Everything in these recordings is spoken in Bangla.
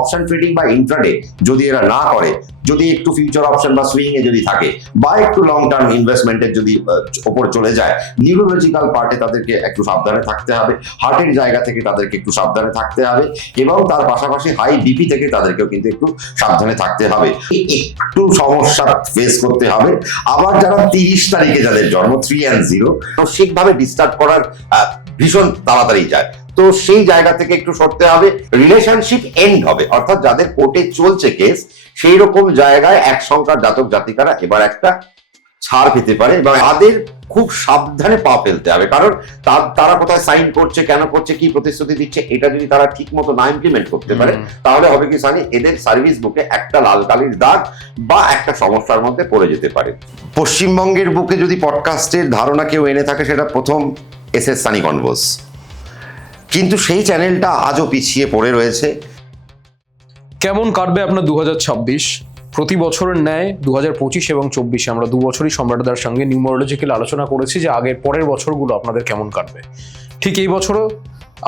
অপশন ট্রেডিং বা ইন্ট্রাডে যদি এরা না করে, যদি একটু ফিউচার অপশন বা সুইং এ যদি থাকে, বা একটু লং টার্ম ইনভেস্টমেন্টের যদি ওপর চলে যায়, নিউরোলজিক্যাল পার্টে তাদেরকে একটু সাবধানে থাকতে হবে, হার্টের জায়গা থেকে তাদেরকে একটু সাবধানে থাকতে হবে, এবং তার পাশাপাশি হাই বিপি থেকে তাদেরকেও কিন্তু একটু সাবধানে থাকতে হবে, একটু সমস্যা ফেস করতে হবে। আবার যারা 30 তারিখে যাদের জন্ম 3 and 0, মানসিকভাবে ডিস্টার্ব করার ভীষণ তাড়াতাড়ি যায়, তো সেই জায়গা থেকে একটু সরতে হবে। রিলেশনশিপ এন্ড হবে, অর্থাৎ যাদের কোর্টে চলছে কেস, সেই রকম জায়গায় এক সংখ্যার জাতক জাতিকারা এবার একটা ছাড় পেতে পারে, এবং তাদের খুব সাবধানে পা ফেলতে হবে, কারণ তারা কোথায় সাইন করছে, কেন করছে, কি প্রতিশ্রুতি দিচ্ছে, এটা যদি তারা ঠিক মতো না ইমপ্লিমেন্ট করতে পারে, তাহলে হবে কি সানি, এদের সার্ভিস বুকে একটা লাল কালির দাগ বা একটা সমস্যার মধ্যে পড়ে যেতে পারে। পশ্চিমবঙ্গের বুকে যদি পডকাস্টের ধারণা কেউ এনে থাকে, সেটা প্রথম এস সানি কনভোস, কিন্তু সেই চ্যানেলটা আজও পিছিয়ে পড়ে রয়েছে। কেমন কাটবে আপনার 2026? প্রতি বছরের ন্যায় 2025 এবং 24 আমরা 2 বছরই সম্রাটদার সঙ্গে নিউমারোলজিক্যাল আলোচনা করেছি যে আগের পরের বছরগুলো আপনাদের কেমন কাটবে। ঠিক এই বছরও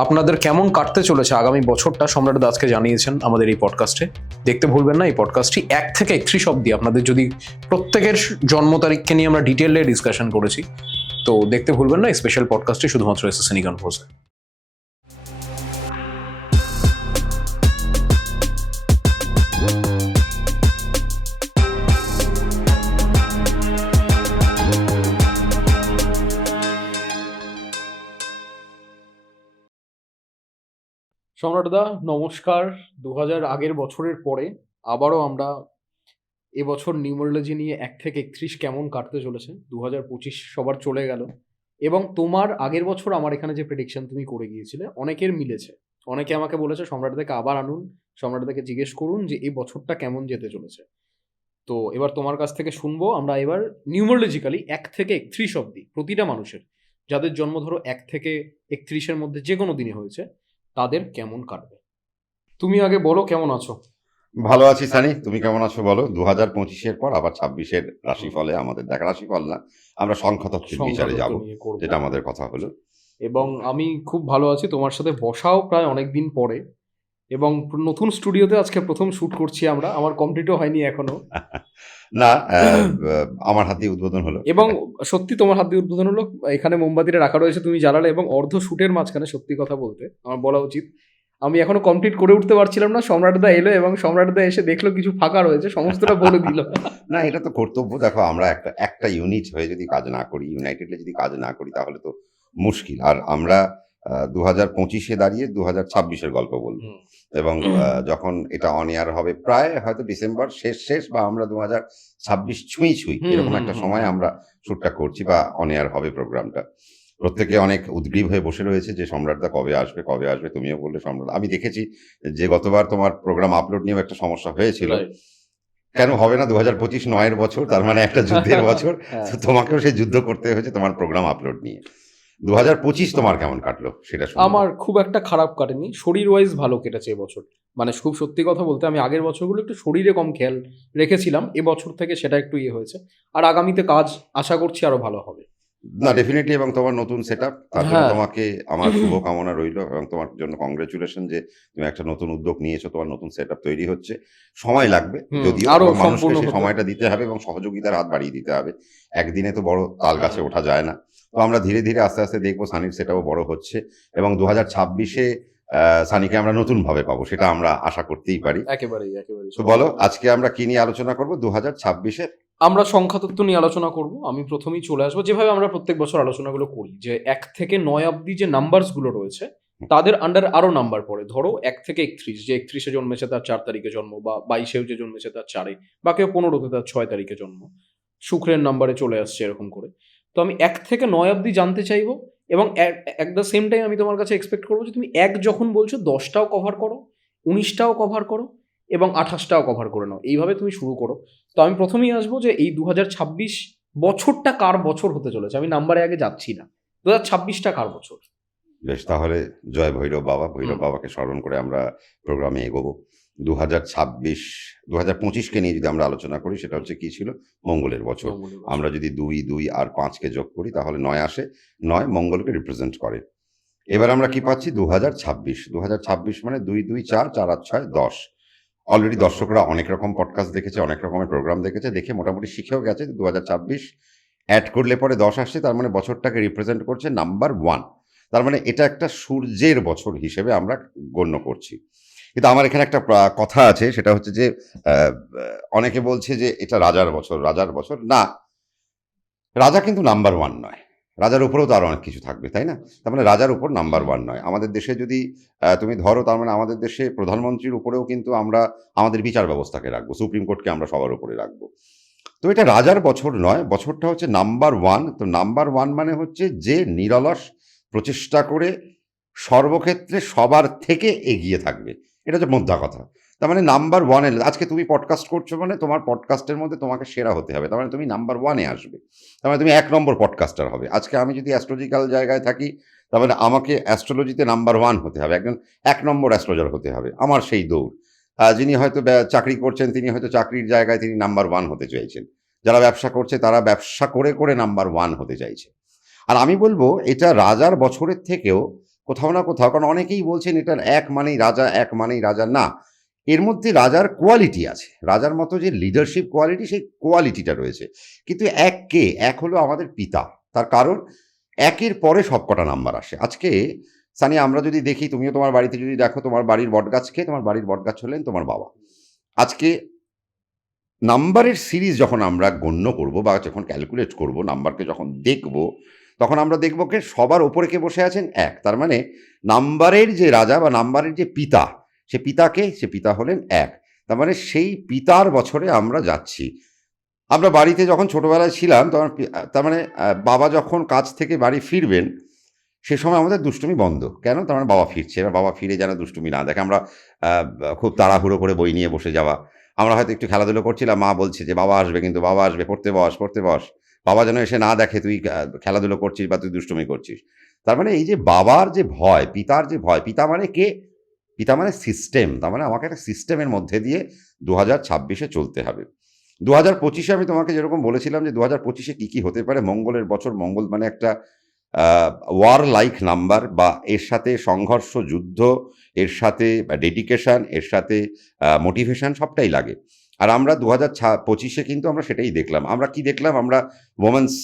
আপনাদের কেমন কাটতে চলেছে আগামী বছরটা সম্রাটদা আজকে জানিয়েছেন আমাদের এই পডকাস্টে। দেখতে ভুলবেন না এই পডকাস্টটি 1 থেকে 31 অবধি আপনাদের যদি প্রত্যেকের জন্ম তারিখকে নিয়ে আমরা ডিটেইলে ডিসকাশন করেছি, তো দেখতে ভুলবেন না এই স্পেশাল পডকাস্টটি শুধুমাত্র এস সানি কনভোসে। সম্রাটদা নমস্কার। 2000 আগের বছরের পরে আবারও আমরা এবছর নিউমারোলজি নিয়ে 1 থেকে 31 কেমন কাটতে চলেছে। 2025 সবার চলে গেল, এবং তোমার আগের বছর আমার এখানে যে প্রেডিকশন তুমি করে গিয়েছিলে অনেকের মিলেছে। অনেকে আমাকে বলেছে সম্রাটদাকে আবার আনুন, সম্রাটদাকে জিজ্ঞেস করুন যে এই বছরটা কেমন যেতে চলেছে। তো এবার তোমার কাছ থেকে শুনবো আমরা এবার নিউমারোলজিক্যালি 1 থেকে 31 অবধি প্রতিটা মানুষের, যাদের জন্ম ধরো 1 থেকে 31-এর মধ্যে যে কোনো দিনে হয়েছে, তাদের কেমন কাটবে। তুমি আগে বলো কেমন আছো। ভালো আছি সানি, তুমি কেমন আছো বলো। 2025-এর পর আবার 26-এর রাশিফলে আমাদের দেখা, রাশিফল না, আমরা সংখ্যাতত্ত্বের বিচারে যাব, যেটা আমাদের কথা হলো। এবং আমি খুব ভালো আছি, তোমার সাথে বসাও প্রায় অনেকদিন পরে, এবং নতুন স্টুডিওতে আজকে প্রথম শুট করছি আমরা, আমার কমপ্লিটও হয়নি এখনো। না, আমার হাতে উদ্বোধন হলো, এবং সত্যি তোমার হাত দিয়ে উদ্বোধন হলো। এখানে মোমবাতিটা রাখা রয়েছে, তুমি জ্বালালে, এবং অর্ধ শুটের মাঝখানে সত্যি কথা বলতে আমার বলা উচিত আমি এখনো কমপ্লিট করে উঠতে পারছিলাম না। সম্রাটদা এলো এবং সম্রাটদা এসে দেখলো কিছু ফাঁকা রয়েছে, সমস্তটা বলে দিল। না, এটা তো কর্তব্য। দেখো, আমরা একটা ইউনিট হয়ে যদি কাজ না করি, ইউনাইটেডলি যদি কাজ না করি, তাহলে তো মুশকিল। আর আমরা 2025-এ দাঁড়িয়ে 2026-এর গল্প বলবো, এবং যখন এটা অন এয়ার হবে প্রায় হয়তো ডিসেম্বর শেষ বা আমরা 2026 ছুঁই এরকম একটা সময় আমরা শুটটা করছি বা অন এয়ার হবে প্রোগ্রামটা। প্রত্যেকে অনেক উদ্গ্রীব হয়ে বসে রয়েছে যে সম্রাটদা কবে আসবে। তুমিও বললে সম্রাট, আমি দেখেছি যে গতবার তোমার প্রোগ্রাম আপলোড নিয়েও একটা সমস্যা হয়েছিল। কেন হবে না? 2025 9-এর বছর, তার মানে একটা যুদ্ধের বছর, তোমাকেও সেই যুদ্ধ করতে হয়েছে তোমার প্রোগ্রাম আপলোড নিয়ে। 2025 তোমার কেমন কাটলো সেটা? আমার খুব একটা খারাপ কাটেনি, শরীর ওয়াইজ ভালো কেটেছে এবছর। মানে খুব সত্যি কথা বলতে আমি আগের বছরগুলো একটু শরীরে কম খেয়াল রেখেছিলাম, এবছর থেকে সেটা একটু হয়েছে। আর আগামীতে কাজ আশা করছি আরো ভালো হবে। না, ডেফিনেটলি, এবং তোমার নতুন সেটআপ, তার জন্য তোমাকে আমার শুভকামনা রইল, এবং তোমার জন্য কংগ্রেচুলেশন যে তুমি একটা নতুন উদ্যোগ নিয়েছো, তোমার নতুন সেটআপ তৈরি হচ্ছে। সময় লাগবে যদিও, মানুষকে সেই সময়টা দিতে হবে এবং সহযোগিতার হাত বাড়িয়ে দিতে হবে। একদিনে তো বড় তাল গাছে ওঠা যায় না। তো আমরা ধীরে ধীরে আস্তে আস্তে দেখবো সানির সেটআপও বড় হচ্ছে, এবং 2026-এ সানিকে আমরা নতুন ভাবে পাবো, সেটা আমরা আশা করতেই পারি। একেবারেই। তো বলো, আজকে আমরা কি নিয়ে আলোচনা করবো 2026-এ? আমরা সংখ্যাতত্ত্ব নিয়ে আলোচনা করব। আমি প্রথমেই চলে আসবো, যেভাবে আমরা প্রত্যেক বছর আলোচনাগুলো করি, যে 1 থেকে 9 অবধি যে নাম্বারসগুলো রয়েছে তাদের আন্ডার আরো নাম্বার পড়ে। ধরো 1 থেকে 31, যে 31-এ জন্মেছে তার 4 তারিখে জন্ম, বা 22-এও যে জন্মেছে তার 4-এ, বা কেউ 15-তে তার 6 তারিখে জন্ম, শুক্রের নাম্বারে চলে আসছে এরকম করে। তো আমি 1 থেকে 9 অবধি জানতে চাইবো, এবং অ্যাট দ্য সেম টাইম আমি তোমার কাছে এক্সপেক্ট করবো যে তুমি 1 যখন বলছো 10টাও কভার করো, 19টাও কভার করো, এবং 28টাও কভার করে নাও। এইভাবে তুমি শুরু করো। তো আমি প্রথমেই আসবো যে এই 2026 বছরটা কার বছর হতে চলেছে। আমি নাম্বারে আগে যাচ্ছি না, 2026টা কার বছর। বেশ, তাহলে জয় ভৈরব বাবাকে স্মরণ করে আমরা প্রোগ্রামে এগোবো। 2025-কে নিয়ে যদি আমরা আলোচনা করি, সেটা হচ্ছে কি ছিল? মঙ্গলের বছর। আমরা যদি 2 আর 5-কে যোগ করি তাহলে 9 আসে। 9 মঙ্গলকে রিপ্রেজেন্ট করে। এবার আমরা কি পাচ্ছি? 2026 মানে 2 2 4 4 আর 6 10। অলরেডি দর্শকরা অনেক রকম পডকাস্ট দেখেছে, অনেক রকমের প্রোগ্রাম দেখেছে, দেখে মোটামুটি শিখেও গেছে 2026 অ্যাড করলে পরে 10 আসছে, তার মানে বছরটাকে রিপ্রেজেন্ট করছে নাম্বার 1। তার মানে এটা একটা সূর্যের বছর হিসেবে আমরা গণ্য করছি। কিন্তু আমার এখানে একটা কথা আছে, সেটা হচ্ছে যে অনেকে বলছে যে এটা রাজার বছর, রাজার বছর না, রাজা কিন্তু নাম্বার 1 নয়, রাজার উপরেও তো আরো অনেক কিছু থাকবে, তাই না? তার মানে রাজার উপর নাম্বার 1 নয়। আমাদের দেশে যদি তুমি ধরো, তার মানে আমাদের দেশে প্রধানমন্ত্রীর উপরেও কিন্তু আমরা আমাদের বিচার ব্যবস্থাকে রাখবো, সুপ্রিম কোর্টকে আমরা সবার উপরে রাখবো। তো এটা রাজার বছর নয়, বছরটা হচ্ছে নাম্বার 1। তো নাম্বার 1 মানে হচ্ছে যে নিরলস প্রচেষ্টা করে সর্বক্ষেত্রে সবার থেকে এগিয়ে থাকবে, এটা হচ্ছে মোদ্দা কথা। তার মানে নাম্বার 1-এ আজকে তুমি পডকাস্ট করছো, মানে তোমার পডকাস্টের মধ্যে তোমাকে সেরা হতে হবে, তার মানে তুমি নাম্বার 1-এ আসবে, তার মানে তুমি 1 নম্বর পডকাস্টার হবে। আজকে আমি যদি অ্যাস্ট্রোলজিক্যাল জায়গায় থাকি, তার মানে আমাকে অ্যাস্ট্রোলজিতে নাম্বার 1 হতে হবে, একজন 1 নম্বর অ্যাস্ট্রোলজার হতে হবে, আমার সেই দৌড়। যিনি হয়তো চাকরি করছেন, তিনি হয়তো চাকরির জায়গায় তিনি নাম্বার 1 হতে চাইছেন। যারা ব্যবসা করছে তারা ব্যবসা করে করে নাম্বার 1 হতে চাইছে। আর আমি বলবো এটা রাজার বছরের থেকেও কোথাও না কোথাও, কারণ অনেকেই বলছেন এটার 1 মানেই রাজা, 1 মানেই রাজা, না, এর মধ্যে রাজার কোয়ালিটি আছে, রাজার মতো যে লিডারশিপ কোয়ালিটি, সেই কোয়ালিটিটা রয়েছে। কিন্তু 1 কে? 1 হলো আমাদের পিতা। তার কারণ 1-এর পরে সবকটা নাম্বার আসে। আজকে সানি, আমরা যদি দেখি, তুমিও তোমার বাড়িতে যদি দেখো, তোমার বাড়ির বটগাছ কে? তোমার বাড়ির বটগাছ হলেন তোমার বাবা। আজকে নাম্বারের সিরিজ যখন আমরা গণ্য করব বা যখন ক্যালকুলেট করব, নাম্বারকে যখন দেখব, তখন আমরা দেখব কে সবার ওপরে কে বসে আছেন? 1। তার মানে নাম্বারের যে রাজা বা নাম্বারের যে পিতা, সে পিতাকে, সে পিতা হলেন 1। তার মানে সেই পিতার বছরে আমরা যাচ্ছি। আমরা বাড়িতে যখন ছোটবেলায় ছিলাম, তখন তার মানে বাবা যখন কাজ থেকে বাড়ি ফিরবেন, সে সময় আমাদের দুষ্টুমি বন্ধ। কেন? তার মানে বাবা ফিরছে, এবার বাবা ফিরে যেন দুষ্টুমি না দেখে। আমরা খুব তাড়াহুড়ো করে বই নিয়ে বসে যাওয়া। আমরা হয়তো একটু খেলাধুলো করছিলাম, মা বলছে যে, "বাবা আসবে কিন্তু, বাবা আসবে, পড়তে বস, পড়তে বস।" বাবা যেন এসে না দেখে তুই খেলাধুলো করছিস বা তুই দুষ্টুমি করছিস। তার মানে এই যে বাবার যে ভয়, পিতার যে ভয়, পিতা মানে কে? পিতা মানে সিস্টেম। তার মানে আমাকে একটা সিস্টেমের মধ্যে দিয়ে 2026-এ চলতে হবে। 2025-এ আমি তোমাকে যেরকম বলেছিলাম যে 2025-এ কি, কি হতে পারে, মঙ্গলের বছর। মঙ্গল মানে একটা ওয়ার লাইক নাম্বার, বা এর সাথে সংঘর্ষ, যুদ্ধ, এর সাথে ডেডিকেশন, এর সাথে মোটিভেশন সবটাই লাগে। আর আমরা 2025-এ কিন্তু আমরা সেটাই দেখলাম। আমরা কি দেখলাম? আমরা ওমেন্স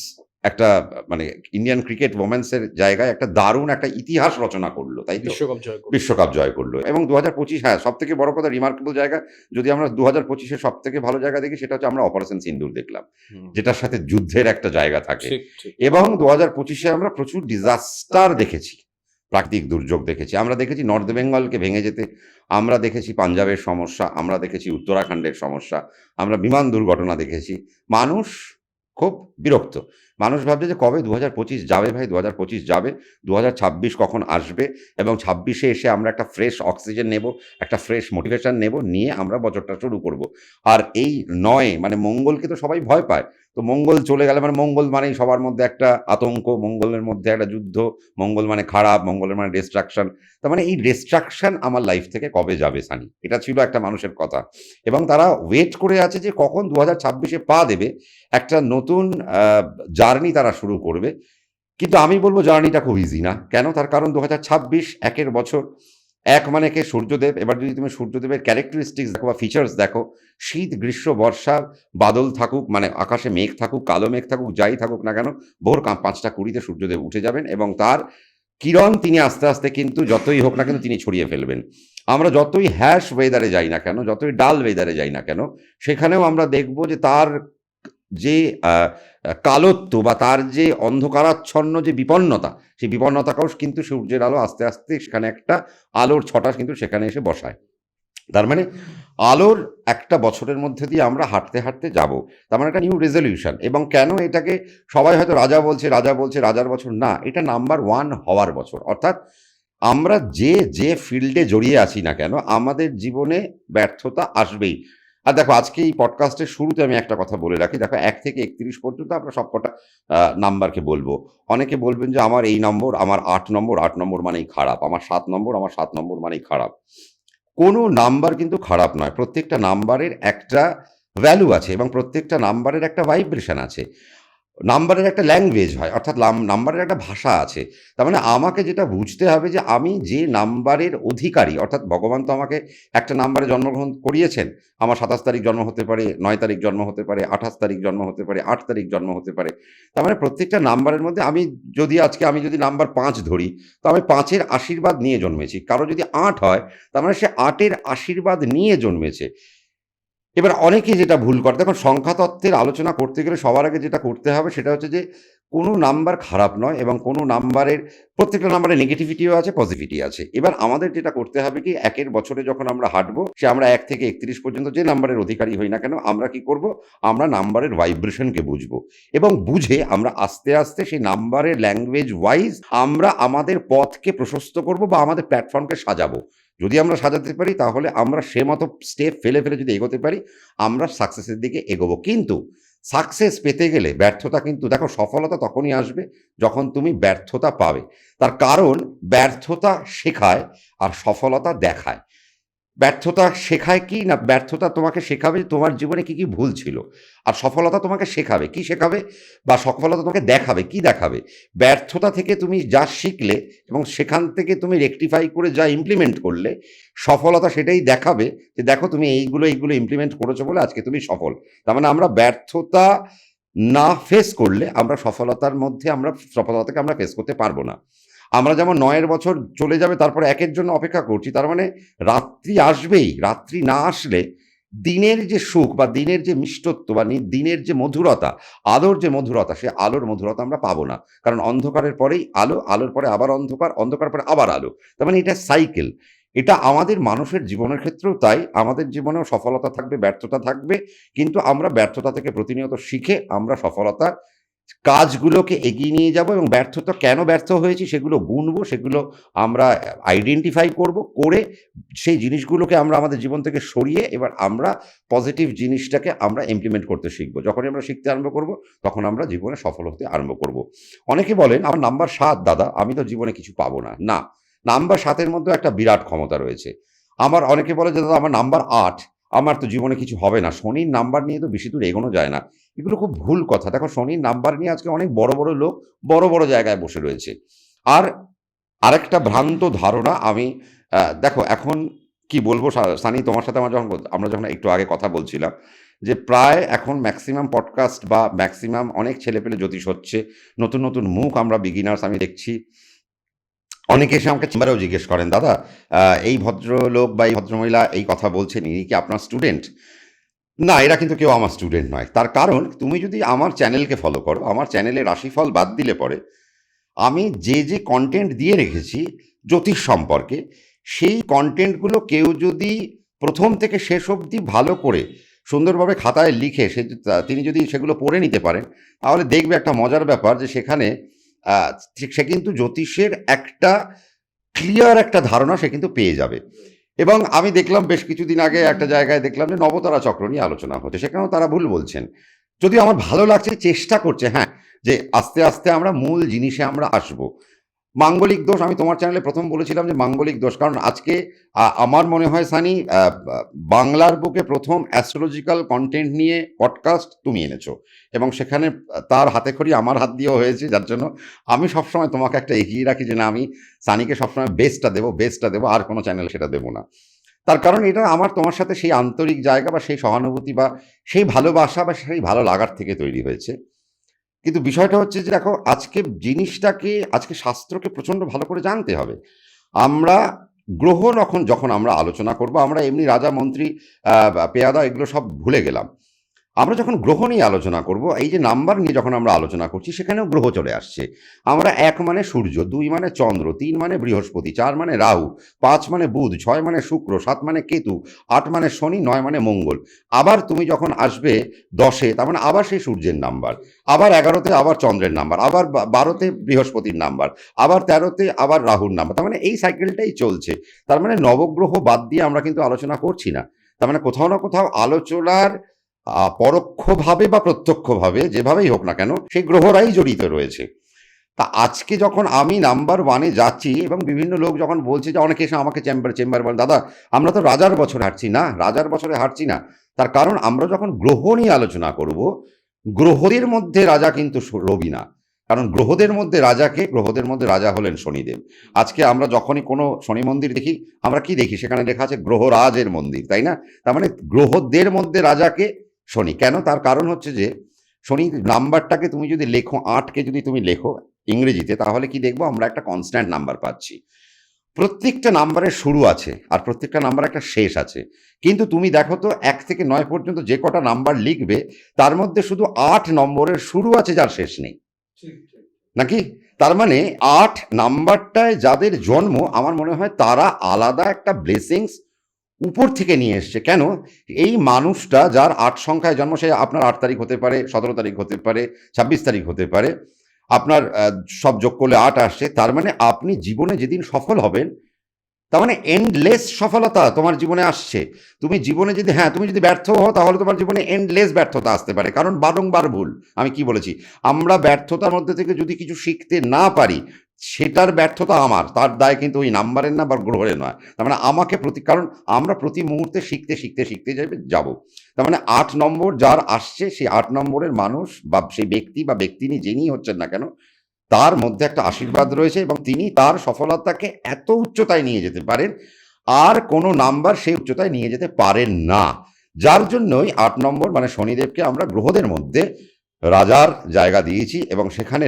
একটা মানে ইন্ডিয়ান ক্রিকেট ওমেন্সের জায়গায় একটা দারুণ একটা ইতিহাস রচনা করলো, তাই তো? বিশ্বকাপ জয় করলো। বিশ্বকাপ জয় করলো। এবং 2025, হ্যাঁ, সবথেকে বড় কথা, রিমার্কেবল জায়গা, যদি আমরা 2025-এ সবথেকে ভালো জায়গা দেখি, সেটা হচ্ছে আমরা অপারেশন সিন্দুর দেখলাম, হুম। যেটার সাথে যুদ্ধের একটা জায়গা থাকে। ঠিক ঠিক। এবং 2025-এ আমরা প্রচুর ডিজাস্টার দেখেছি, প্রাকৃতিক দুর্যোগ দেখেছি। আমরা দেখেছি নর্থ বেঙ্গলকে ভেঙে যেতে, আমরা দেখেছি পাঞ্জাবের সমস্যা, আমরা দেখেছি উত্তরাখণ্ডের সমস্যা, আমরা বিমান দুর্ঘটনা দেখেছি। মানুষ খুব বিরক্ত। মানুষ ভাবছে যে কবে 2025 যাবে ভাই, 2025 যাবে, 2026 কখন আসবে, এবং 26-এ এসে আমরা একটা ফ্রেশ অক্সিজেন নেব, একটা ফ্রেশ মোটিভেশন নেব, নিয়ে আমরা বছরটা শুরু করব। আর এই 9 মানে মঙ্গলকে তো সবাই ভয় পায়। তো মঙ্গল চলে গেলে, মানে মঙ্গল মানেই সবার মধ্যে একটা আতঙ্ক, মঙ্গলের মধ্যে একটা যুদ্ধ, মঙ্গল মানে খারাপ, মঙ্গলের মানে ডিস্ট্রাকশন। তার মানে এই ডিস্ট্রাকশন আমার লাইফ থেকে কবে যাবে সানি? এটা ছিল একটা মানুষের কথা। এবং তারা ওয়েট করে আছে যে কখন 2026-এ পা দেবে, একটা নতুন জার্নি তারা শুরু করবে। কিন্তু আমি বলব জার্নিটা খুব ইজি না। কেন? তার কারণ 2026 1-এর বছর। 1 মানে কে? সূর্যদেব। এবার যদি তুমি সূর্যদেবের ক্যারেক্টারিস্টিক্স দেখো বা ফিচার্স দেখো, শীত, গ্রীষ্ম, বর্ষা, বাদল থাকুক, মানে আকাশে মেঘ থাকুক, কালো মেঘ থাকুক, যাই থাকুক না কেন, ভোর 5টা 20-তে সূর্যদেব উঠে যাবেন, এবং তার কিরণ তিনি আস্তে, আস্তে কিন্তু যতই হোক না কেন তিনি ছড়িয়ে ফেলবেন। আমরা যতই হ্যাশ ওয়েদারে যাই না কেন, যতই ডাল ওয়েদারে যাই না কেন, সেখানেও আমরা দেখব যে তার যে কালত্ব বা তার যে অন্ধকারাচ্ছন্ন যে বিপন্নতা, সেই বিপন্নতাকেও কিন্তু সূর্যের আলো আস্তে, আস্তে সেখানে একটা আলোর ছটা কিন্তু সেখানে এসে বসায়। তার মানে আলোর একটা বছরের মধ্যে দিয়ে আমরা হাঁটতে, হাঁটতে যাব। তার মানে একটা নিউ রেজলিউশন। এবং কেন এটাকে সবাই হয়তো রাজা বলছে, রাজা বলছে, রাজার বছর না, এটা নাম্বার 1 হওয়ার বছর। অর্থাৎ আমরা যে ফিল্ডে জড়িয়ে আছি না কেন, আমাদের জীবনে ব্যর্থতা আসবেই। আর দেখো, আজকে এই পডকাস্টের শুরুতে আমি একটা কথা বলে রাখি। দেখো, 1 থেকে 31 পর্যন্ত আমরা সবকটা নাম্বারকে বলবো। অনেকে বলবেন যে আমার এই নম্বর, আমার 8 নম্বর, 8 নম্বর মানেই খারাপ। আমার 7 নম্বর, আমার 7 নম্বর মানেই খারাপ। কোনো নাম্বার কিন্তু খারাপ নয়। প্রত্যেকটা নাম্বারের একটা ভ্যালু আছে এবং প্রত্যেকটা নাম্বারের একটা ভাইব্রেশন আছে। নাম্বারের একটা ল্যাঙ্গুয়েজ হয়, অর্থাৎ নাম্বারের একটা ভাষা আছে। তার মানে আমাকে যেটা বুঝতে হবে যে আমি যে নাম্বারের অধিকারী, অর্থাৎ ভগবান তো আমাকে একটা নাম্বারে জন্মগ্রহণ করিয়েছেন। আমার ২৭ তারিখ জন্ম হতে পারে, ৯ তারিখ জন্ম হতে পারে, ২৮ তারিখ জন্ম হতে পারে, ৮ তারিখ জন্ম হতে পারে। তার মানে প্রত্যেকটা নাম্বারের মধ্যে আমি যদি নাম্বার ৫ ধরি, তো আমি ৫-এর আশীর্বাদ নিয়ে জন্মেছি। কারো যদি ৮ হয়, তার মানে সে ৮-এর আশীর্বাদ নিয়ে জন্মেছে। এবার অনেকে যেটা ভুল করে, দেখুন সংখ্যাতত্ত্বের আলোচনা করতে গেলে সবার আগে যেটা করতে হবে সেটা হচ্ছে যে কোনো নাম্বার খারাপ নয় এবং কোনো নাম্বারের, প্রত্যেকটা নাম্বারের নেগেটিভিটিও আছে, পজিটিভিটি আছে। এবার আমাদের যেটা করতে হবে কি, একের বছরে যখন আমরা হাঁটবো, সে আমরা ১ থেকে ৩১ পর্যন্ত যে নাম্বারের অধিকারী হই না কেন, আমরা কি করব, আমরা নাম্বারের ভাইব্রেশনকে বুঝবো এবং বুঝে আমরা আস্তে আস্তে সেই নাম্বারের ল্যাঙ্গুয়েজ ওয়াইজ আমরা আমাদের পথকে প্রশস্ত করব বা আমাদের প্ল্যাটফর্মকে সাজাবো। যদি আমরা সাজাতে পারি তাহলে আমরা সে মতো স্টেপ ফেলে ফেলে যদি এগোতে পারি, আমরা সাকসেসের দিকে এগোবো। কিন্তু সাকসেস পেতে গেলে ব্যর্থতা, কিন্তু দেখো সফলতা তখনই আসবে যখন তুমি ব্যর্থতা পাবে। তার কারণ ব্যর্থতা শেখায় আর সফলতা দেখায়। ব্যর্থতা শেখায় কি না, ব্যর্থতা তোমাকে শেখাবে তোমার জীবনে কি কি ভুল ছিল, আর সফলতা তোমাকে শেখাবে কি শেখাবে, বা সফলতা তোমাকে দেখাবে কি দেখাবে। ব্যর্থতা থেকে তুমি যা শিখলে এবং সেখান থেকে তুমি রেকটিফাই করে যা ইমপ্লিমেন্ট করলে, সফলতা সেটাই দেখাবে যে দেখো তুমি এইগুলো ইমপ্লিমেন্ট করেছো বলে আজকে তুমি সফল। তার মানে আমরা ব্যর্থতা না ফেস করলে সফলতাকে আমরা ফেস করতে পারবো না। আমরা যেমন ৯-এর বছর চলে যাবে তারপরে ১-এর জন্য অপেক্ষা করছি, তার মানে রাত্রি আসবেই। রাত্রি না আসলে দিনের যে সুখ বা দিনের যে মিষ্টত্ব বা দিনের যে মধুরতা, আলোর যে মধুরতা, সে আলোর মধুরতা আমরা পাবো না। কারণ অন্ধকারের পরেই আলো, আলোর পরে আবার অন্ধকার, অন্ধকার পরে আবার আলো। তার মানে এটা সাইকেল। এটা আমাদের মানুষের জীবনের ক্ষেত্রেও তাই। আমাদের জীবনেও সফলতা থাকবে, ব্যর্থতা থাকবে, কিন্তু আমরা ব্যর্থতা থেকে প্রতিনিয়ত শিখে আমরা সফলতার কাজগুলোকে এগিয়ে নিয়ে যাব এবং কেন ব্যর্থ হয়েছি সেগুলো গুনবো, সেগুলো আমরা আইডেন্টিফাই করব, করে সেই জিনিসগুলোকে আমরা আমাদের জীবন থেকে সরিয়ে এবার আমরা পজিটিভ জিনিসটাকে আমরা ইমপ্লিমেন্ট করতে শিখবো। যখনই আমরা শিখতে আরম্ভ করব, তখন আমরা জীবনে সফল হতে আরম্ভ করব। অনেকে বলেন আমার নাম্বার ৭ দাদা, আমি তো জীবনে কিছু পাবো না। না, নাম্বার ৭-এর মধ্যেও একটা বিরাট ক্ষমতা রয়েছে। অনেকে বলে যে দাদা আমার নাম্বার ৮, আমার তো জীবনে কিছু হবে না। শনির নাম্বার নিয়ে তো বেশি দূর এগোনো যায় না। এগুলো খুব ভুল কথা। দেখো শনির নাম্বার নিয়ে আজকে অনেক বড় বড় লোক বড় বড় জায়গায় বসে রয়েছে। আর আরেকটা ভ্রান্ত ধারণা আমি, দেখো এখন কি বলবো সানি, তোমার সাথে আমরা যখন একটু আগে কথা বলছিলাম যে প্রায় এখন ম্যাক্সিমাম পডকাস্ট বা ম্যাক্সিমাম অনেক ছেলেপেলে জ্যোতিষ হচ্ছে, নতুন নতুন মুখ আমরা বিগিনার্স আমি দেখছি। অনেকে এসে আমাকে চেম্বারেও জিজ্ঞেস করেন, দাদা এই ভদ্রলোক বা এই ভদ্রমহিলা এই কথা বলছেন, ইনি কি আপনার স্টুডেন্ট? না, এরা কিন্তু কেউ আমার স্টুডেন্ট নয়। তার কারণ তুমি যদি আমার চ্যানেলকে ফলো করো, আমার চ্যানেলে রাশিফল বাদ দিলে পরে আমি যে কন্টেন্ট দিয়ে রেখেছি জ্যোতিষ সম্পর্কে, সেই কন্টেন্টগুলো কেউ যদি প্রথম থেকে শেষ অবধি ভালো করে সুন্দরভাবে খাতায় লিখে তিনি যদি সেগুলো পড়ে নিতে পারেন, তাহলে দেখবে একটা মজার ব্যাপার যে সেখানে সে কিন্তু জ্যোতিষের একটা ক্লিয়ার একটা ধারণা সে কিন্তু পেয়ে যাবে। এবং আমি দেখলাম বেশ কিছুদিন আগে একটা জায়গায় দেখলাম যে নবতারা চক্র নিয়ে আলোচনা হচ্ছে, সেখানেও তারা ভুল বলছেন। যদিও আমার ভালো লাগছে, চেষ্টা করছে, হ্যাঁ, যে আস্তে আস্তে আমরা মূল জিনিসে আমরা আসবো। মাঙ্গলিক দোষ, আমি তোমার চ্যানেলে প্রথম বলেছিলাম যে মাঙ্গলিক দোষ, কারণ আজকে আমার মনে হয় সানি, বাংলার বুকে প্রথম অ্যাস্ট্রোলজিক্যাল কন্টেন্ট নিয়ে পডকাস্ট তুমি এনেছো এবং সেখানে তার হাতেখড়ি আমার হাত দিয়েও হয়েছে, যার জন্য আমি সবসময় তোমাকে একটা এগিয়ে রাখি যে না, আমি সানিকে সবসময় বেস্টটা দেবো, আর কোনো চ্যানেল সেটা দেবো না। তার কারণ এটা আমার তোমার সাথে সেই আন্তরিক জায়গা বা সেই সহানুভূতি বা সেই ভালোবাসা বা সেই ভালো লাগার থেকে তৈরি হয়েছে। কিন্তু বিষয়টা হচ্ছে যে দেখো, আজকে শাস্ত্রকে প্রচণ্ড ভালো করে জানতে হবে। আমরা গ্রহ যখন আমরা আলোচনা করব, আমরা এমনি রাজা মন্ত্রী পেয়াদা এগুলো সব ভুলে গেলাম। আমরা যখন গ্রহ নিয়ে আলোচনা করব, এই যে নাম্বার নিয়ে যখন আমরা আলোচনা করছি, সেখানেও গ্রহ চলে আসছে। আমরা ১ মানে সূর্য, ২ মানে চন্দ্র, ৩ মানে বৃহস্পতি, ৪ মানে রাহু, ৫ মানে বুধ, ৬ মানে শুক্র, ৭ মানে কেতু, ৮ মানে শনি, ৯ মানে মঙ্গল। আবার তুমি যখন আসবে ১০-এ, তার মানে আবার সেই সূর্যের নাম্বার, আবার ১১-তে আবার চন্দ্রের নাম্বার, আবার ১২-তে বৃহস্পতির নাম্বার, আবার ১৩-তে আবার রাহুর নাম্বার। তার মানে এই সাইকেলটাই চলছে। তার মানে নবগ্রহ বাদ দিয়ে আমরা কিন্তু আলোচনা করছি না। তার মানে কোথাও না কোথাও আলোচনার পরোক্ষভাবে বা প্রত্যক্ষভাবে যেভাবেই হোক না কেন, সেই গ্রহরাই জড়িত রয়েছে। তা আজকে যখন আমি নাম্বার 1-এ যাচ্ছি এবং বিভিন্ন লোক যখন বলছে, যে অনেকে এসে আমাকে চেম্বার বলেন, দাদা আমরা তো রাজার বছরে হাঁটছি না, রাজার বছরে হাঁটছি না। তার কারণ আমরা যখন গ্রহ নিয়ে আলোচনা করব, গ্রহদের মধ্যে রাজা কিন্তু রবি না, কারণ গ্রহদের মধ্যে রাজা হলেন শনিদেব। আজকে আমরা যখনই কোনো শনি মন্দির দেখি, আমরা কি দেখি? সেখানে লেখা আছে গ্রহরাজের মন্দির, তাই না? তার মানে গ্রহদের মধ্যে রাজাকে শনি। কেন? তার কারণ হচ্ছে যে শনি নাম্বারটাকে তুমি যদি লেখো, 8কে যদি তুমি লেখো ইংরেজিতে, তাহলে কি দেখবো? আমরা একটা কনস্ট্যান্ট নাম্বার পাচ্ছি। প্রত্যেকটা নাম্বারের শুরু আছে আর প্রত্যেকটা নাম্বার একটা শেষ আছে, কিন্তু তুমি দেখো তো 1 থেকে 9 পর্যন্ত যে কটা নাম্বার লিখবে তার মধ্যে শুধু 8 নম্বরের শুরু আছে, যার শেষ নেই, নাকি? তার মানে 8 নাম্বারটায় যাদের জন্ম, আমার মনে হয় তারা আলাদা একটা ব্লেসিংস উপর থেকে নিয়ে এসছে। কেন? এই মানুষটা যার 8 সংখ্যায় জন্ম, সে আপনার 8 তারিখ হতে পারে, 17 তারিখ হতে পারে, 26 তারিখ হতে পারে, আপনার সব যোগ করলে 8 আসছে। তার মানে আপনি জীবনে যেদিন সফল হবেন, তার মানে এন্ডলেস সফলতা তোমার জীবনে আসছে। তুমি জীবনে যদি তুমি যদি ব্যর্থ হও, তাহলে তোমার জীবনে এন্ডলেস ব্যর্থতা আসতে পারে, কারণ বারংবার ভুল। আমি কি বলেছি? আমরা ব্যর্থতার মধ্যে থেকে যদি কিছু শিখতে না পারি, সেটার ব্যর্থতা আমার, তার দায় কিন্তু ওই নাম্বারের না বা গ্রহের নয়। তার মানে আমাকে কারণ আমরা প্রতি মুহূর্তে শিখতে যাব। তার মানে 8 নম্বর যার আসছে, সেই 8 নম্বরের মানুষ বা সেই ব্যক্তি বা ব্যক্তিনি যিনি হচ্ছেন না কেন, তার মধ্যে একটা আশীর্বাদ রয়েছে এবং তিনি তার সফলতাকে এত উচ্চতায় নিয়ে যেতে পারেন, আর কোনো নাম্বার সেই উচ্চতায় নিয়ে যেতে পারেন না। যার জন্যই 8 নম্বর মানে শনিদেবকে আমরা গ্রহদের মধ্যে রাজার জায়গা দিয়েছি, এবং সেখানে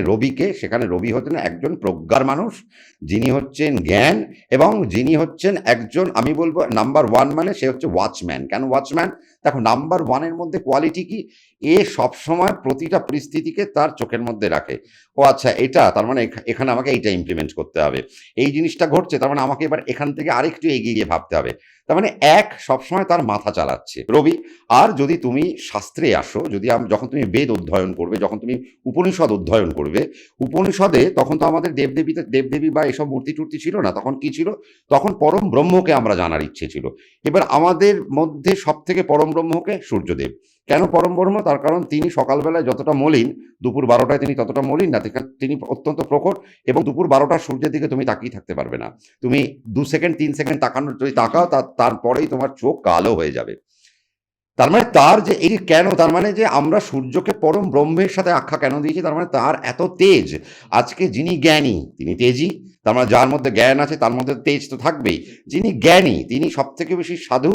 রবি হচ্ছেন একজন প্রজ্ঞার মানুষ, যিনি হচ্ছেন জ্ঞান, এবং যিনি হচ্ছেন একজন, আমি বলবো নাম্বার 1 মানে সে হচ্ছে ওয়াচম্যান। কেন ওয়াচম্যান? দেখো, নাম্বার 1-এর মধ্যে কোয়ালিটি কি? এ সবসময় প্রতিটা পরিস্থিতিকে তার চোখের মধ্যে রাখে। ও আচ্ছা, এটা তার মানে এখানে আমাকে এইটা ইমপ্লিমেন্ট করতে হবে, এই জিনিসটা ঘটছে, তার মানে আমাকে এবার এখান থেকে আরেকটু এগিয়ে গিয়ে ভাবতে হবে। তার মানে সবসময় তার মাথা চালাচ্ছে রবি। আর যদি তুমি শাস্ত্রে আসো, যখন তুমি বেদ অধ্যয়ন করবে, যখন তুমি উপনিষদ অধ্যয়ন করবে, উপনিষদে তখন তো আমাদের দেবদেবী বা এসব মূর্তি টূর্তি ছিল না। তখন কি ছিল? তখন পরম ব্রহ্মকে আমরা জানার ইচ্ছে ছিল। এবার আমাদের মধ্যে সব থেকে পরম ব্রহ্মকে সূর্যদেব। কেন পরম ব্রহ্ম? তার কারণ তিনি সকালবেলায় যতটা মলিন, দুপুর 12টায় তিনি ততটা মলিন না। তিনি অত্যন্ত প্রখর, এবং দুপুর 12টার সূর্যের দিকে তুমি তাকিয়ে থাকতে পারবে না। তুমি 2 সেকেন্ড 3 সেকেন্ড যদি তাকাও, তারপরেই তোমার চোখ কালো হয়ে যাবে। তার মানে তার যে এই কেন, তার মানে যে আমরা সূর্যকে পরম ব্রহ্মের সাথে আখ্যা কেন দিয়েছি? তার মানে তার এত তেজ। আজকে যিনি জ্ঞানী তিনি তেজী, তার মানে যার মধ্যে জ্ঞান আছে তার মধ্যে তেজ তো থাকবেই। যিনি জ্ঞানী তিনি সব থেকে বেশি সাধু,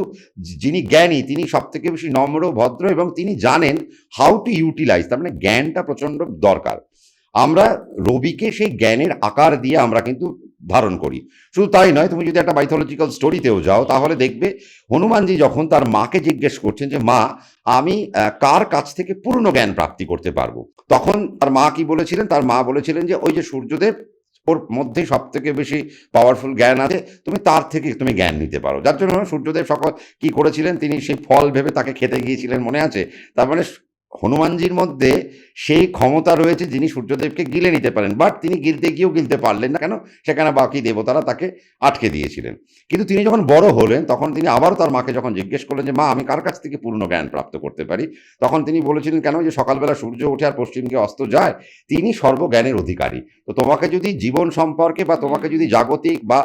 যিনি জ্ঞানী তিনি সব থেকে বেশি নম্র ভদ্র, এবং তিনি জানেন হাউ টু ইউটিলাইজ। তার মানে জ্ঞানটা প্রচণ্ড দরকার। আমরা রবিকে সেই জ্ঞানের আকার দিয়ে আমরা কিন্তু ধারণ করি। শুধু তাই নয়, তুমি যদি একটা মাইথোলজিক্যাল স্টোরিতেও যাও, তাহলে দেখবে হনুমানজি যখন তার মাকে জিজ্ঞেস করছেন যে মা, আমি কার কাছ থেকে পূর্ণ জ্ঞান প্রাপ্তি করতে পারবো, তখন তার মা কি বলেছিলেন? তার মা বলেছিলেন যে ওই যে সূর্যদেব, ওর মধ্যে সব থেকে বেশি পাওয়ারফুল জ্ঞান আছে, তুমি তার থেকে তুমি জ্ঞান নিতে পারো। যার জন্য সূর্যদেব কি করেছিলেন? তিনি সেই ফল ভেবে তাকে খেতে গিয়েছিলেন, মনে আছে? তার মানে হনুমানজির মধ্যে সেই ক্ষমতা রয়েছে যিনি সূর্যদেবকে গিলে নিতে পারেন, বাট তিনি গিলতে গিয়েও গিলতে পারলেন না। কেন? সেখানে বাকি দেবতারা তাকে আটকে দিয়েছিলেন। কিন্তু তিনি যখন বড় হলেন, তখন তিনি আবারও তার মাকে যখন জিজ্ঞেস করলেন যে মা, আমি কার কাছ থেকে পূর্ণ জ্ঞান প্রাপ্ত করতে পারি, তখন তিনি বলেছিলেন কেন, যে সকালবেলা সূর্য ওঠে আর পশ্চিমকে অস্ত যায়, তিনি সর্বজ্ঞানের অধিকারী। তো তোমাকে যদি জীবন সম্পর্কে বা তোমাকে যদি জাগতিক বা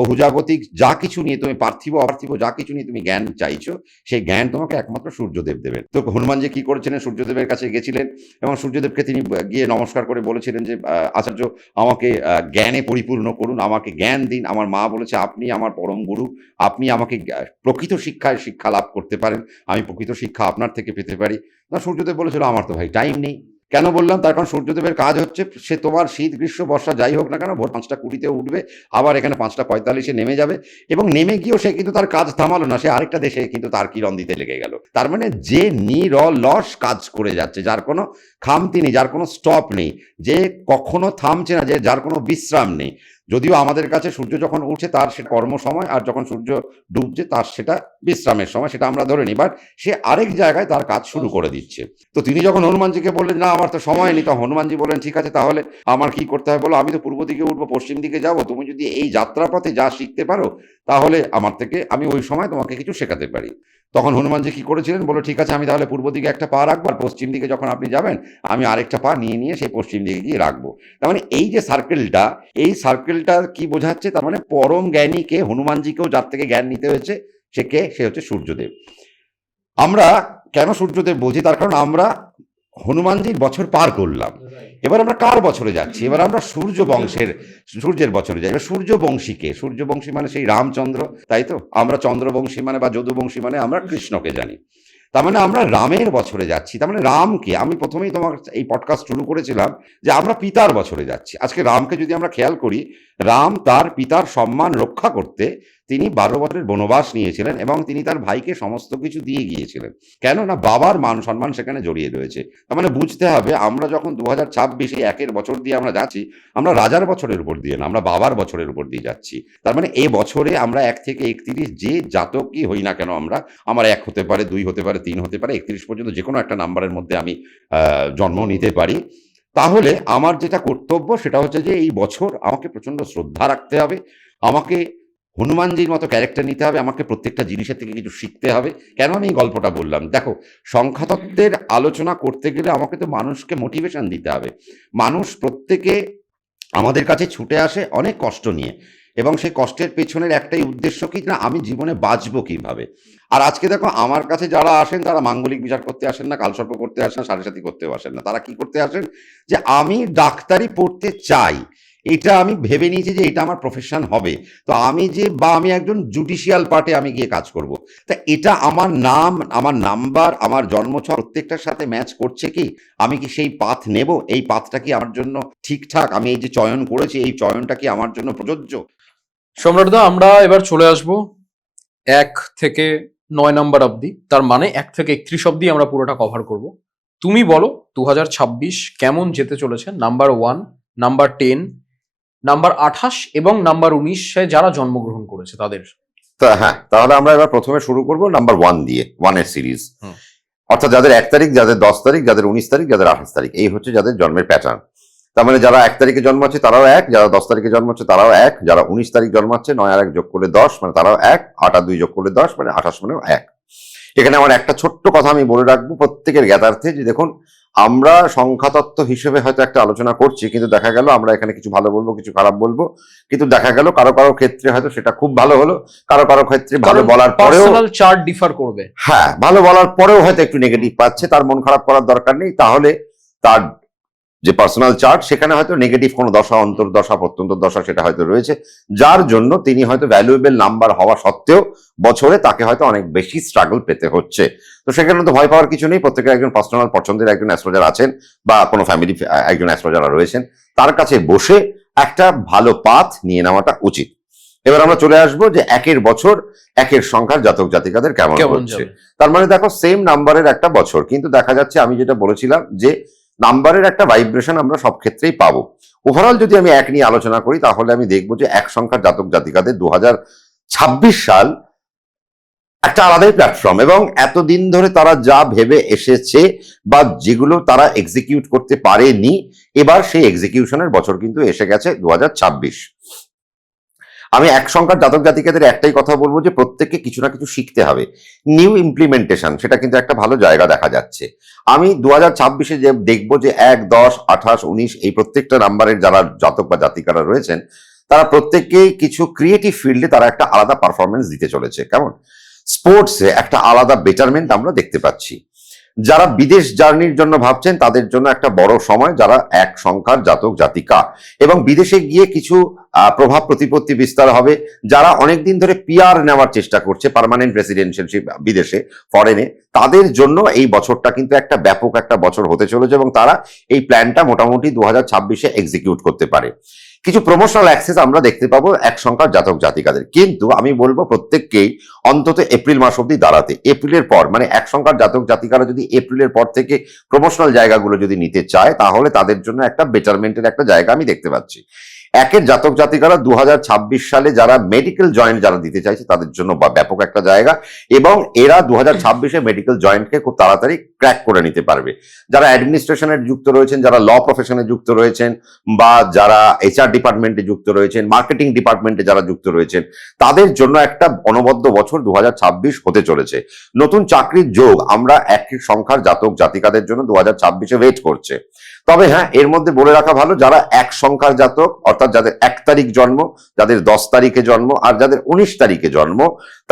বহুজাগতিক যা কিছু নিয়ে, তুমি পার্থিব অপার্থিব যা কিছু নিয়ে তুমি জ্ঞান চাইছো, সেই জ্ঞান তোমাকে একমাত্র সূর্যদেব দেবেন। তো হনুমানজি কি করেছিলেন? সূর্যদেবের কাছে গেছিলেন এবং সূর্যদেবকে তিনি গিয়ে নমস্কার করে বলেছিলেন যে আচার্য, আমাকে জ্ঞানে পরিপূর্ণ করুন, আমাকে জ্ঞান দিন। আমার মা বলেছে আপনি আমার পরম গুরু, আপনি আমাকে প্রকৃত শিক্ষা লাভ করতে পারেন, আমি প্রকৃত শিক্ষা আপনার থেকে পেতে পারি। না, সূর্যদেব বলেছিল আমার তো ভাই টাইম নেই। কেন বললাম? তার কারণ সূর্যদেবের কাজ হচ্ছে, সে তোমার শীত গ্রীষ্ম বর্ষা যাই হোক না কেন, ভোর 5টা 20 উঠবে, আবার এখানে 5টা 45 নেমে যাবে, এবং নেমে গিয়েও সে কিন্তু তার কাজ থামালো না, সে আরেকটা দেশে কিন্তু তার কিরণ দিতে লেগে গেল। তার মানে যে নিরলস কাজ করে যাচ্ছে, যার কোনো খামতি নেই, যার কোনো স্টপ নেই, যে কখনো থামছে না, যার কোনো বিশ্রাম নেই। যদিও আমাদের কাছে সূর্য যখন উঠছে তার সে কর্ম সময়, আর যখন সূর্য ডুবছে তার সেটা বিশ্রামের সময়, সেটা আমরা ধরে নিই, বাট সে আরেক জায়গায় তার কাজ শুরু করে দিচ্ছে। তো তিনি যখন হনুমানজিকে বললেন না আমার তো সময় নেই, তো হনুমানজি বললেন ঠিক আছে, তাহলে আমার কি করতে হবে বলো? আমি তো পূর্ব দিকে উঠবো, পশ্চিম দিকে যাব, তুমি যদি এই যাত্রাপথে যা শিখতে পারো, তাহলে আমার থেকে আমি ওই সময় তোমাকে কিছু শেখাতে পারি। তখন হনুমানজি কি করেছিলেন? বলো ঠিক আছে, আমি তাহলে পূর্ব দিকে একটা পা রাখবো, আর পশ্চিম দিকে যখন আপনি যাবেন আমি আরেকটা পা নিয়ে সেই পশ্চিম দিকে গিয়ে রাখবো। তার মানে এই যে সার্কেলটা, এই সার্কেলটা কি বোঝাচ্ছে? তার মানে পরম জ্ঞানীকে, হনুমানজিকেও যার থেকে জ্ঞান নিতে হয়েছে, সে হচ্ছে সূর্যদেব। আমরা কেন সূর্যদেব বলছি? তার কারণ আমরা হনুমানজির বছর পার করলাম, এবার আমরা কার বছরে যাচ্ছি? এবার আমরা সূর্যের বছরে যাই। এবার সূর্যবংশী মানে সেই রামচন্দ্র, তাই তো? আমরা চন্দ্রবংশী মানে বা যদুবংশী মানে আমরা কৃষ্ণকে জানি। তার মানে আমরা রামের বছরে যাচ্ছি। তার মানে রামকে, আমি প্রথমেই তোমার এই পডকাস্ট শুরু করেছিলাম যে আমরা পিতার বছরে যাচ্ছি। আজকে রামকে যদি আমরা খেয়াল করি, রাম তার পিতার সম্মান রক্ষা করতে তিনি 12 বছরের বনবাস নিয়েছিলেন এবং তিনি তার ভাইকে সমস্ত কিছু দিয়ে গিয়েছিলেন। কেন না, বাবার মান সম্মান সেখানে জড়িয়ে রয়েছে। তার মানে বুঝতে হবে, আমরা যখন 2026 একের বছর দিয়ে আমরা যাচ্ছি, আমরা রাজার বছরের উপর দিয়ে না, আমরা বাবার বছরের উপর দিয়ে যাচ্ছি। তার মানে এ বছরে আমরা 1 থেকে 31 যে জাতকই হই না কেন, আমার 1 হতে পারে, 2 হতে পারে, 3 হতে পারে, 31 পর্যন্ত যে কোনো একটা নাম্বারের মধ্যে আমি জন্ম নিতে পারি। তাহলে আমার যেটা কর্তব্য সেটা হচ্ছে যে এই বছর আমাকে প্রচণ্ড শ্রদ্ধা রাখতে হবে, আমাকে হনুমানজির মতো ক্যারেক্টার নিতে হবে, আমাকে প্রত্যেকটা জিনিসের থেকে কিছু শিখতে হবে। কেন আমি এই গল্পটা বললাম? দেখো, সংখ্যাতত্ত্বের আলোচনা করতে গেলে আমাকে তো মানুষকে মোটিভেশন দিতে হবে। মানুষ প্রত্যেকে আমাদের কাছে ছুটে আসে অনেক কষ্ট নিয়ে, এবং সেই কষ্টের পেছনের একটাই উদ্দেশ্য কি না, আমি জীবনে বাঁচবো কিভাবে। আর আজকে দেখো, আমার কাছে যারা আসেন তারা মাঙ্গলিক বিচার করতে আসেন না, কালসর্প করতে আসেন না, সাড়ে সাথী করতেও আসেন না। তারা কি করতে আসেন, যে আমি ডাক্তারি পড়তে চাই, এটা আমি ভেবে নিয়েছি যে এটা আমার প্রফেশন হবে, তো আমি একজন জুডিশিয়াল পার্টে আমি গিয়ে কাজ করব। তা এটা আমার নাম, আমার নাম্বার, আমার জন্মছক প্রত্যেকটার সাথে ম্যাচ করছে কি? আমি কি সেই পাথ নেব? এই পাথটা কি আমার জন্য ঠিকঠাক? আমি এই যে চয়ন করেছি, এই চয়নটা কি আমার জন্য প্রযোজ্য? সম্রাটদা, আমরা এবার চলে আসব 1 থেকে 9 নাম্বার অবধি। তার মানে 1 থেকে 31 অবধি আমরা পুরোটা কভার করব। তুমি বলো 2026 কেমন যেতে চলেছে? নাম্বার 1, নাম্বার 10, নাম্বার 28 এবং নাম্বার 19 যারা জন্মগ্রহণ করেছে তাদের। হ্যাঁ, তাহলে আমরা এবার প্রথমে শুরু করব নাম্বার 1 দিয়ে, 1-এর সিরিজ। হুম। অর্থাৎ যাদের 1 তারিখ, যাদের 10 তারিখ, যাদের 19 তারিখ, যাদের 28 তারিখ, এই হচ্ছে যাদের জন্মের প্যাটার্ন। তার মানে যারা 1 তারিখে জন্মাচ্ছে তারাও 1, যারা 10 তারিখে জন্মাচ্ছে তারাও 1, যারা 19 তারিখ জন্মাচ্ছে 9 আর 1 যোগ করলে 10 মানে তারাও 1, 8 আর 2 যোগ করলে 10 মানে 28 মানেও 1। এখানে আমার একটা ছোট্ট কথা আমি বলে রাখবো প্রত্যেকের জ্ঞাতার্থে, যে দেখুন, আমরা সংখ্যাতত্ত্ব হিসেবে হয়তো একটা আলোচনা করছি, কিন্তু দেখা গেল আমরা এখানে কিছু ভালো বলবো, কিছু খারাপ বলবো, কিন্তু দেখা গেল কারো কারো ক্ষেত্রে হয়তো সেটা খুব ভালো হলো, কারো কারো ক্ষেত্রে ভালো বলার পরেও, পার্সোনাল চার্ট ডিফার করবে। হ্যাঁ, ভালো বলার পরেও হয়তো একটু নেগেটিভ পাচ্ছে। তার মন খারাপ করার দরকার নেই। তাহলে তার যে পার্সোনাল চার্ট, সেখানে হয়তো নেগেটিভ কোনো দশা, অন্তর্দশা, প্রত্যন্তর দশা সেটা হয়তো রয়েছে, যার জন্য তিনি হয়তো ভ্যালুয়েবল নাম্বার হওয়া সত্ত্বেও বছরে তাকে হয়তো অনেক বেশি স্ট্রাগল পেতে হচ্ছে। তো সেখানে তো ভয় পাওয়ার কিছু নেই। প্রত্যেকের একজন পার্সোনাল পছন্দের একজন অ্যাস্ট্রোলজার আছেন, বা কোনো ফ্যামিলি একজন অ্যাস্ট্রোলজার রয়েছেন, তার কাছে বসে একটা ভালো পাথ নিয়ে নেওয়াটা উচিত। এবার আমরা চলে আসবো যে 1-এর বছর, 1-এর সংখ্যার জাতক জাতিকাদের কেমন হচ্ছে। তার মানে দেখো, সেম নাম্বারের একটা বছর, কিন্তু দেখা যাচ্ছে আমি যেটা বলেছিলাম যে নাম্বারের একটা ভাইব্রেশন আমরা সব ক্ষেত্রেই পাবো। ওভারঅল যদি আমি 1 নিয়ে আলোচনা করি, তাহলে আমি দেখবো যে 1 সংখ্যার জাতক জাতিকাদের 2026 সাল একটা আলাদাই প্ল্যাটফর্ম, এবং এতদিন ধরে তারা যা ভেবে এসেছে বা যেগুলো তারা এক্সিকিউট করতে পারেনি, এবার সেই এক্সিকিউশনের বছর কিন্তু এসে গেছে 2026। আমি 1 সংখ্যার জাতক জাতিকাদের একটাই কথা বলবো, যে প্রত্যেককে কিছু না কিছু শিখতে হবে। নিউ ইমপ্লিমেন্টেশন, সেটা কিন্তু একটা ভালো জায়গা দেখা যাচ্ছে। আমি 2026-এ যে দেখবো যে 1, 10, 28, 19 এই প্রত্যেকটা নাম্বারের যারা জাতক বা জাতিকারা রয়েছেন, তারা প্রত্যেককেই কিছু ক্রিয়েটিভ ফিল্ডে তারা একটা আলাদা পারফরমেন্স দিতে চলেছে। কেমন? স্পোর্টসে একটা আলাদা বেটারমেন্ট আমরা দেখতে পাচ্ছি। যারা বিদেশ জার্নির জন্য ভাবছেন তাদের জন্য একটা বড় সময়, যারা 1 সংখ্যার জাতক জাতিকা, এবং বিদেশে গিয়ে কিছু প্রভাব প্রতিপত্তি বিস্তার হবে। যারা অনেকদিন ধরে পিআর নেওয়ার চেষ্টা করছে, পার্মানেন্ট রেসিডেন্সিয়ালশিপ বিদেশে, ফরেনে, তাদের জন্য এই বছরটা কিন্তু একটা ব্যাপক একটা বছর হতে চলেছে, এবং তারা এই প্ল্যানটা মোটামুটি 2026-এ এক্সিকিউট করতে পারে। কিছু প্রমোশনাল অ্যাক্সেস আমরা দেখতে পাবো 1 সংখ্যার জাতক জাতিকাদের, কিন্তু আমি বলবো প্রত্যেককেই অন্তত এপ্রিল মাস অব্দি দাঁড়াতে। এপ্রিলের পর, মানে 1 সংখ্যার জাতক জাতিকারা যদি এপ্রিলের পর থেকে প্রমোশনাল জায়গাগুলো যদি নিতে চায়, তাহলে তাদের জন্য একটা বেটারমেন্টের একটা জায়গা আমি দেখতে পাচ্ছি। 1-এর জাতক জাতিকারা 2026 সালে যারা মেডিকেল জয়েন্ট যারা দিতে চাইছে তাদের জন্য ব্যাপক একটা জায়গা, এবং এরা 2026-এ মেডিকেল জয়েন্টকে খুব তাড়াতাড়ি ক্র্যাক করে নিতে পারবে। যারা অ্যাডমিনিস্ট্রেশনে যুক্ত রয়েছেন, যারা ল প্রফেশনে যুক্ত রয়েছেন, বা যারা HR ডিপার্টমেন্টে যুক্ত রয়েছেন, মার্কেটিং ডিপার্টমেন্টে যারা যুক্ত রয়েছেন, তাদের জন্য একটা অনবদ্য বছর 2026 হতে চলেছে। নতুন চাকরির যোগ আমরা 1 সংখ্যার জাতক জাতিকাদের জন্য 2026-এ ওয়েট করছে। তবে হ্যাঁ, এর মধ্যে বলে রাখা ভালো, যারা 1 সংখ্যার জাতক, অর্থাৎ যাদের 1 তারিখ জন্ম, যাদের 10 তারিখে জন্ম, আর যাদের 19 তারিখে জন্ম,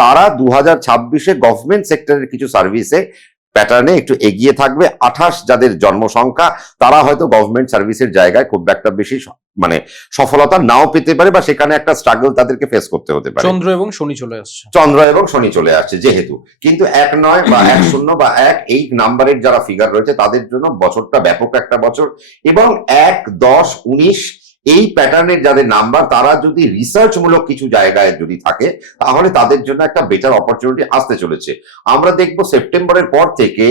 তারা 2026-এ গভর্নমেন্ট সেক্টরের কিছু সার্ভিসে প্যাটার্নে একটু এগিয়ে থাকবে। 28 যাদের জন্ম সংখ্যা তারা হয়তো গভর্নমেন্ট সার্ভিসের জায়গায় খুব একটা বেশি মানে সফলতা নাও পেতে পারে, বা সেখানে একটা স্ট্রাগল তাদেরকে ফেস করতে হতে পারে। চন্দ্র এবং শনি চলে আসছে, চন্দ্র এবং শনি চলে আসছে যেহেতু, কিন্তু 1-9 বা 1-0 বা 1 এই নাম্বারের যারা ফিগার রয়েছে তাদের জন্য বছরটা ব্যাপক একটা বছর। এবং 1-10-19 এই প্যাটার্নের যাদের নাম্বার তারা যদি রিসার্চ মূলক কিছু জায়গায় যদি থাকে তাহলে তাদের জন্য একটা বেটার অপরচুনিটি আসতে চলেছে। আমরা দেখবো সেপ্টেম্বরের পর থেকে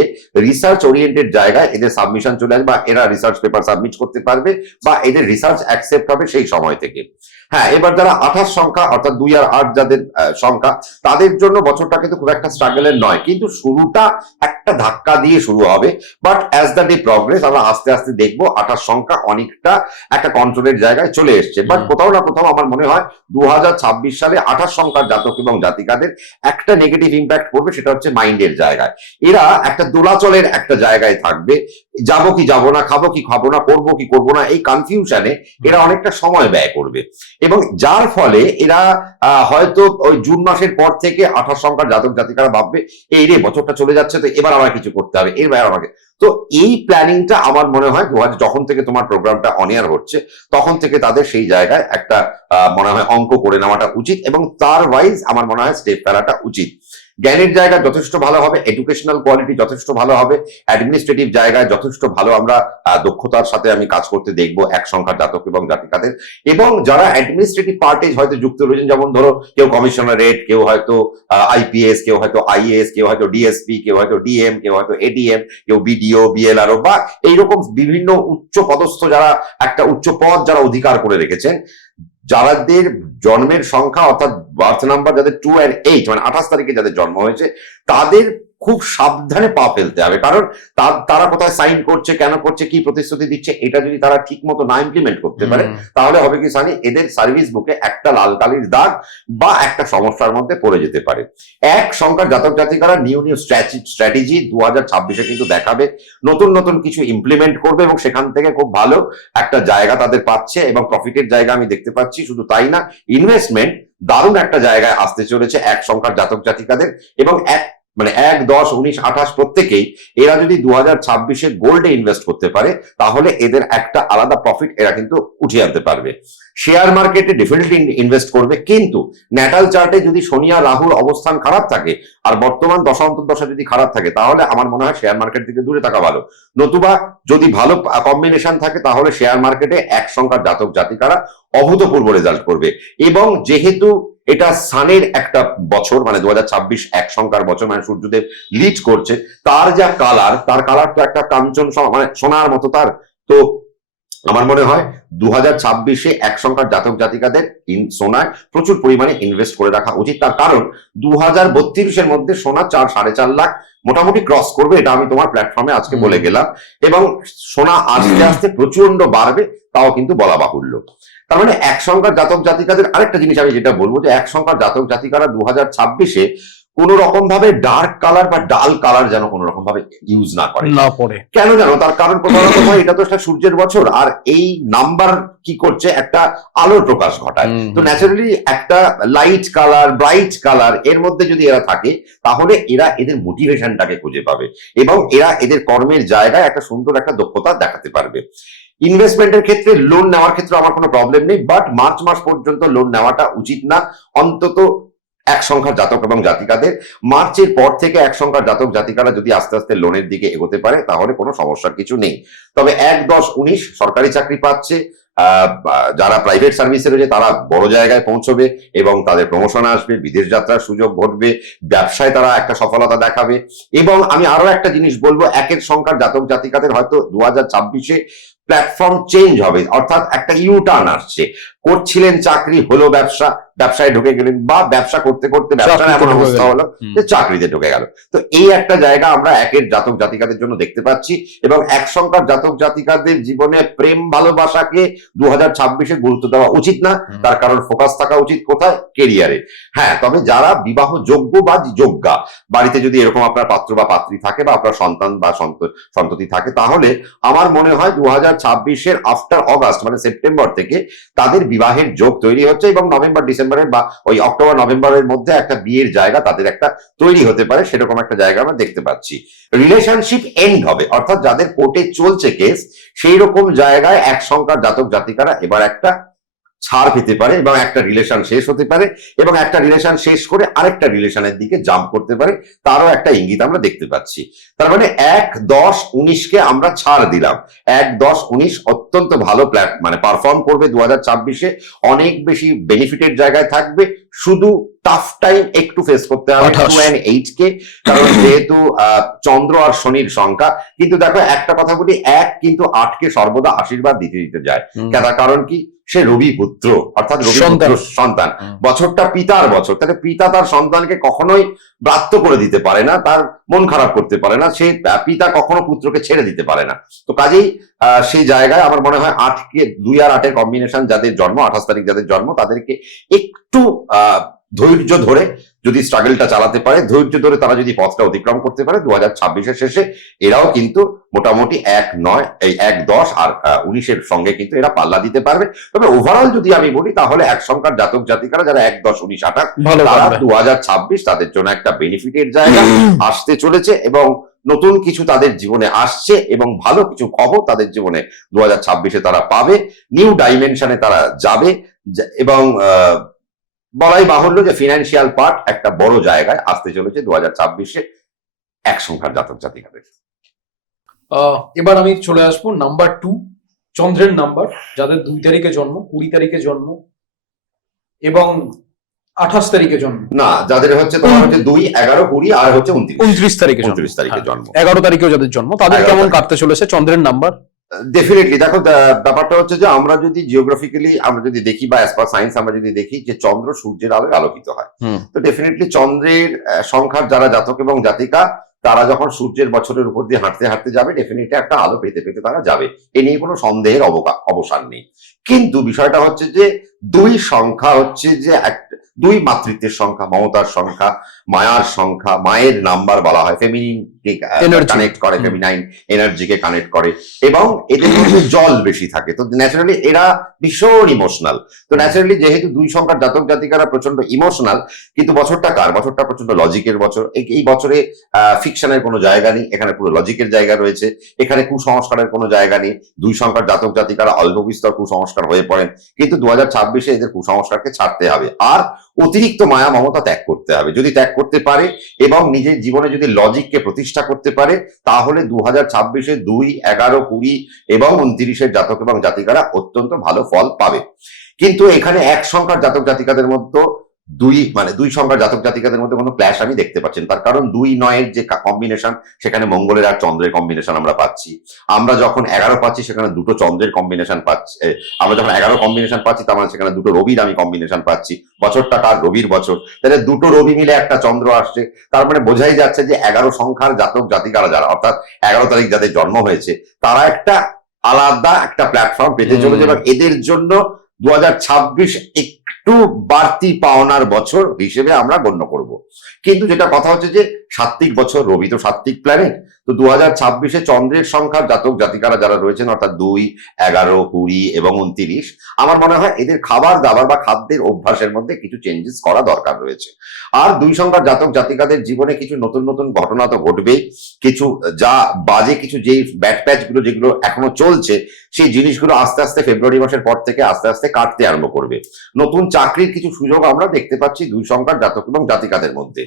রিসার্চ ওরিয়েন্টেড জায়গায় এদের সাবমিশন চলে আসবে, বা এরা রিসার্চ পেপার সাবমিট করতে পারবে, বা এদের রিসার্চ অ্যাকসেপ্ট হবে সেই সময় থেকে। হ্যাঁ, এবার যারা 28 সংখ্যা অর্থাৎ 2 আর 8 যাদের সংখ্যা তাদের জন্য বছরটা কিন্তু খুব একটা স্ট্রাগলের নয়, কিন্তু শুরুটা একটা ধাক্কা দিয়ে শুরু হবে। But as the day progress আমরা আস্তে আস্তে দেখবো 28 সংখ্যা অনেকটা একটা কন্ট্রোলের জায়গায় চলে এসছে। বাট কোথাও না কোথাও আমার মনে হয় 2026 সালে 28 সংখ্যার জাতক এবং জাতিকাদের একটা নেগেটিভ ইম্প্যাক্ট পড়বে, সেটা হচ্ছে মাইন্ডের জায়গায়। এরা একটা দোলাচলের একটা জায়গায় থাকবে, যাবো কি যাবো না, খাবো কি খাবো না, করবো কি করবো না, এই কনফিউশনে এরা অনেকটা সময় ব্যয় করবে। এবং যার ফলে এরা হয়তো ওই জুন মাসের পর থেকে 28 সংখ্যার জাতক জাতিকারা ভাববে এই রে বছরটা চলে যাচ্ছে, তো এবার আমার কিছু করতে হবে, এবার আমাকে। তো এই প্ল্যানিংটা আমার মনে হয় যখন থেকে তোমার প্রোগ্রামটা অন এয়ার হচ্ছে তখন থেকে তাদের সেই জায়গায় একটা মনে হয় অঙ্ক করে নেওয়াটা উচিত, এবং তার ওয়াইজ আমার মনে হয় স্টেপ ফেলাটা উচিত। জ্ঞানের জায়গা যথেষ্ট ভালো হবে, এডুকেশনাল কোয়ালিটি যথেষ্ট ভালো হবে, অ্যাডমিনিস্ট্রেটিভ জায়গায় যথেষ্ট ভালো আমরা দক্ষতার সাথে আমি কাজ করতে দেখবো 1 সংখ্যার জাতক এবং জাতিকাদের। এবং যারা অ্যাডমিনিস্ট্রেটিভ পার্টে হয়তো যুক্ত রয়েছেন, যেমন ধরো কেউ কমিশনারেট, কেউ হয়তো আইপিএস, কেউ হয়তো আইএএস, কেউ হয়তো ডিএসপি, কেউ হয়তো ডিএম, কেউ হয়তো এডিএম, কেউ বিডিও, বিএলআরও, বা এইরকম বিভিন্ন উচ্চ পদস্থ যারা একটা উচ্চ পদ যারা অধিকার করে রেখেছেন, যাদের জন্মের সংখ্যা অর্থাৎ বার্থ নাম্বার যাদের 2 আর 8 মানে 28 তারিখে যাদের জন্ম হয়েছে তাদের খুব সাবধানে পা ফেলতে হবে। কারণ তারা কোথায় সাইন করছে, কেন করছে, কি প্রতিশ্রুতি দিচ্ছে, এটা যদি তারা ঠিক মতো না ইমপ্লিমেন্ট করতে পারে তাহলে হবে কি সানি, এদের সার্ভিস বুকে একটা লাল কালির দাগ বা একটা সমস্যার মধ্যে পড়ে যেতে পারে। 1 সংখ্যার জাতক জাতিকারা নিউ স্ট্র্যাটেজি 2026-এ কিন্তু দেখাবে, নতুন নতুন কিছু ইমপ্লিমেন্ট করবে, এবং সেখান থেকে খুব ভালো একটা জায়গা তাদের পাচ্ছে এবং প্রফিটের জায়গা আমি দেখতে পাচ্ছি। শুধু তাই না, ইনভেস্টমেন্ট দারুণ একটা জায়গায় আসতে চলেছে 1 সংখ্যার জাতক জাতিকাদের। এবং 1, 10, 19, 28 প্রত্যেকেই এরা যদি 2026-এ গোল্ডে ইনভেস্ট করতে পারে তাহলে এদের একটা আলাদা প্রফিট এরা কিন্তু উঠিয়ে আনতে পারবে। শেয়ার মার্কেটে ডেফিনেটলি ইনভেস্ট করবে, কিন্তু ন্যাটাল চার্টে যদি শনি আর রাহুর অবস্থান খারাপ থাকে আর বর্তমান দশা অন্তর্দশা যদি খারাপ থাকে তাহলে আমার মনে হয় শেয়ার মার্কেট থেকে দূরে থাকা ভালো। নতুবা যদি ভালো কম্বিনেশন থাকে তাহলে শেয়ার মার্কেটে 1 সংখ্যার জাতক জাতিকারা অভূতপূর্ব রেজাল্ট করবে। এবং যেহেতু এটা সানের একটা বছর, মানে 2026 1 সংখ্যার বছর, মানে সূর্যদেব লিড করছে, তার যা কালার, তার কালার তো একটা কাঞ্চন মানে সোনার মতো তার। তো আমার মনে হয় 2026-এ 1 সংখ্যার জাতক জাতিকাদের সোনায় প্রচুর পরিমাণে ইনভেস্ট করে রাখা উচিত। তার কারণ 2032-এর মধ্যে সোনা 4-4.5 লাখ মোটামুটি ক্রস করবে, এটা আমি তোমার প্ল্যাটফর্মে আজকে বলে গেলাম। এবং সোনা আস্তে আস্তে প্রচন্ড বাড়বে, তাও কিন্তু বলা বাহুল্য। তার মানে 1 সংখ্যার জাতক জাতিকাদের আরেকটা জিনিস আমি যেটা বলবো যে 1 সংখ্যার জাতক জাতিকারা 2026-এ কোন রকম ভাবে ডার্ক কালার বা ডাল কালার যেন কোন রকম ভাবে ইউজ না করে, না পড়ে। কেন জানো? তার কারণ কোথাও না কোথাও এটা তো একটা সূর্যের বছর, আর এই নাম্বার কি করছে, একটা আলোর প্রকাশ ঘটায়। তো ন্যাচারালি একটা লাইট কালার, ব্রাইট কালার এর মধ্যে যদি এরা থাকে তাহলে এরা এদের মোটিভেশনটাকে খুঁজে পাবে এবং এরা এদের কর্মের জায়গায় একটা সুন্দর একটা দক্ষতা দেখাতে পারবে। ইনভেস্টমেন্টের ক্ষেত্রে লোন নেওয়ার ক্ষেত্রে আমার কোনো প্রবলেম নেই, বাট মার্চ মাস পর্যন্ত লোন নেওয়াটা উচিত না অন্তত 1 সংখ্যার জাতক এবং জাতিকাদের। মার্চের পর থেকে 1 সংখ্যার জাতক জাতিকারা যদি আস্তে আস্তে লোনের দিকে এগোতে পারে তাহলে কোনো সমস্যার কিছু নেই। তবে 1, 10, 19 সরকারি চাকরি পাচ্ছে, যারা প্রাইভেট সার্ভিসে রয়েছে তারা বড় জায়গায় পৌঁছবে এবং তাদের প্রমোশন আসবে, বিদেশ যাত্রার সুযোগ ঘটবে, ব্যবসায় তারা একটা সফলতা দেখাবে। এবং আমি আরো একটা জিনিস বলবো, 1 সংখ্যার জাতক জাতিকাদের হয়তো 2026-এ প্ল্যাটফর্ম চেঞ্জ হবে, অর্থাৎ একটা ইউ টার্ন আসছে। করছিলেন চাকরি, হলো ব্যবসা, ব্যবসায় ঢুকে গেলেন, বা ব্যবসা করতে করতে ব্যবসার এমন অবস্থা হলো যে চাকরিতে ঢুকে গেল। তো এই একটা জায়গা আমরা 1 জাতক জাতিকাদের জন্য দেখতে পাচ্ছি। এবং 1 সংখ্যার জাতক জাতিকাদের জীবনে প্রেম ভালোবাসাকে 2026-এ গুরুত্ব দেওয়া উচিত না, তার কারণ ফোকাস থাকা উচিত কোথায়, কেরিয়ারে। হ্যাঁ, তবে যারা বিবাহ যোগ্য বা যোগ্যা, বাড়িতে যদি এরকম আপনার পাত্র বা পাত্রী থাকে বা আপনার সন্তান বা সন্ততি থাকে, তাহলে আমার মনে হয় 2026-এর আফটার অগাস্ট মানে সেপ্টেম্বর থেকে তাদের বিবাহের যোগ তৈরি হচ্ছে এবং নভেম্বর ডিসেম্বরের বা ওই অক্টোবর নভেম্বরের মধ্যে একটা বিয়ের জায়গা তাদের একটা তৈরি হতে পারে, সেরকম একটা জায়গা আমরা দেখতে পাচ্ছি। রিলেশনশিপ এন্ড হবে, অর্থাৎ যাদের কোর্টে চলছে কেস, সেই রকম জায়গায় এক সংখ্যার জাতক জাতিকারা এবার একটা ছাড় পেতে পারে এবং একটা রিলেশন শেষ হতে পারে এবং একটা রিলেশন শেষ করে আরেকটা রিলেশনের দিকে জাম্প করতে পারে, তারও একটা ইঙ্গিত আমরা দেখতে পাচ্ছি। তার মানে 1-10-19-কে আমরা ছাড় দিলাম। 1-10-19 অত্যন্ত ভালো মানে পারফর্ম করবে 2026-এ, অনেক বেশি বেনিফিটের জায়গায় থাকবে। শুধু টাফ টাইম একটু ফেস করতে হবে 28 2 and 8-কে, কারণ যেহেতু চন্দ্র আর শনির সংখ্যা। কিন্তু দেখো একটা কথা বলি, 1 কিন্তু 8-কে সর্বদা আশীর্বাদ দিতে দিতে যায়। তার কারণ কি, সে রবি পুত্র, অর্থাৎ রবি পুত্র সন্তান। বছরটা পিতার বছর, তাহলে পিতা তার সন্তানকে কখনোই ব্রাত্য করে দিতে পারে না, তার মন খারাপ করতে পারে না, সে পিতা কখনো পুত্রকে ছেড়ে দিতে পারে না। তো কাজেই সেই জায়গায় আমার মনে হয় 2 আর 8-এর কম্বিনেশন যাদের জন্ম 28 তারিখ যাদের জন্ম, তাদেরকে একটু ধৈর্য ধরে যদি স্ট্রাগলটা চালাতে পারে, ধৈর্য ধরে তারা যদি পথটা অতিক্রম করতে পারে, 2026-এর শেষে এরাও কিন্তু মোটামুটি 1-10 আর 19-এর সঙ্গে কিন্তু এরা পাল্লা দিতে পারবে। তবে ওভারঅল যদি আমি বলি, তাহলে এক সংখ্যার জাতক জাতিকারা যারা 1-10-19-28 তারা 2026 তাদের জন্য একটা বেনিফিটের জায়গা আসতে চলেছে এবং নতুন কিছু তাদের জীবনে আসছে এবং ভালো কিছু খবর তাদের জীবনে 2026-এ তারা পাবে। নিউ ডাইমেনশনে তারা যাবে এবং বলাই বাহুল্য যে ফিনান্সিয়াল পার্ট একটা বড় জায়গায় আসতে চলেছে 2026-এ এক সংখ্যার জাতক জাতিকাদের। এবার আমি চলে আসবো নাম্বার 2, চন্দ্রের নাম্বার, যাদের 2 তারিখে জন্ম, 20 তারিখে জন্ম এবং 28 তারিখে জন্ম। না, যাদের হচ্ছে তোমার হচ্ছে 2, 11, 20 আর হচ্ছে 29 তারিখে 29 তারিখে জন্ম, 11 তারিখেও যাদের জন্ম, তাদের কেমন কাটতে চলেছে চন্দ্রের নাম্বার? ডেফিনেটলি দেখো, ব্যাপারটা হচ্ছে যে আমরা যদি জিওগ্রাফিক্যালি আমরা যদি দেখি বা অ্যাজ পার সায়েন্স আমরা যদি দেখি যে চন্দ্র সূর্যের আলোয় আলোকিত হয়, তো ডেফিনেটলি চন্দ্রের সংখ্যার যারা জাতক এবং জাতিকা তারা যখন সূর্যের বছরের উপর দিয়ে হাঁটতে হাঁটতে যাবে, ডেফিনেটলি একটা আলো পেতে পেতে তারা যাবে, এ নিয়ে কোনো সন্দেহের অবসান নেই। কিন্তু বিষয়টা হচ্ছে যে 2 সংখ্যা হচ্ছে যে 2 মাতৃত্বের সংখ্যা, মমতার সংখ্যা, মায়ার সংখ্যা, মায়ের নাম্বার বলা হয়, ফেমিনিন কানেক্ট করে, ফেমিনাইন এনার্জিকে কানেক্ট করে এবং এদের মধ্যে জল বেশি থাকে। তো ন্যাচারালি এরা ভীষণ ইমোশনাল। তো ন্যাচারালি যেহেতু 2 সংখ্যার জাতক জাতিকারা প্রচন্ড ইমোশনাল, কিন্তু বছরটা কার? বছরটা প্রচন্ড লজিকের বছর। এই বছরে ফিকশনের কোনো জায়গা নেই, এখানে পুরো লজিকের জায়গা রয়েছে, এখানে কুসংস্কারের কোনো জায়গা নেই। 2 সংখ্যার জাতক জাতিকারা অল্প বিস্তর কুসংস্কার হয়ে পড়েন, কিন্তু 2026-এ এদের কুসংস্কারকে ছাড়তে হবে আর অতিরিক্ত মায়া মমতা ত্যাগ করতে হবে। যদি ত্যাগ করতে পারে এবং নিজের জীবনে যদি লজিককে প্রতিষ্ঠা করতে পারে, তাহলে 2026-এ 2, 11, 20 এবং 29-এর জাতক এবং জাতিকারা অত্যন্ত ভালো ফল পাবে। কিন্তু এখানে এক সংখ্যার জাতক জাতিকাদের মধ্যে 2 সংখ্যার জাতক জাতিকাদের মধ্যে কোনো ক্ল্যাশ আমি দেখতে পাচ্ছি না। তার কারণ 2-9-এর যে কম্বিনেশন, সেখানে মঙ্গলের আর চন্দ্রের কম্বিনেশন আমরা পাচ্ছি। আমরা যখন 11 পাচ্ছি, সেখানে 2টো চন্দ্রের কম্বিনেশন পাচ্ছি। আমরা যখন 11 কম্বিনেশন পাচ্ছি, তার মানে সেখানে 2টো রবির আমি কম্বিনেশন পাচ্ছি। বছরটা কার? রবির বছর। তাহলে 2টো রবি মিলে একটা চন্দ্র আসছে, তার মানে বোঝাই যাচ্ছে যে 11 সংখ্যার জাতক জাতিকারা যারা, অর্থাৎ 11 তারিখ যাদের জন্ম হয়েছে, তারা একটা আলাদা একটা প্ল্যাটফর্ম পেতে চলেছে এবং এদের জন্য 2026 একটু বাড়তি পাওনার বছর হিসেবে আমরা গণ্য করব। কিন্তু যেটা কথা হচ্ছে যে সাত্ত্বিক বছর, রবি তো সাত্ত্বিক প্ল্যানেট, তো 2026-এ চন্দ্রের সংখ্যার জাতক জাতিকারা যারা রয়েছেন, অর্থাৎ 2, 11, 20 এবং 29, আমার মনে হয় এদের খাবার দাবার বা খাদ্যের অভ্যাসের মধ্যে কিছু চেঞ্জেস করা দরকার রয়েছে। আর 2 সংখ্যার জাতক জাতিকাদের জীবনে কিছু নতুন নতুন ঘটনা তো ঘটবেই, কিছু যা বাজে কিছু যে ব্যাড প্যাচ গুলো যেগুলো এখনো চলছে, সেই জিনিসগুলো আস্তে আস্তে ফেব্রুয়ারি মাসের পর থেকে আস্তে আস্তে কাটতে আরম্ভ করবে। নতুন চাকরির কিছু সুযোগ আমরা দেখতে পাচ্ছি 2 সংখ্যার জাতক এবং জাতিকাদের মধ্যে।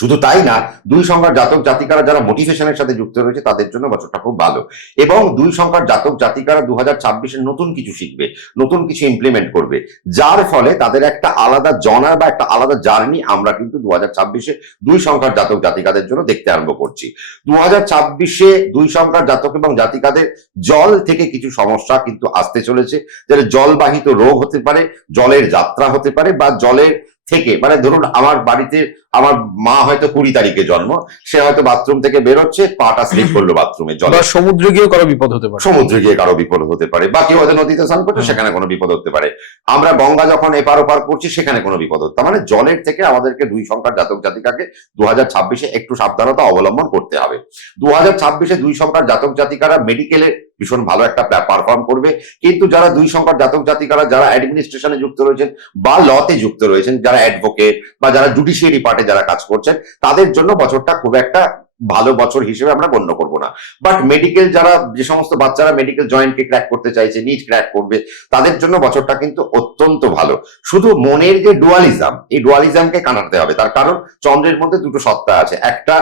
শুধু তাই না, 2 সংখ্যার জাতক জাতিকারা যারা মোটিভেশনের সাথে যুক্ত রয়েছে, তাদের জন্য বছরটা খুব ভালো এবং 2 সংখ্যার জাতক জাতিকারা 2026-এ নতুন কিছু শিখবে, নতুন কিছু ইমপ্লিমেন্ট করবে, যার ফলে তাদের একটা আলাদা জনার বা একটা আলাদা জার্নি আমরা কিন্তু 2026-এ 2 সংখ্যার জাতক জাতিকাদের জন্য দেখতে আরম্ভ করছি। 2026-এ 2 সংখ্যার জাতক এবং জাতিকাদের জল থেকে কিছু সমস্যা কিন্তু আসতে চলেছে, যারা জলবাহিত রোগ হতে পারে, জলের যাত্রা হতে পারে বা জলের থেকে, মানে ধরুন আমার বাড়িতে আমার মা হয়তো 20 তারিখে জন্ম, সে হয়তো বাথরুম থেকে বেরোচ্ছে, পাটা স্লিপ করলো বাথরুমে জলে, সমুদ্রে গিয়েও কারো বিপদ হতে পারে, সমুদ্রে গিয়ে কারো বিপদ হতে পারে, বা কেউ হয়তো নদীতে স্নান করছে, সেখানে কোনো বিপদ হতে পারে। আমরা গঙ্গা যখন এপার ওপার করছি, সেখানে কোনো বিপদ হতে, মানে জলের থেকে আমাদেরকে 2 সংখ্যার জাতক জাতিকাকে 2026-এ একটু সাবধানতা অবলম্বন করতে হবে। 2026-এ 2 সংখ্যার জাতক জাতিকারা মেডিকেলের ভীষণ ভালো একটা পারফর্ম করবে। কিন্তু যারা 2 সংখ্যার জাতক জাতিকারা যারা অ্যাডমিনিস্ট্রেশনে যুক্ত রয়েছেন বা লতে যুক্ত রয়েছেন, যারা অ্যাডভোকেট বা যারা জুডিশিয়ারি পার্টে যারা কাজ করছেন, তাদের জন্য বছরটা খুব একটা ভালো বছর হিসেবে আমরা গণ্য করবো না। বাট মেডিকেল যারা, যে সমস্ত বাচ্চারা মেডিকেল জয়েন্টকে ক্র্যাক করতে চাইছে, নিট ক্র্যাক করবে, তাদের জন্য বছরটা কিন্তু অত্যন্ত ভালো। শুধু মনের যে ডুয়ালিজম, এই ডুয়ালিজমকে কাটাতে হবে। তার কারণ চন্দ্রের মধ্যে দুটো সত্তা আছে, একটা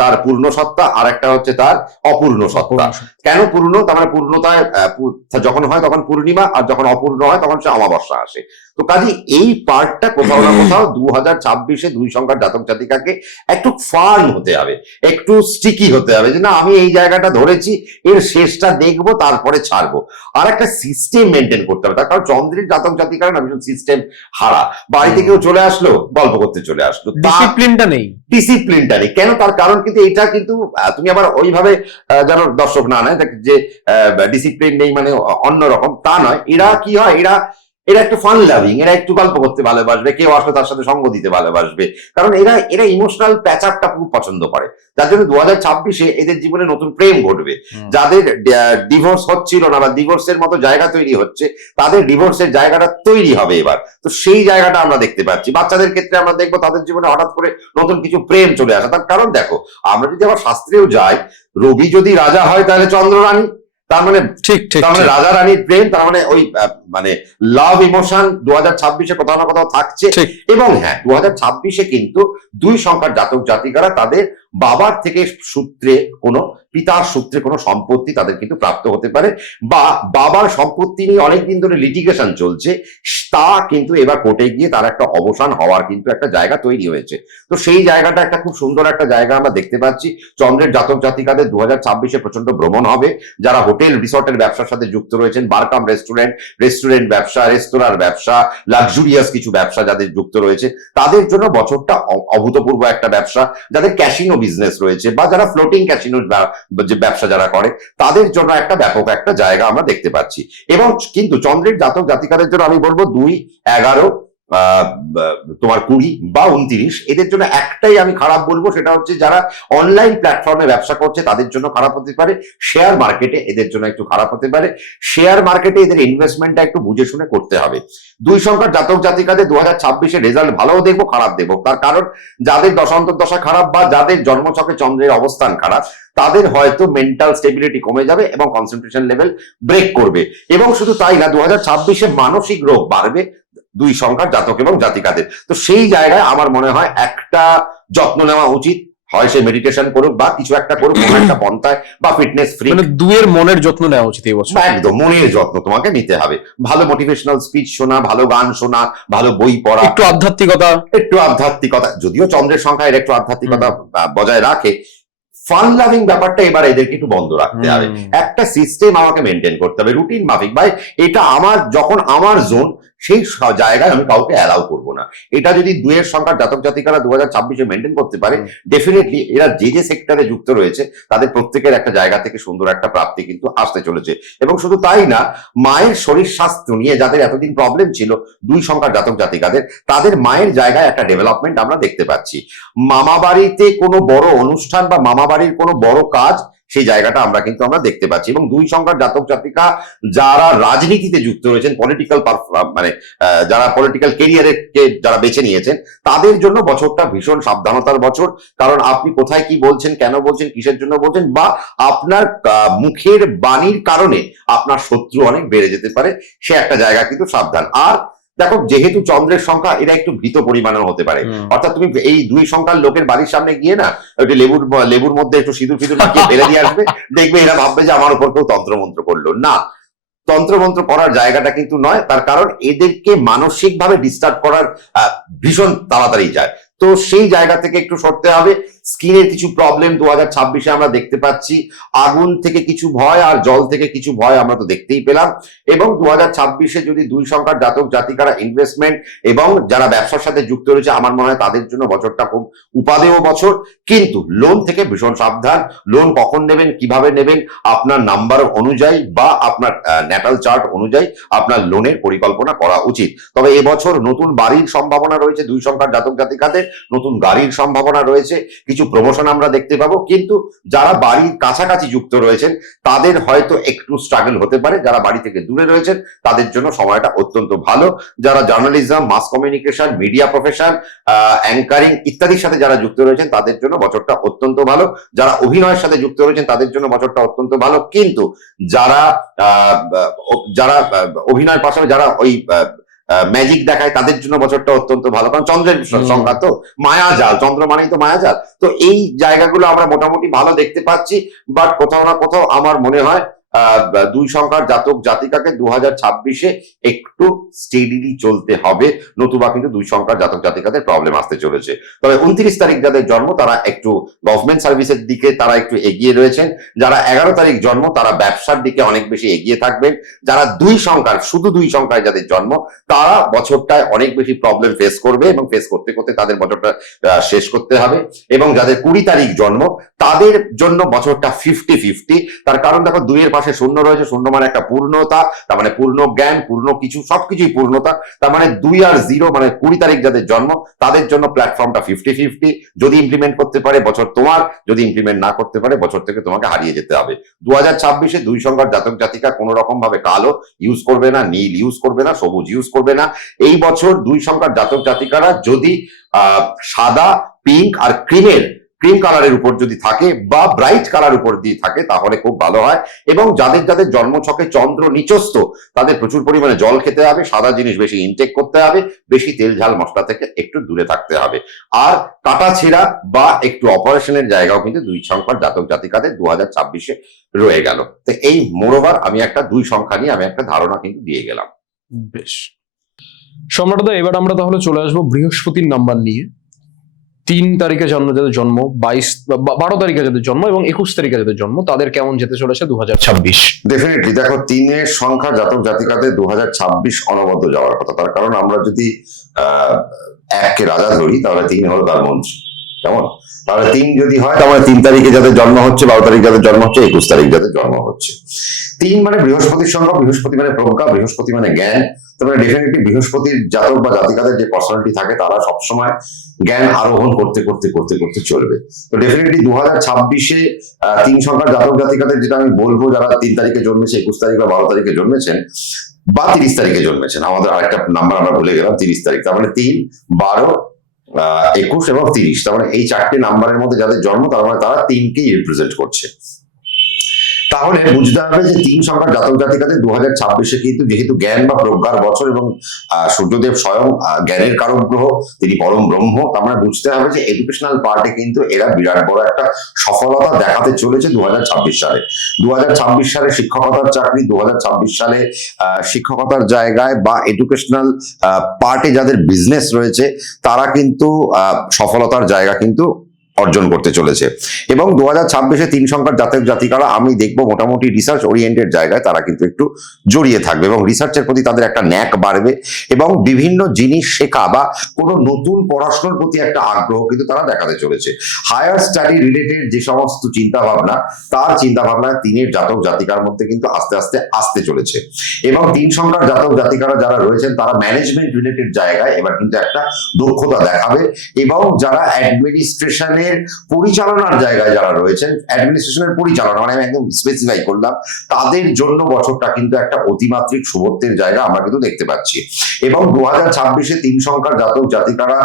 তার পূর্ণ সত্তা, আর একটা হচ্ছে তার অপূর্ণ সত্তা। কেন পূর্ণ? তার মানে পূর্ণতায় যখন হয় তখন পূর্ণিমা, আর যখন অপূর্ণ হয় তখন সে অমাবস্যা আসে। তো কাজে এই পার্টটা কোথাও না কোথাও 2026-এ 2 সংখ্যার জাতক জাতিকাকে একটু ফান হতে হবে, একটু স্টিকি হতে হবে, যে না আমি এই জায়গাটা ধরেছি, এর শেষটা দেখবো, তারপরে ছাড়বো। আর একটা সিস্টেম মেনটেন করতে হবে। তার কারণ চন্দ্রের জাতক জাতিকারা না ভীষণ সিস্টেম হারা। বাড়িতে কেউ চলে আসলো, গল্প করতে চলে আসলো, ডিসিপ্লিনটা নেই। কেন? তার কারণ কিন্তু এটা কিন্তু তুমি আবার ওইভাবে যেন দর্শক না নেয় যে ডিসিপ্লিন নেই মানে অন্যরকম, তা নয়। এরা কি হয়, এরা একটু ফান লাভিং, এরা একটু গল্প করতে ভালোবাসবে, কেউ আসলে তার সাথে সঙ্গ দিতে ভালোবাসবে, কারণ এরা ইমোশনাল প্যাচ আপটা খুব পছন্দ করে। যার জন্য 2026-এ এদের জীবনে নতুন প্রেম ঘটবে। যাদের ডিভোর্স হচ্ছিল না বা ডিভোর্সের মতো জায়গা তৈরি হচ্ছে, তাদের ডিভোর্সের জায়গাটা তৈরি হবে এবার। তো সেই জায়গাটা আমরা দেখতে পাচ্ছি। বাচ্চাদের ক্ষেত্রে আমরা দেখবো তাদের জীবনে হঠাৎ করে নতুন কিছু প্রেম চলে আসা। তার কারণ দেখো, আমরা যদি আবার শাস্ত্রেও যাই, রবি যদি রাজা হয় তাহলে চন্দ্র রানী, তার মানে ঠিক তার মানে রাজা রানীর প্রেম, তার মানে ওই মানে লাভ ইমোশন 2026-এ কোথাও না কোথাও থাকছে। এবং হ্যাঁ, 2026-এ কিন্তু 2 সংখ্যার জাতক জাতিকারা তাদের বাবার থেকে সূত্রে কোনো, পিতার সূত্রে কোনো সম্পত্তি তাদের কিন্তু প্রাপ্ত হতে পারে, বা বাবার সম্পত্তি নিয়ে অনেকদিন ধরে লিটিগেশন চলছে, তা কিন্তু এবার কোর্টে গিয়ে তার একটা অবসান হওয়ার কিন্তু একটা জায়গা তৈরি হয়েছে। তো সেই জায়গাটা একটা খুব সুন্দর একটা জায়গা আমরা দেখতে পাচ্ছি। চন্দ্রের জাতক জাতিকাদের 2026-এ প্রচন্ড ভ্রমণ হবে। যারা হোটেল রিসর্টের ব্যবসার সাথে যুক্ত রয়েছেন, বারকাম রেস্টুরেন্ট ব্যবসা, রেস্তোরাঁর ব্যবসা, লাক্সুরিয়াস কিছু ব্যবসা যাদের যুক্ত রয়েছে, তাদের জন্য বছরটা অভূতপূর্ব একটা ব্যবসা। যাদের ক্যাসিনো বিজনেস রয়েছে বা যারা ফ্লোটিং ক্যাসিনো যে ব্যবসা যারা করে, তাদের জন্য একটা ব্যাপক একটা জায়গা আমরা দেখতে পাচ্ছি। এবং কিন্তু চন্দ্রের জাতক জাতিকাদের জন্য আমি বলবো 2, 11, তোমার 20 বা 29, এদের জন্য একটাই আমি খারাপ বলবো, সেটা হচ্ছে যারা অনলাইন প্ল্যাটফর্মে ব্যবসা করছে তাদের জন্য খারাপ হতে পারে। শেয়ার মার্কেটে এদের জন্য একটু খারাপ হতে পারে। শেয়ার মার্কেটে এদের ইনভেস্টমেন্টটা একটু বুঝে শুনে করতে হবে। 2 সংখ্যার জাতক জাতিকাদের 2026-এ রেজাল্ট ভালোও দেখবো, খারাপ দেখবো। তার কারণ যাদের দশান্তর দশা খারাপ বা যাদের জন্মছকে চন্দ্রের অবস্থান খারাপ, তাদের হয়তো মেন্টাল স্টেবিলিটি কমে যাবে এবং কনসেন্ট্রেশন লেভেল ব্রেক করবে। এবং শুধু তাই না, 2026-এ মানসিক রোগ বাড়বে 2 সংখ্যার জাতক এবং জাতিকাদের। তো সেই জায়গায় আমার মনে হয় একটা যত্ন নেওয়া উচিত, হয় সে মেডিটেশন করুক বা কিছু একটা করুক, কোনো একটা পন্থায়, বা ফিটনেস ফ্রি, মানে 2-এর মনের যত্ন নেওয়া উচিত এই বছর। একদম মনের যত্ন তোমাকে নিতে হবে। ভালো মোটিভেশনাল স্পিচ শোনা, ভালো গান শোনা, ভালো বই পড়া, একটু আধ্যাত্মিকতা, যদিও চন্দ্রের সংখ্যা এর একটু আধ্যাত্মিকতা বজায় রাখে। ফান লাভিং ব্যাপারটা এবার এদেরকে একটু বন্ধ রাখতে হবে। একটা সিস্টেম আমাকে মেনটেন করতে হবে, রুটিন মাফিক। ভাই এটা আমার, যখন আমার জোন, সেই জায়গায় আমি কাউকে অ্যালাউ করবো না। এটা যদি 2-এর সংখ্যার জাতক জাতিকারা 2026-এ মেনটেন করতে পারে, ডেফিনেটলি এরা যে সেক্টরে যুক্ত রয়েছে তাদের প্রত্যেকের একটা জায়গা থেকে সুন্দর একটা প্রাপ্তি কিন্তু আসতে চলেছে। এবং শুধু তাই না, মায়ের শরীর স্বাস্থ্য নিয়ে যাদের এতদিন প্রবলেম ছিল 2 সংখ্যার জাতক জাতিকাদের, তাদের মায়ের জায়গায় একটা ডেভেলপমেন্ট আমরা দেখতে পাচ্ছি। মামা বাড়িতে কোনো বড় অনুষ্ঠান বা মামা বাড়ির কোনো বড় কাজ, সেই জায়গাটা আমরা দেখতে পাচ্ছি। এবং 2 সংখ্যার জাতক জাতিকা যারা রাজনীতিতে যুক্ত রয়েছেন, পলিটিক্যাল মানে যারা পলিটিক্যাল কেরিয়ারে যারা বেছে নিয়েছেন, তাদের জন্য বছরটা ভীষণ সাবধানতার বছর। কারণ আপনি কোথায় কি বলছেন, কেন বলছেন, কিসের জন্য বলছেন, বা আপনার মুখের বাণীর কারণে আপনার শত্রু অনেক বেড়ে যেতে পারে, সে একটা জায়গা কিন্তু সাবধান। আর দেখো, যেহেতু চন্দ্রের সংখ্যা, এরা একটু ভীত পরিমাণেও হতে পারে। অর্থাৎ তুমি এই 2 সংখ্যার লোকের বাড়ির সামনে গিয়ে না একটু লেবুর মধ্যে একটু সিঁদুর মাখিয়ে ফেলে দিয়ে আসবে, দেখবে এরা ভাববে যে আমার উপর কেউ তন্ত্রমন্ত্র করলো। না, তন্ত্রমন্ত্র করার জায়গাটা কিন্তু নয়। তার কারণ এদেরকে মানসিকভাবে ডিস্টার্ব করার ভীষণ তাড়াতাড়ি যায়। তো সেই জায়গা থেকে একটু সরতে হবে। স্কিনের কিছু প্রবলেম 2026-এ আমরা দেখতে পাচ্ছি। আগুন থেকে কিছু ভয় আর জল থেকে কিছু ভয় আমরা তো দেখতেই পেলাম। এবং 2026-এ যদি 2 সংখ্যার জাতক জাতিকারা ইনভেস্টমেন্ট এবং যারা ব্যবসার সাথে যুক্ত রয়েছে, আমার মনে হয় তাদের জন্য বছরটা খুব উপাদেয় বছর। কিন্তু লোন থেকে ভীষণ সাবধান। লোন কখন নেবেন, কিভাবে নেবেন, আপনার নাম্বার অনুযায়ী বা আপনার ন্যাটাল চার্ট অনুযায়ী আপনার লোনের পরিকল্পনা করা উচিত। তবে এবছর নতুন বাড়ির সম্ভাবনা রয়েছে 2 সংখ্যার জাতক জাতিকাদের, নতুন গাড়ির সম্ভাবনা রয়েছে, কিছু কিছু প্রমোশন আমরা দেখতে পাবো, কিন্তু যারা বাড়ির কাছাকাছি যুক্ত রয়েছেন তাদের হয়তো একটু স্ট্রাগল হতে পারে। যারা বাড়ি থেকে দূরে রয়েছেন তাদের জন্য সময়টা অত্যন্ত ভালো। যারা journalism, mass communication, media profession, anchoring ইত্যাদির সাথে যারা যুক্ত রয়েছেন তাদের জন্য বছরটা অত্যন্ত ভালো। যারা অভিনয়ের সাথে যুক্ত রয়েছেন তাদের জন্য বছরটা অত্যন্ত ভালো। কিন্তু যারা যারা অভিনয়ের পাশাপাশি যারা ওই ম্যাজিক দেখায় তাদের জন্য বছরটা অত্যন্ত ভালো, কারণ চন্দ্রের সংখ্যা তো মায়াজাল, চন্দ্র মানেই তো মায়াজাল। তো এই জায়গাগুলো আমরা মোটামুটি ভালো দেখতে পাচ্ছি। বাট কোথাও না কোথাও আমার মনে হয় 2 সংখ্যার জাতক জাতিকাকে 2026-এ একটু স্টেডিলি চলতে হবে, নতুবা কিন্তু 2 সংখ্যার জাতক জাতিকাদের প্রবলেম আসতে চলেছে। তবে 29 তারিখ যাদের জন্ম তারা একটু গভর্নমেন্ট সার্ভিসের দিকে তারা একটু এগিয়ে রয়েছেন। যারা 11 তারিখ জন্ম তারা ব্যবসার দিকে অনেক বেশি এগিয়ে থাকবেন। যারা 2 সংখ্যার, শুধু 2 সংখ্যায় যাদের জন্ম তারা বছরটায় অনেক বেশি প্রবলেম ফেস করবে এবং ফেস করতে করতে তাদের বছরটা শেষ করতে হবে। এবং যাদের 20 তারিখ জন্ম তাদের জন্য বছরটা 50-50। তার কারণ দেখো 2 এর পাশে শূন্য রয়েছে, শূন্য মানে একটা পূর্ণতা, তার মানে পূর্ণ জ্ঞান, পূর্ণ কিছু, সবকিছুই পূর্ণতা। তার মানে 2 আর 0 মানে 20 তারিখ যাদের জন্ম তাদের জন্য প্ল্যাটফর্মটা 50-50। যদি ইমপ্লিমেন্ট করতে পারে বছর তোমার, যদি ইমপ্লিমেন্ট না করতে পারে বছর থেকে তোমাকে হারিয়ে যেতে হবে। 2026-এ 2 সংখ্যার জাতক জাতিকা কোনো রকম ভাবে কালো ইউজ করবে না, নীল ইউজ করবে না, সবুজ ইউজ করবে না। এই বছর 2 সংখ্যার জাতক জাতিকারা যদি সাদা, পিঙ্ক আর ক্রিম কালারের উপর যদি থাকে বা ব্রাইট কালার উপর দিয়ে থাকে তাহলে খুব ভালো হয়। এবং যাদের যাদের জন্মছকে চন্দ্র নিচস্থ তাদের প্রচুর পরিমাণে জল খেতে হবে, সাদা জিনিস বেশি ইনটেক করতে হবে, বেশি তেল ঝাল মশলা থেকে একটু দূরে থাকতে হবে। আর কাটা ছেঁড়া বা একটু অপারেশনের জায়গাও কিন্তু 2 সংখ্যার জাতক জাতিকাদের 2026-এ রয়ে গেল। তো এই মোরওভার আমি একটা 2 সংখ্যা নিয়ে আমি একটা ধারণা কিন্তু দিয়ে গেলাম। বেশ সম্রাটদা, এবার আমরা তাহলে চলে আসবো বৃহস্পতির নাম্বার নিয়ে। 3 তারিখে যাদের জন্ম, 12 তারিখে যাদের জন্ম এবং 21 তারিখে যাদের জন্ম তাদের কেমন যেতে চলেছে 2026? ডেফিনেটলি দেখো 3-এর সংখ্যা জাতক জাতিকাদের 2026 অনবদ্য যাওয়ার কথা। তার কারণ আমরা যদি 1-কে রাজা ধরি তাহলে 3 হলো তার মন্ত্রী, কেমন? তাহলে 3 যদি হয় তাহলে 3 তারিখে যাদের জন্ম হচ্ছে, 12 তারিখ যাদের জন্ম হচ্ছে, 21 তারিখ যাদের জন্ম হচ্ছে। 3 মানে বৃহস্পতির সংখ্যা, বৃহস্পতি মানে প্রজ্ঞা, বৃহস্পতি মানে জ্ঞান। তারপরে ডেফিনেটলি বৃহস্পতির জাতক বা জাতিকাদের যে পার্সোনালিটি থাকে তারা সবসময় জ্ঞান আরোহণ করতে করতে করতে করতে চলবে। তো ডেফিনেটলি 2026-এ 3 সংখ্যার জাতক জাতিকাদের যেটা আমি বলবো, যারা 3 তারিখে জন্মেছে, 21 তারিখ বা 12 তারিখে জন্মেছেন বা 30 তারিখে জন্মেছেন, আমাদের আরেকটা নাম্বার আমরা ভুলে গেলাম, 30 তারিখ। তার মানে 3, 12, 21 এবং 30। তার মানে এই 4টে নাম্বারের মধ্যে যাদের জন্ম তার মানে তারা 3কেই রিপ্রেজেন্ট করছে। তাহলে বুঝতে হবে যে 3 সংখ্যার জাতক জাতিকাদের 2026-এ কিন্তু যেহেতু জ্ঞান বা প্রজ্ঞার বছর এবং সূর্যদেব স্বয়ং জ্ঞানের কারক গ্রহ, তিনি পরম ব্রহ্ম, তার মানে বুঝতে হবে যে এডুকেশনাল পার্টে কিন্তু এরা বিরাট বড় একটা সফলতা দেখাতে চলেছে 2026 সালে। 2026 সালে শিক্ষকতার চাকরি, 2026 সালে শিক্ষকতার জায়গায় বা এডুকেশনাল পার্টে যাদের বিজনেস রয়েছে তারা কিন্তু সফলতার জায়গা কিন্তু অর্জন করতে চলেছে। এবং 2026-এ 3 সংখ্যার জাতক জাতিকারা আমি দেখবো মোটামুটি রিসার্চ ওরিয়েন্টেড জায়গায় তারা কিন্তু একটু জড়িয়ে থাকবে এবং রিসার্চের প্রতি তাদের একটা ন্যাক বাড়বে এবং বিভিন্ন জিনিস শেখা বা কোনো নতুন পড়াশোনার প্রতি একটা আগ্রহ কিন্তু তারা দেখাতে চলেছে। হায়ার স্টাডি রিলেটেড যে সমস্ত চিন্তা ভাবনা, তার চিন্তা ভাবনা 3-এর জাতক জাতিকার মধ্যে কিন্তু আস্তে আস্তে আসতে চলেছে। এবং 3 সংখ্যার জাতক জাতিকারা যারা রয়েছেন তারা ম্যানেজমেন্ট রিলেটেড জায়গায় এবার কিন্তু একটা দক্ষতা দেখাবে। এবং যারা অ্যাডমিনিস্ট্রেশনের পরিচালনার জায়গায় যারা রয়েছেন, অ্যাডমিনিস্ট্রেশনের পরিচালনা মানে আমি একদম স্পেসিফাই করলাম, তাদের জন্য বছরটা কিন্তু একটা অতিমাত্রিক শুভত্বের জায়গা আমরা কিন্তু দেখতে পাচ্ছি। এবং 2026-এ 3 সংখ্যার জাতক জাতিকারা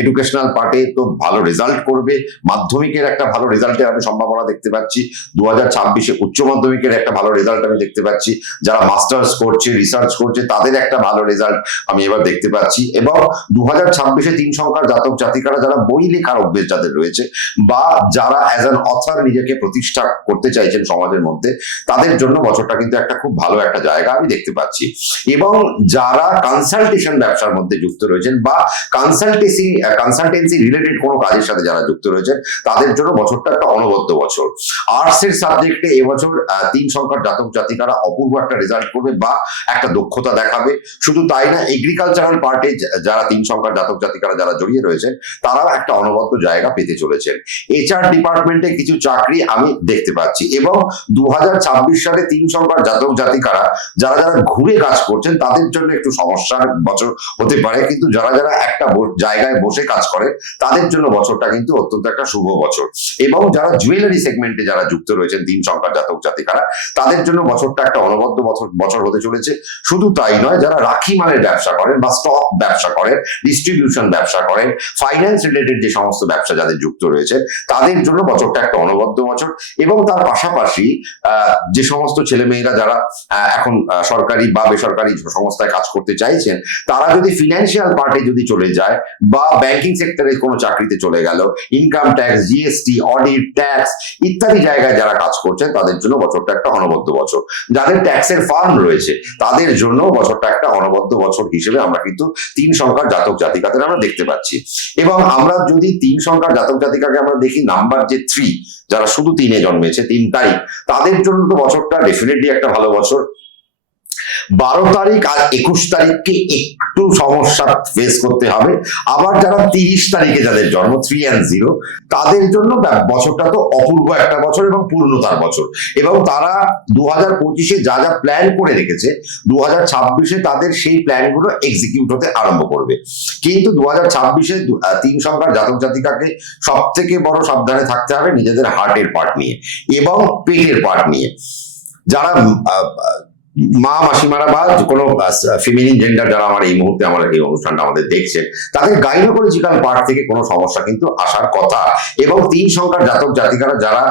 এডুকেশনাল পার্টে তো ভালো রেজাল্ট করবে। মাধ্যমিকের একটা ভালো রেজাল্টের আমি সম্ভাবনা দেখতে পাচ্ছি। 2026-এ উচ্চ মাধ্যমিকের একটা ভালো রেজাল্ট আমি দেখতে পাচ্ছি। যারা মাস্টার্স করছে, রিসার্চ করছে, তাদের একটা ভালো রেজাল্ট আমি এবার দেখতে পাচ্ছি। এবং 2026-এ 3 সংখ্যার জাতক জাতিকারা যারা বই লেখার অভ্যেস যাদের রয়েছে বা যারা অ্যাজ অ্যান অথর নিজেকে প্রতিষ্ঠা করতে চাইছেন সমাজের মধ্যে, তাদের জন্য বছরটা কিন্তু একটা খুব ভালো একটা জায়গা আমি দেখতে পাচ্ছি। এবং যারা কনসালটেশন ব্যবসার মধ্যে যুক্ত রয়েছেন বা কনসালটেন্সি রিলেটেড কোনো কাজের সাথে যারা যুক্ত রয়েছেন তাদের জন্য বছরটা একটা অনবদ্য বছর। আর্টসের সাবজেক্টে এবছর 3 সংখ্যার জাতক জাতিকারা অপূর্ব একটা রেজাল্ট করবে বা একটা দক্ষতা দেখাবে। শুধু তাই না, এগ্রিকালচারাল পার্টে যারা 3 সংখ্যার জাতক জাতিকারা যারা জড়িয়ে রয়েছেন তারাও একটা অনবদ্য জায়গা পেতে চলেছেন। HR ডিপার্টমেন্টে কিছু চাকরি আমি দেখতে পাচ্ছি, এবং 2026 সালে 3 সংখ্যার জাতক জাতিকারা যারা যারা ঘুরে কাজ করছেন তাদের জন্য একটু সমস্যার বছর হতে পারে, কিন্তু যারা যারা একটা জায়গায় বসে কাজ করে তাদের জন্য বছরটা কিন্তু অত্যন্ত একটা শুভ বছর। এবং যারা জুয়েলারি সেগমেন্টে যারা যুক্ত রয়েছেন 3 সংখ্যার জাতক জাতিকারা, তাদের জন্য বছরটা একটা অনবদ্য বছর হতে চলেছে। শুধু তাই নয়, যারা রাখি মালের ব্যবসা করেন বা স্টক ব্যবসা করেন, ডিস্ট্রিবিউশন ব্যবসা করেন, ফাইন্যান্স রিলেটেড যে সমস্ত ব্যবসা যাদের যুক্ত রয়েছে, তাদের জন্য বছরটা একটা অনবদ্য বছর। এবং তার পাশাপাশি যে সমস্ত ছেলেমেয়েরা যারা এখন সরকারি বা বেসরকারি সংস্থায় কাজ করতে চাইছেন, তারা যদি ফিনান্সিয়াল পার্টে যদি চলে যায় বা ব্যাংকিং সেক্টরে কোনো চাকরিতে চলে গেল, income tax, GST, audit, tax ইত্যাদি জায়গায় যারা কাজ করছেন, তাদের জন্য বছরটা একটা অনবদ্য বছর। যাদের ট্যাক্সের ফার্ম রয়েছে তাদের জন্য বছরটা একটা অনবদ্য বছর হিসেবে আমরা কিন্তু 3 সংখ্যার জাতক জাতিকাদের আমরা দেখতে পাচ্ছি। এবং আমরা যদি 3 সংখ্যার জাতক জাতিকাকে আমরা দেখি নাম্বার যে 3, যারা শুধু 3-এ জন্মেছে, 3 তারিখ, তাদের জন্য তো বছরটা ডেফিনেটলি একটা ভালো বছর। 12 তারিখ আর 21 তারিখকে একটু সমস্যা ফেস করতে হবে। আবার যারা 30 তারিখে যাদের জন্ম, 3 and 0, তাদের জন্য বছরটা তো অপূর্ব একটা বছর এবং পূর্ণতার বছর। এবং তারা 2025-এ যা যা প্ল্যান করে রেখেছে, 2026-এ তাদের সেই প্ল্যানগুলো এক্সিকিউট হতে আরম্ভ করবে। কিন্তু 2026-এ 3 সংখ্যার জাতক জাতিকাকে সব থেকে বড় সাবধানে থাকতে হবে নিজেদের হার্টের পার্ট নিয়ে এবং পেটের পার্ট নিয়ে। যারা মা মাসিমারা বা কোনো ফিমেনিন জেন্ডার যারা আমার এই মুহূর্তে আমার এই অনুষ্ঠানটা আমাদের দেখছেন, তাদের গাইনোকোলজিক্যাল পার্ট থেকে কোনো সমস্যা কিন্তু আসার কথা। এবং 3 সংখ্যার জাতক জাতিকারা যারা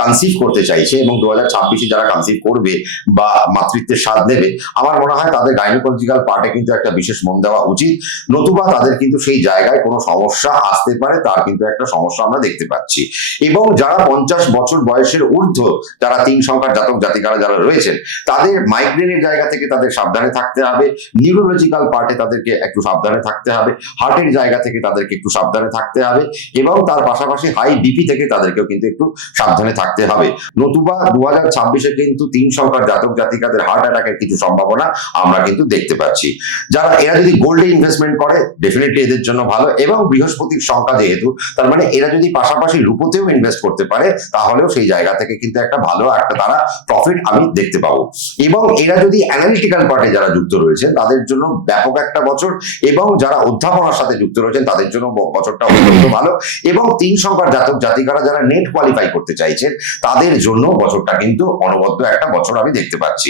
কনসিভ করতে চাইছে এবং 2026-এ যারা কনসিভ করবে বা মাতৃত্বের স্বাদ নেবে, আমার মনে হয় তাদের গাইনোকোলজিক্যাল পার্টে কিন্তু একটা বিশেষ মন দেওয়া উচিত, নতুবা তাদের কিন্তু সেই জায়গায় কোনো সমস্যা আসতে পারে, তার কিন্তু একটা সমস্যা আমরা দেখতে পাচ্ছি। এবং যারা 50 বছর বয়সের ঊর্ধ্ব, যারা 3 সংখ্যার জাতক জাতিকারা যারা রয়েছেন, তাদের মাইগ্রেনের জায়গা থেকে তাদের সাবধানে থাকতে হবে, নিউরোলজিক্যাল পার্টে তাদেরকে একটু সাবধানে থাকতে হবে, হার্টের জায়গা থেকে তাদেরকে একটু সাবধানে থাকতে হবে, এবং তার পাশাপাশি হাই বিপি থেকে তাদেরকেও কিন্তু একটু সাবধানে থাকতে হবে। নতুবা 2026-এ কিন্তু 3 সংখ্যার জাতক জাতিকাদের হার্ট অ্যাটাকের কিছু সম্ভাবনা আমরা কিন্তু দেখতে পাচ্ছি। যারা এরা যদি গোল্ডে ইনভেস্টমেন্ট করে, ডেফিনেটলি এদের জন্য ভালো। এবং বৃহস্পতির সংখ্যা যেহেতু, তার মানে এরা যদি পাশাপাশি রূপোতেও ইনভেস্ট করতে পারে, তাহলেও সেই জায়গা থেকে কিন্তু একটা ভালো একটা তারা প্রফিট আমি দেখতে পাবো। এবং এরা যদি অ্যানালিটিক্যাল পার্টে যারা যুক্ত রয়েছেন, তাদের জন্য ব্যাপক একটা বছর। এবং যারা অধ্যাপনার সাথে যুক্ত রয়েছেন, তাদের জন্য বছরটা অত্যন্ত ভালো। এবং 3 সংখ্যার জাতক জাতিকারা যারা নেট কোয়ালিফাই করতে চাইছেন, তাদের জন্য বছরটা কিন্তু অনবদ্য একটা বছর আমি দেখতে পাচ্ছি।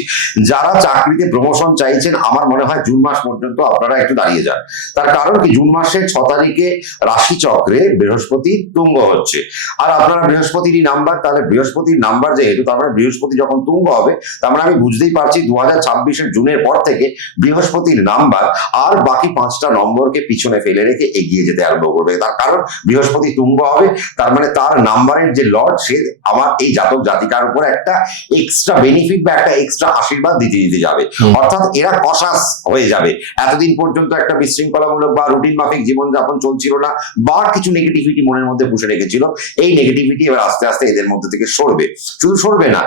যারা চাকরিতে প্রমোশন চাইছেন, আমার মনে হয় জুন মাস পর্যন্ত আপনারা একটু দাঁড়িয়ে যান। তার কারণ কি, জুন মাসের 6 তারিখে রাশিচক্রে বৃহস্পতি তুঙ্গ হচ্ছে। আর আপনারা বৃহস্পতিরই নাম্বার, তাহলে বৃহস্পতির নাম্বার যেহেতু, তার মানে বৃহস্পতি যখন তুঙ্গ হবে, তার মানে আমি বুঝতেই পারছি 2026-এর জুনের পর থেকে বৃহস্পতির নাম্বার আর বাকি 5টা নম্বরকে পিছনে ফেলে রেখে এগিয়ে যেতে আরম্ভ করবে। তার কারণ বৃহস্পতি তুঙ্গ হবে, তার মানে তার নাম্বারের যে লর্ড, সে আমার এই জাতক জাতিকার উপর একটা এক্সট্রা বেনিফিট বা একটা এক্সট্রা আশীর্বাদ দিতে দিতে যাবে। অর্থাৎ এরা কশাস হয়ে যাবে। এতদিন পর্যন্ত একটা বিশৃঙ্খলামূলক বা রুটিন মাফিক জীবনযাপন চলছিল না, বা কিছু নেগেটিভিটি মনের মধ্যে পুষে রেখেছিল, এই নেগেটিভিটি এবার আস্তে আস্তে এদের মধ্যে থেকে সরবে। শুধু সরবে না,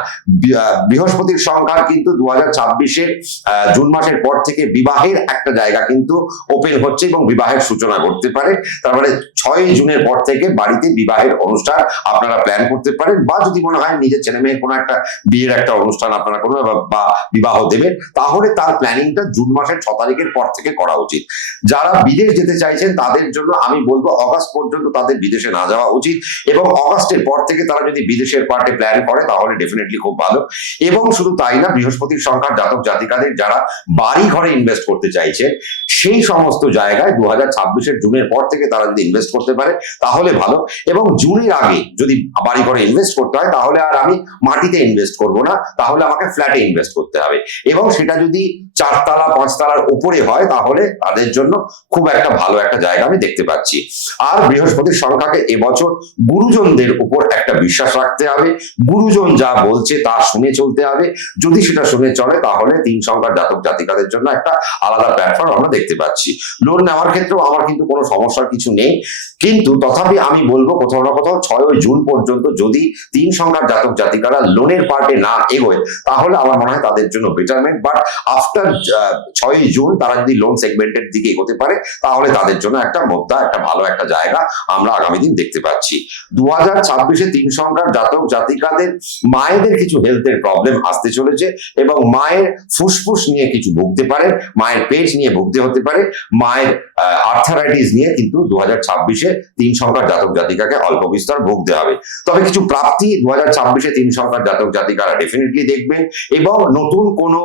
বৃহস্পতির সংখ্যার কিন্তু 2026-এর জুন মাসের পর থেকে বিবাহের একটা জায়গা কিন্তু ওপেন হচ্ছে এবং বিবাহের সূচনা ঘটতে পারে। তার মানে 6 জুনের পর থেকে বাড়িতে বিবাহের অনুষ্ঠান আপনারা প্ল্যান করতে পারেন, বা যদি মনে হয় নিজের ছেলে মেয়ের কোনো একটা বিয়ের একটা অনুষ্ঠান আপনারা করবেন বা বিবাহ দেবেন, তাহলে তার প্ল্যানিংটা জুন মাসের 6 তারিখের পর থেকে করা উচিত। যারা বিদেশ যেতে চাইছেন, তাদের জন্য আমি বলবো অগাস্ট পর্যন্ত তাদের বিদেশে না যাওয়া উচিত, এবং অগাস্টের পর থেকে তারা যদি বিদেশের পার্টে প্ল্যান করে, তাহলে ডেফিনেটলি খুব ভালো। এবং শুধু তাই না, বৃহস্পতির সংখ্যার জাতক জাতিকাদের যারা বাড়ি ঘরে ইনভেস্ট করতে চাইছেন, সেই সমস্ত জায়গায় 2026-এর জুনের পর থেকে তারা যদি ইনভেস্ট করতে পারে, তাহলে ভালো। এবং জুনের আগে যদি বাড়ি ঘরে ইনভেস্ট করতে হয়, তাহলে আর আমি মাটিতে ইনভেস্ট করব না, তাহলে আমাকে ফ্ল্যাটে ইনভেস্ট করতে হবে। এবং সেটা যদি 4 তলা 5 তলার উপরে হয়, তাহলে তাদের জন্য খুব একটা ভালো একটা জায়গা আমি দেখতে পাচ্ছি। আর বৃহস্পতির সংখ্যাকে এবছর গুরুজনদের উপর একটা বিশ্বাস রাখতে হবে। গুরুজন যা বলছে তা শুনে চলতে হবে। যদি সেটা শুনে চলে, তাহলে 3 সংখ্যার জাতক জাতিকাদের জন্য একটা আলাদা প্ল্যাটফর্ম আমরা দেখতে পাচ্ছি। লোন নেওয়ার ক্ষেত্রেও আমার কিন্তু কোনো সমস্যার কিছু নেই। কিন্তু তথাপি আমি বলবো কোথাও না কোথাও 6 জুন পর্যন্ত যদি 3 সংখ্যার জাতক জাতিকারা লোনের পার্টে না এগোয় তাহলে আমার মনে হয় তাদের জন্য বেটারমেন্ট। বাট আফটার 6 জুন তারা যদি লোন সেগমেন্টের দিকে এগোতে পারে তাহলে তাদের জন্য একটা একটা ভালো একটা জায়গা আমরা আগামী দিন দেখতে পাচ্ছি। 2026-এ 3 সংখ্যার জাতক জাতিকাদের মায়েদের কিছু হেলথের প্রবলেম আসতে চলেছে এবং মায়ের ফুসফুস নিয়ে কিছু ভুগতে পারে, মায়ের পেট নিয়ে ভুগতে হতে পারে, মায়ের আর্থারাইটিস নিয়ে কিন্তু 2026-এ 3 সংখ্যার জাতক জাতিকাকে অল্প বিস্তর ভুগতে হবে। তবে কিছু প্রাপ্তি 2026-এ 3 সংখ্যার জাতক জাতিকারা ডেফিনেটলি দেখবেন এবং নতুন কোনো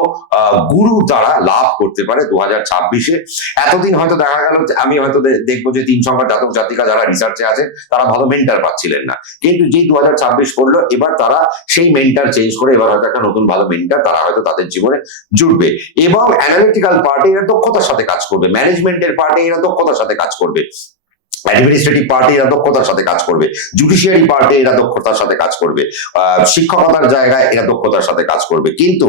গুরু তারা লাভ করতে পারে 2026-এ। এতদিন হয়তো দেখা গেল আমি হয়তো দেখবো যে 3 সংখ্যার জাতক জাতিকা যারা রিসার্চে আছেন তারা ভালো মেন্টার পাচ্ছিলেন না, কিন্তু যেই 2026 করলো এবার তারা সেই মেন্টার চেঞ্জ করে এবার হয়তো একটা নতুন ভালো মেন্টার তারা হয়তো তাদের জীবনে জুড়বে এবং অ্যানালিটিক্যাল পার্টে এরা দক্ষতার সাথে কাজ করবে, ম্যানেজমেন্টের পার্টে এরা দক্ষতার সাথে কাজ করবে, অ্যাডমিনিস্ট্রেটিভ পার্টি এরা দক্ষতার সাথে কাজ করবে, জুডিশিয়ারি পার্টি এরা দক্ষতার সাথে কাজ করবে, শিক্ষকতার জায়গায় এরা দক্ষতার সাথে কাজ করবে। কিন্তু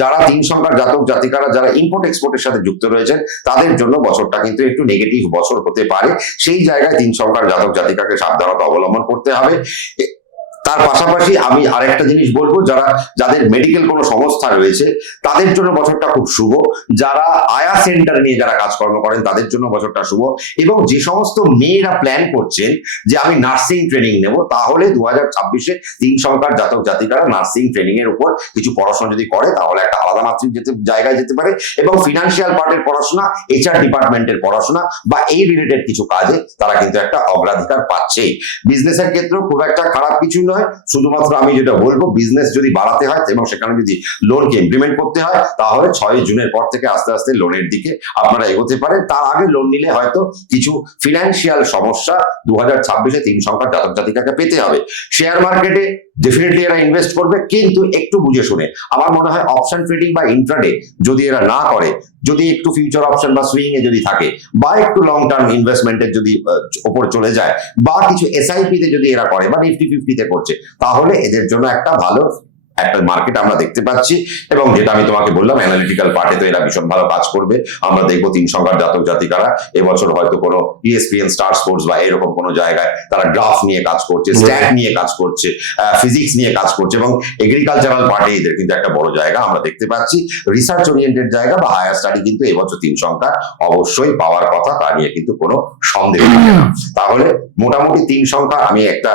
যারা 3 সংখ্যার জাতক জাতিকারা যারা ইম্পোর্ট এক্সপোর্টের সাথে যুক্ত রয়েছেন তাদের জন্য বছরটা কিন্তু একটু নেগেটিভ বছর হতে পারে। সেই জায়গায় 3 সংখ্যার জাতক জাতিকাকে সাবধানতা অবলম্বন করতে হবে। তার পাশাপাশি আমি আরেকটা জিনিস বলবো, যাদের মেডিকেল কোনো সংস্থা রয়েছে তাদের জন্য বছরটা খুব শুভ, যারা আয়া সেন্টার নিয়ে যারা কাজকর্ম করেন তাদের জন্য বছরটা শুভ এবং যে সমস্ত মেয়েরা প্ল্যান করছেন যে আমি নার্সিং ট্রেনিং নেব তাহলে 2026-এ 3 সংখ্যার জাতক জাতিকারা নার্সিং ট্রেনিং এর উপর কিছু পড়াশোনা যদি করে তাহলে একটা আলাদা মাত্রিক জায়গায় যেতে পারে এবং ফিনান্সিয়াল পার্টের পড়াশোনা, HR ডিপার্টমেন্টের পড়াশোনা বা এই রিলেটেড কিছু কাজে তারা কিন্তু একটা অগ্রাধিকার পাচ্ছে। বিজনেসের ক্ষেত্রেও খুব একটা খারাপ কিছু নয়, শুধুমাত্র আমি যেটা বলবো বিজনেস যদি বাড়াতে হয় এবং সেখানে যদি লোনকে ইমপ্লিমেন্ট করতে হয় তাহলে 6 জুনের পর থেকে আস্তে আস্তে লোনের দিকে আপনারা এগোতে পারেন। তার আগে লোন নিলে হয়তো কিছু ফিনান্সিয়াল সমস্যা 2026-এ 3 সংখ্যার জাতক জাতিকাকে পেতে হবে। শেয়ার মার্কেটে ডেফিনেটলি এরা ইনভেস্ট করবে কিন্তু একটু বুঝে শুনে। আমার মনে হয় অপশন ট্রেডিং বা ইন্ট্রাডে যদি এরা না করে, যদি একটু ফিউচার অপশন বা সুইং এ যদি থাকে বা একটু লং টার্ম ইনভেস্টমেন্টের যদি ওপর চলে যায় বা কিছু SIP তে যদি এরা করে বা নিফটি 50 তে করছে তাহলে এদের জন্য একটা ভালো একটা মার্কেট আমরা দেখতে পাচ্ছি। এবং যেটা আমি তোমাকে বললাম অ্যানালিটিক্যাল পার্টে তো এরা ভীষণ ভালো কাজ করবে। আমরা দেখবো 3 সংখ্যার জাতক জাতিকারা এবছর হয়তো কোনো ESPN স্টার স্পোর্টস বা এরকম কোনো জায়গায় তারা গ্রাফ নিয়ে কাজ করছে, স্ট্যাট নিয়ে কাজ করছে, ফিজিক্স নিয়ে কাজ করছে এবং এগ্রিকালচারাল পার্টে এদের কিন্তু একটা বড় জায়গা আমরা দেখতে পাচ্ছি। রিসার্চ ওরিয়েন্টেড জায়গা বা হায়ার স্টাডি কিন্তু এবছর 3 সংখ্যা অবশ্যই পাওয়ার কথা, তা নিয়ে কিন্তু কোনো সন্দেহ থাকে না। তাহলে মোটামুটি 3 সংখ্যা আমি একটা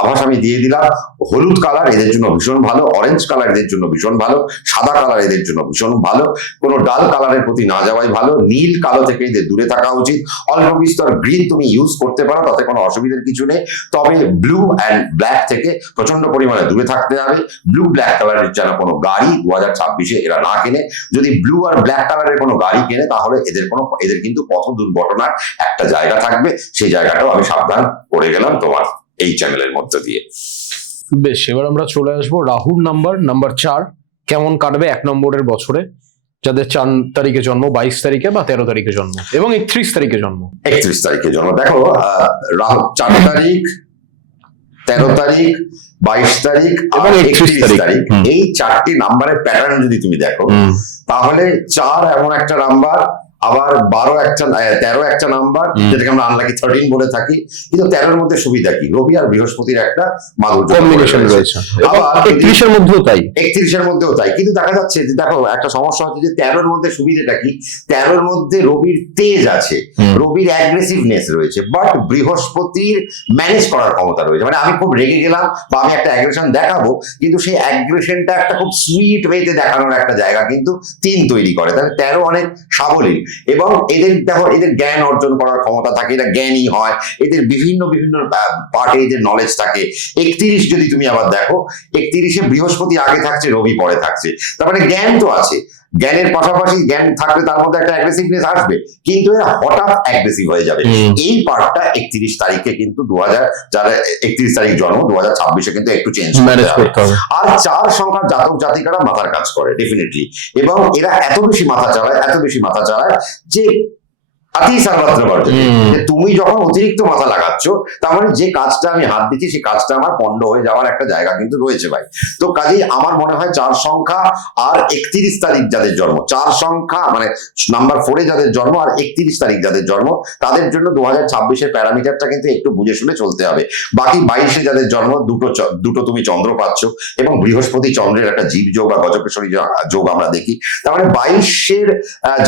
আভাস আমি দিয়ে দিলাম। হলুদ কালার এদের জন্য ভীষণ ভালো, অরেঞ্জ কালার এদের জন্য ভীষণ ভালো, সাদা কালার এদের জন্য ভীষণ ভালো, কোনো ডাল কালারের প্রতি না যাওয়াই ভালো, নীল কালো থেকে এদের দূরে থাকা উচিত। অল্প বিস্তর গ্রিন তুমি ইউজ করতে পারো, তাতে কোনো অসুবিধার কিছু নেই, তবে ব্লু অ্যান্ড ব্ল্যাক থেকে প্রচন্ড পরিমাণে দূরে থাকতে হবে। ব্লু ব্ল্যাক কালারের যেন কোনো গাড়ি 2026-এ এরা না কেনে। যদি ব্লু আর ব্ল্যাক কালারের কোনো গাড়ি কেনে তাহলে এদের কিন্তু পথ দুর্ঘটনার একটা জায়গা থাকবে, সেই জায়গাটাও আমি সাবধান করে গেলাম তোমার এই চ্যানেলের মধ্যে দিয়ে। বেশ, এবার আমরা চলে আসবো রাহুর নাম্বার 4 কেমন কাটবে 1 নম্বরের বছরে, যাদের 4 তারিখে জন্ম, 22 তারিখে বা 13 তারিখে জন্ম এবং 31 তারিখে জন্ম। 31 তারিখে জন্ম। দেখো রাহু 4 তারিখ, 13 তারিখ, 22 তারিখ এবং 31 তারিখ এই 4টি নাম্বারের প্যাটার্ন যদি তুমি দেখো তাহলে 4 এমন একটা নাম্বার, আবার 13 একটা নাম্বার যেটাকে আমরা আনলাকি 13 বলে থাকি, কিন্তু 13-এর মধ্যে সুবিধা কি, রবি আর বৃহস্পতির একটা মাধুর্য কম্বিনেশন রয়েছে। আবার 31-এর মধ্যেও তাই, 31-এর মধ্যেও তাই। কিন্তু দেখা যাচ্ছে যে দেখো একটা সমস্যা হচ্ছে যে 13-এর মধ্যে সুবিধাটা কি, 13-এর মধ্যে রবির তেজ আছে, রবির অ্যাগ্রেসিভনেস রয়েছে, বাট বৃহস্পতির ম্যানেজ করার ক্ষমতা রয়েছে। মানে আমি খুব রেগে গেলাম বা আমি একটা অ্যাগ্রেশন দেখাবো, কিন্তু সেই অ্যাগ্রেশনটা একটা খুব সুইট ওয়েতে দেখানোর একটা জায়গা কিন্তু 3 তৈরি করে। তাহলে 13 অনেক সাবলীল এবং এদের দেখো এদের জ্ঞান অর্জন করার ক্ষমতা থাকে, এরা জ্ঞানী হয়, এদের বিভিন্ন পার্টে এদের নলেজ থাকে। 31 যদি তুমি আবার দেখো, 31-এ বৃহস্পতি আগে থাকছে, রবি পরে থাকছে, তার মানে জ্ঞান তো আছে, জ্ঞানের পাশাপাশি জ্ঞান থাকলে তার মধ্যে একটা অ্যাগ্রেসিভনেস আসবে, কিন্তু এরা হঠাৎ অ্যাগ্রেসিভ হয়ে যাবে। এই পার্টটা 31 তারিখে কিন্তু যারা 31 তারিখ জন্ম 2026-এ কিন্তু একটু চেঞ্জ করতে হবে। আর 4 সংখ্যার জাতক জাতিকারা মাথার কাজ করে ডেফিনেটলি, এবং এরা এত বেশি মাথা চালায় যে আতি সর্বত্র বর্জতে। যে তুমি যখন অতিরিক্ত মাথা লাগাচ্ছ, তার মানে যে কাজটা আমি হাত দিচ্ছি সেই কাজটা আমার পণ্ড হয়ে যাওয়ার একটা জায়গা কিন্তু রয়েছে ভাই। তো কাজেই আমার মনে হয় 4 সংখ্যা আর 31 তারিখ যাদের জন্ম, 4 সংখ্যা মানে নাম্বার 4 এ যাদের জন্ম আর 31 তারিখ যাদের জন্ম, তাদের জন্য 2026-এর প্যারামিটারটা কিন্তু একটু বুঝে শুনে চলতে হবে। বাকি 22-এ যাদের জন্ম, দুটো তুমি চন্দ্র পাচ্ছ এবং বৃহস্পতি চন্দ্রের একটা জীব যোগ বা গজকেশরী যোগ আমরা দেখি। তার মানে 22-এর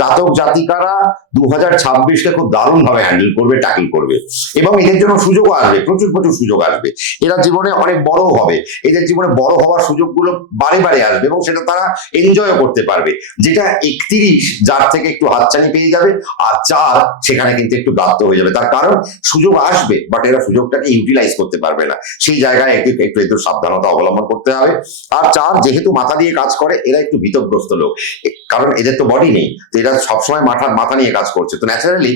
জাতক জাতিকারা 2026-কে খুব দারুণ ভাবে হ্যান্ডেল করবে, ট্যাকল করবে এবং এদের জন্য সুযোগ আসবে, প্রচুর প্রচুর সুযোগ আসবে। এরা জীবনে অনেক বড় হবে, এদের জীবনে বড় হওয়ার সুযোগগুলো বারে বারে আসবে এবং সেটা তারা এনজয়ও করতে পারবে। যেটা 31 যার থেকে একটু হাতছানি পেয়ে যাবে, আর 4 সেখানে কিন্তু একটু গাত্ত হয়ে যাবে। তার কারণ সুযোগ আসবে, বাট এরা সুযোগটাকে ইউটিলাইজ করতে পারবে না। সেই জায়গায় একটু সাবধানতা অবলম্বন করতে হবে। আর 4 যেহেতু মাথা দিয়ে কাজ করে, এরা একটু ভীতগ্রস্ত লোক, কারণ এদের তো বডি নেই, তো এরা সবসময় মাথা নিয়ে কাজ করছে। তো ন্যাচারালি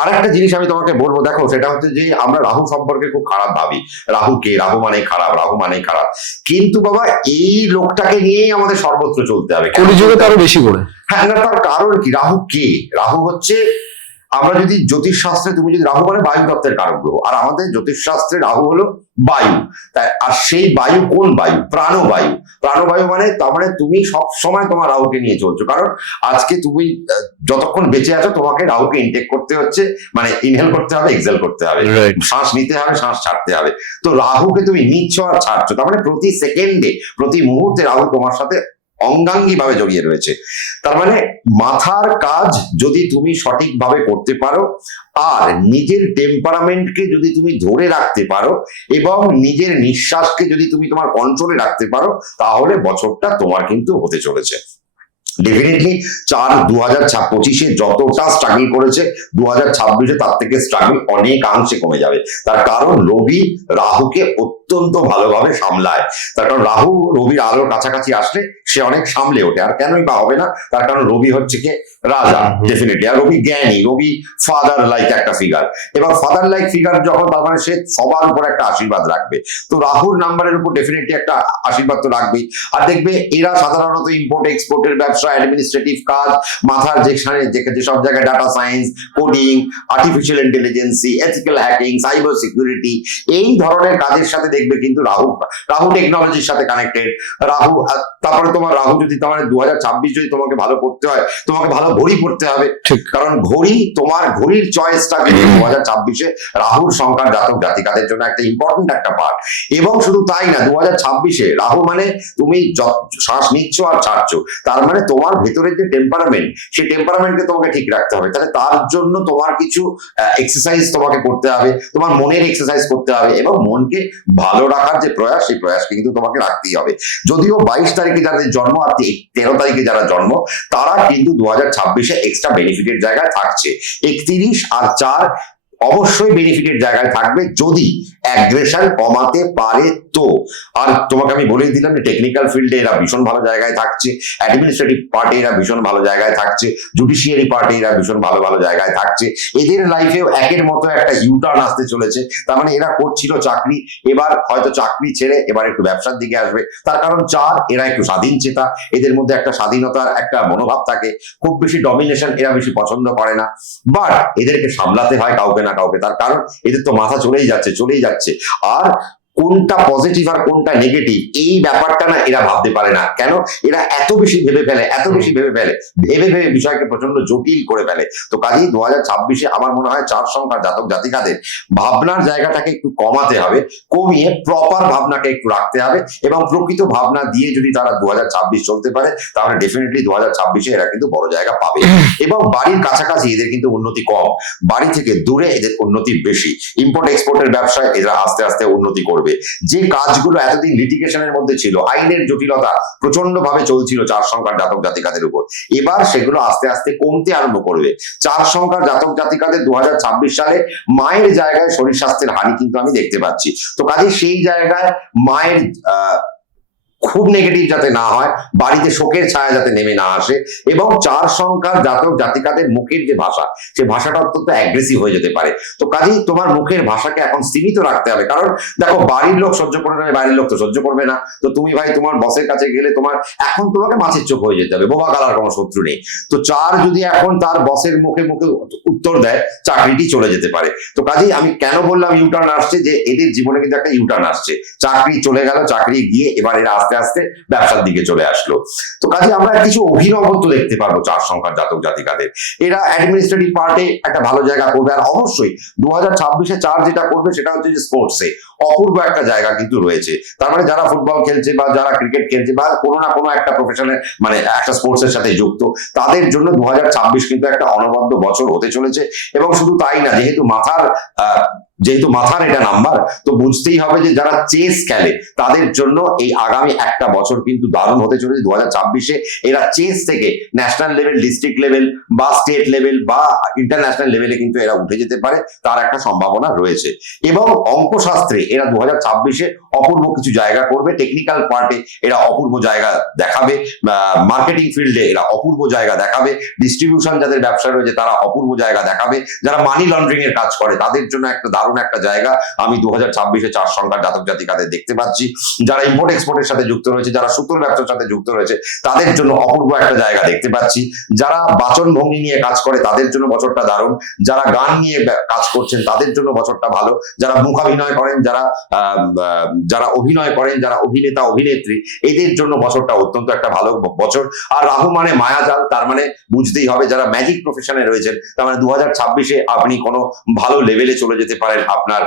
আর একটা জিনিস আমি তোমাকে বলবো, দেখো সেটা হচ্ছে যে আমরা রাহু সম্পর্কে খুব খারাপ ভাবি, রাহু মানে খারাপ, রাহু মানে খারাপ, কিন্তু বাবা এই লোকটাকে নিয়েই আমাদের সর্বত্র চলতে হবে। কলিযুগে তারও বেশি করে। হ্যাঁ, না তার কারণ কি? রাহু কে? রাহু হচ্ছে, আমরা যদি জ্যোতিষ শাস্ত্রে, তুমি যদি রাহু মানে বায়ু তত্ত্বের কারক গ্রহ, আর আমাদের জ্যোতিষ শাস্ত্রে রাহু হলো বায়ু। তাই আর সেই বায়ু কোন বায়ু? প্রাণবায়ু। প্রাণবায়ু মানে তার মানে তুমি সব সময় তোমার রাহুকে নিয়ে চলছো, কারণ আজকে তুমি যতক্ষণ বেঁচে আছো তোমাকে রাহুকে ইনটেক করতে হচ্ছে, মানে ইনহেল করতে হবে, এক্সেল করতে হবে, শ্বাস নিতে হবে, শ্বাস ছাড়তে হবে। তো রাহুকে তুমি নিচ্ছ আর ছাড়ছো, তার মানে প্রতি সেকেন্ডে, প্রতি মুহূর্তে রাহু তোমার সাথে অঙ্গাঙ্গী ভাবে জড়িয়ে রয়েছে। তার মানে মাথার কাজ যদি তুমি সঠিকভাবে করতে পারো আর নিজের টেম্পারামেন্টকে যদি তুমি ধরে রাখতে পারো এবং নিজের নিঃশ্বাসকে যদি তুমি তোমার কন্ট্রোলে রাখতে পারো, তাহলে বছরটা তোমার কিন্তু হতে চলেছে। ডেফিনেটলি 4 2025-এ যতটা স্ট্রাগল করেছে 2026-এ তার থেকে স্ট্রাগল অনেকাংশে কমে যাবে। তার কারণ রবি রাহুকে অত্যন্ত ভালোভাবে সামলায়। তার কারণ রাহু রবির আলোর কাছাকাছি আসলে সে অনেক সামলে ওঠে। আর কেনই বা হবে না? তার কারণ রবি হচ্ছে কি রাজা, ডেফিনেটলি। আর রবি জ্ঞানী, রবি ফাদার লাইক একটা ফিগার। এবার ফাদার লাইক ফিগার যখন, তার মানে সে সবার উপর একটা আশীর্বাদ রাখবে। তো রাহুর নাম্বারের উপর ডেফিনেটলি একটা আশীর্বাদ তো রাখবেই। আর দেখবে এরা সাধারণত ইম্পোর্ট এক্সপোর্টের ব্যবসা, অ্যাডমিনিস্ট্রেটিভ কাজ, মাথার যেসব জায়গায় data science, coding, artificial ইন্টেলিজেন্সি, ethical hacking, cyber security, এই ধরনের কাজের সাথে দেখবে কিন্তু রাহু টেকনোলজির সাথে কানেক্টেড। তারপরে তোমার রাহু যদি তোমার 2026 যদি তোমাকে ভালো করতে হয়, তোমাকে ভালো ঘড়ি পড়তে হবে, কারণ তোমার ঘড়ির চয়েসটা কিন্তু 2026-এ রাহুর সংখ্যার জাতক জাতিকাদের জন্য একটা ইম্পর্টেন্ট একটা পার্ট। এবং শুধু তাই না, 2026-এ রাহু মানে তুমি শ্বাস নিচ্ছ আর ছাড়ছো, তার মানে তোমার ভেতরের যে টেম্পারামেন্ট, সেই টেম্পারামেন্টকে তোমাকে ঠিক রাখতে হবে। তাহলে তার জন্য তোমার কিছু এক্সারসাইজ তোমাকে করতে হবে, তোমার মনের এক্সারসাইজ করতে হবে এবং মনকে ভালো রাখার যে প্রয়াস, সেই প্রয়াসকে কিন্তু তোমাকে রাখতেই হবে। যদিও 22 তারিখে যাদের জন্ম আর 13 তারিখে যারা জন্ম, তারা কিন্তু 2026-এ এক্সট্রা বেনিফিটের জায়গায় থাকছে। 31 আর 4 অবশ্যই বেনিফিটের জায়গায় থাকবে যদি অ্যাগ্রেশন কমাতে পারে তো। আর তোমাকে আমি বলেই দিলাম যে টেকনিক্যাল ফিল্ডে এরা ভীষণ ভালো জায়গায় থাকছে, অ্যাডমিনিস্ট্রেটিভ পার্টে এরা ভীষণ ভালো জায়গায় থাকছে, জুডিশিয়ারি পার্টে এরা ভীষণ ভালো ভালো জায়গায় থাকছে। এদের লাইফেও একের মতো একটা ইউটার্ন আসতে চলেছে। তার মানে এরা করছিল চাকরি, এবার হয়তো চাকরি ছেড়ে এবার একটু ব্যবসার দিকে আসবে। তার কারণ 4 এরা একটু স্বাধীন চেতা, এদের মধ্যে একটা স্বাধীনতার একটা মনোভাব থাকে, খুব বেশি ডমিনেশন এরা বেশি পছন্দ করে না, বাট এদেরকে সামলাতে হয় কাউকে না কাউকে। তার কারণ এদের তো মাথা চলেই যাচ্ছে। আর কোনটা পজিটিভ আর কোনটা নেগেটিভ এই ব্যাপারটা না এরা ভাবতে পারে না। কেন? এরা এত বেশি ভেবে ফেলে, ভেবে বিষয়কে প্রচন্ড জটিল করে ফেলে। তো কাজেই 2026-এ আমার মনে হয় 4 সংখ্যার জাতক জাতিকাদের ভাবনার জায়গাটাকে একটু কমাতে হবে, কমিয়ে প্রপার ভাবনাকে একটু রাখতে হবে এবং প্রকৃত ভাবনা দিয়ে যদি তারা 2026 চলতে পারে, তাহলে ডেফিনেটলি 2026-এ এরা কিন্তু বড় জায়গা পাবে। এবং বাড়ির কাছাকাছি এদের কিন্তু উন্নতি কম, বাড়ি থেকে দূরে এদের উন্নতি বেশি। ইম্পোর্ট এক্সপোর্টের ব্যবসায় এরা আস্তে আস্তে উন্নতি করবে। যে কাজগুলো এতদিন লিটিগেশনের মধ্যে ছিল, আইনের জটিলতা প্রচন্ড ভাবে চলছিল 4 সংখ্যার জাতক জাতিকাদের উপর, এবার সেগুলো আস্তে আস্তে কমতে আরম্ভ করবে। 4 সংখ্যার জাতক জাতিকাদের 2026 সালে মায়ের জায়গায় শরীর স্বাস্থ্যের হানি কিন্তু আমি দেখতে পাচ্ছি। তো কাজে সেই জায়গায় মায়ের খুব নেগেটিভ যাতে না হয়, বাড়িতে শোকের ছায়া যাতে নেমে না আসে, এবং 4 সংখ্যার জাতক জাতিকাদের মুখের যে ভাষা, সে ভাষাটা অত্যন্ত অ্যাগ্রেসিভ হয়ে যেতে পারে। তো কাজেই তোমার মুখের ভাষাকে এখন সীমিত রাখতে হবে, কারণ দেখো বাড়ির লোক সহ্য করে না, বাইরের লোক তো সহ্য করবে না। তো তুমি ভাই তোমার বসের কাছে গেলে এখন তোমাকে মাছের চোখ হয়ে যেতে হবে, বোবা গালার কোনো শত্রু নেই। তো 4 যদি এখন তার বসের মুখে মুখে উত্তর দেয়, চাকরিটি চলে যেতে পারে। তো কাজেই আমি কেন বললাম ইউটার্ন আসছে, যে এদের জীবনে কিন্তু একটা ইউটার্ন আসছে, চাকরি চলে গেল, চাকরি গিয়ে এবার এরা আস্তে আস্তে ব্যবসার দিকে চলে আসলো। তো কাজে আমরা কিছু অভিনবত্ব দেখতে পারবো 4 সংখ্যার জাতক জাতিকাদের। এরা অ্যাডমিনিস্ট্রেটিভ পার্টে একটা ভালো জায়গা করবে, আর অবশ্যই 2026-এ 4 যেটা করবে সেটা হচ্ছে যে স্পোর্টসে অপূর্ব একটা জায়গা কিন্তু রয়েছে। তার মানে যারা ফুটবল খেলছে বা যারা ক্রিকেট খেলছে বা কোনো না কোনো একটা প্রফেশনে মানে একটা স্পোর্টসের সাথে যুক্ত, তাদের জন্য 2026 কিন্তু একটা অনবদ্য বছর হতে চলেছে। এবং শুধু তাই না, যেহেতু মাথার এটা নাম্বার, তো বুঝতেই হবে যে যারা চেস খেলে তাদের জন্য এই আগামী একটা বছর কিন্তু দারুণ হতে চলেছে। 2026-এ এরা চেস থেকে ন্যাশনাল লেভেল, ডিস্ট্রিক্ট লেভেল বা স্টেট লেভেল বা ইন্টারন্যাশনাল লেভেলে কিন্তু এরা উঠে যেতে পারে, তার একটা সম্ভাবনা রয়েছে। এবং অঙ্কশাস্ত্রে এরা 2026-এ অপূর্ব কিছু জায়গা করবে, টেকনিক্যাল পার্টে এরা অপূর্ব জায়গা দেখাবে, মার্কেটিং ফিল্ডে এরা অপূর্ব জায়গা দেখাবে, ডিস্ট্রিবিউশন যাদের ব্যবসা রয়েছে তারা অপূর্ব জায়গা দেখাবে, যারা মানি লন্ড্রিং এর কাজ করে তাদের জন্য একটা দারুণ একটা জায়গা আমি 2026-এ 4 সংখ্যার জাতক জাতিকাদের দেখতে পাচ্ছি। যারা ইম্পোর্ট এক্সপোর্টের সাথে যুক্ত রয়েছে, যারা সুতোর ব্যবসার সাথে যুক্ত রয়েছে, তাদের জন্য অপূর্ব একটা জায়গা দেখতে পাচ্ছি। যারা বাচন ভঙ্গি নিয়ে কাজ করে তাদের জন্য বছরটা দারুণ, যারা গান নিয়ে কাজ করছেন তাদের জন্য বছরটা ভালো, যারা মুখাভিনয় করেন, যারা অভিনয় করেন, যারা অভিনেতা অভিনেত্রী, এদের জন্য বছরটা অত্যন্ত একটা ভালো বছর। আর রাহু মানে মায়াজাল, তার মানে বুঝতেই হবে যারা ম্যাজিক প্রফেশনে রয়েছেন, তার মানে 2026-এ আপনি কোনো ভালো লেভেলে চলে যেতে পারেন আপনার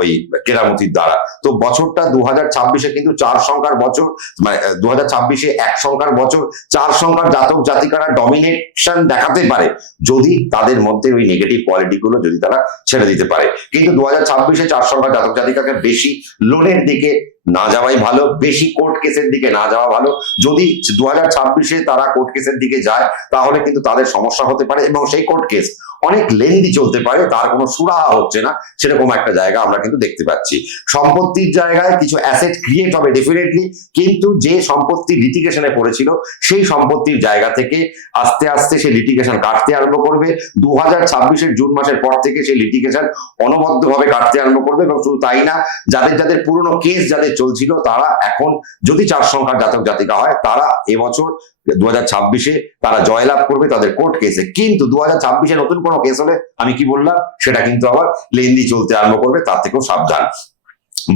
ওই কেরামতির দ্বারা। তো বছরটা 2026-এ কিন্তু 4 সংখ্যার বছর, মানে 2026-এ 1 সংখ্যার বছর, 4 সংখ্যার জাতক জাতিকারা ডমিনেশন দেখাতে পারে যদি তাদের মধ্যে ওই নেগেটিভ কোয়ালিটি গুলো যদি তারা ছেড়ে দিতে পারে। কিন্তু 2026-এ 4 সংখ্যার জাতক জাতিকাকে বেশি লোনের দিকে না যাওয়াই ভালো, বেশি কোর্ট কেসের দিকে না যাওয়া ভালো। যদি 2026-এ তারা কোর্ট কেসের দিকে যায় তাহলে কিন্তু তাদের সমস্যা হতে পারে, এবং সেই কোর্ট কেস অনেক লেন্দি চলতে পারে, তার কোনো সুরাহা হচ্ছে না, সেরকম একটা জায়গা আমরা কিন্তু দেখতে পাচ্ছি। সম্পত্তির জায়গায় কিছু অ্যাসেট ক্রিয়েট হবে ডেফিনেটলি, কিন্তু যে সম্পত্তি লিটিগেশনে পড়েছিল সেই সম্পত্তির জায়গা থেকে আস্তে আস্তে সেই লিটিগেশন কাটতে আরম্ভ করবে। 2026-এর জুন মাসের পর থেকে সেই লিটিগেশন অনবদ্যভাবে কাটতে আরম্ভ করবে। এবং শুধু তাই না, যাদের পুরনো কেস যাদের চলছিল তারা এখন যদি 4 সংখ্যার জাতক জাতিকা হয়, তারা এবছর 2026-এ তারা জয়লাভ করবে তাদের কোর্ট কেসে। কিন্তু 2026-এ নতুন কোনো কেস হলে আমি কি বললাম, সেটা কিন্তু আবার লেন্দি চলতে আরম্ভ করবে, তার থেকেও সাবধান।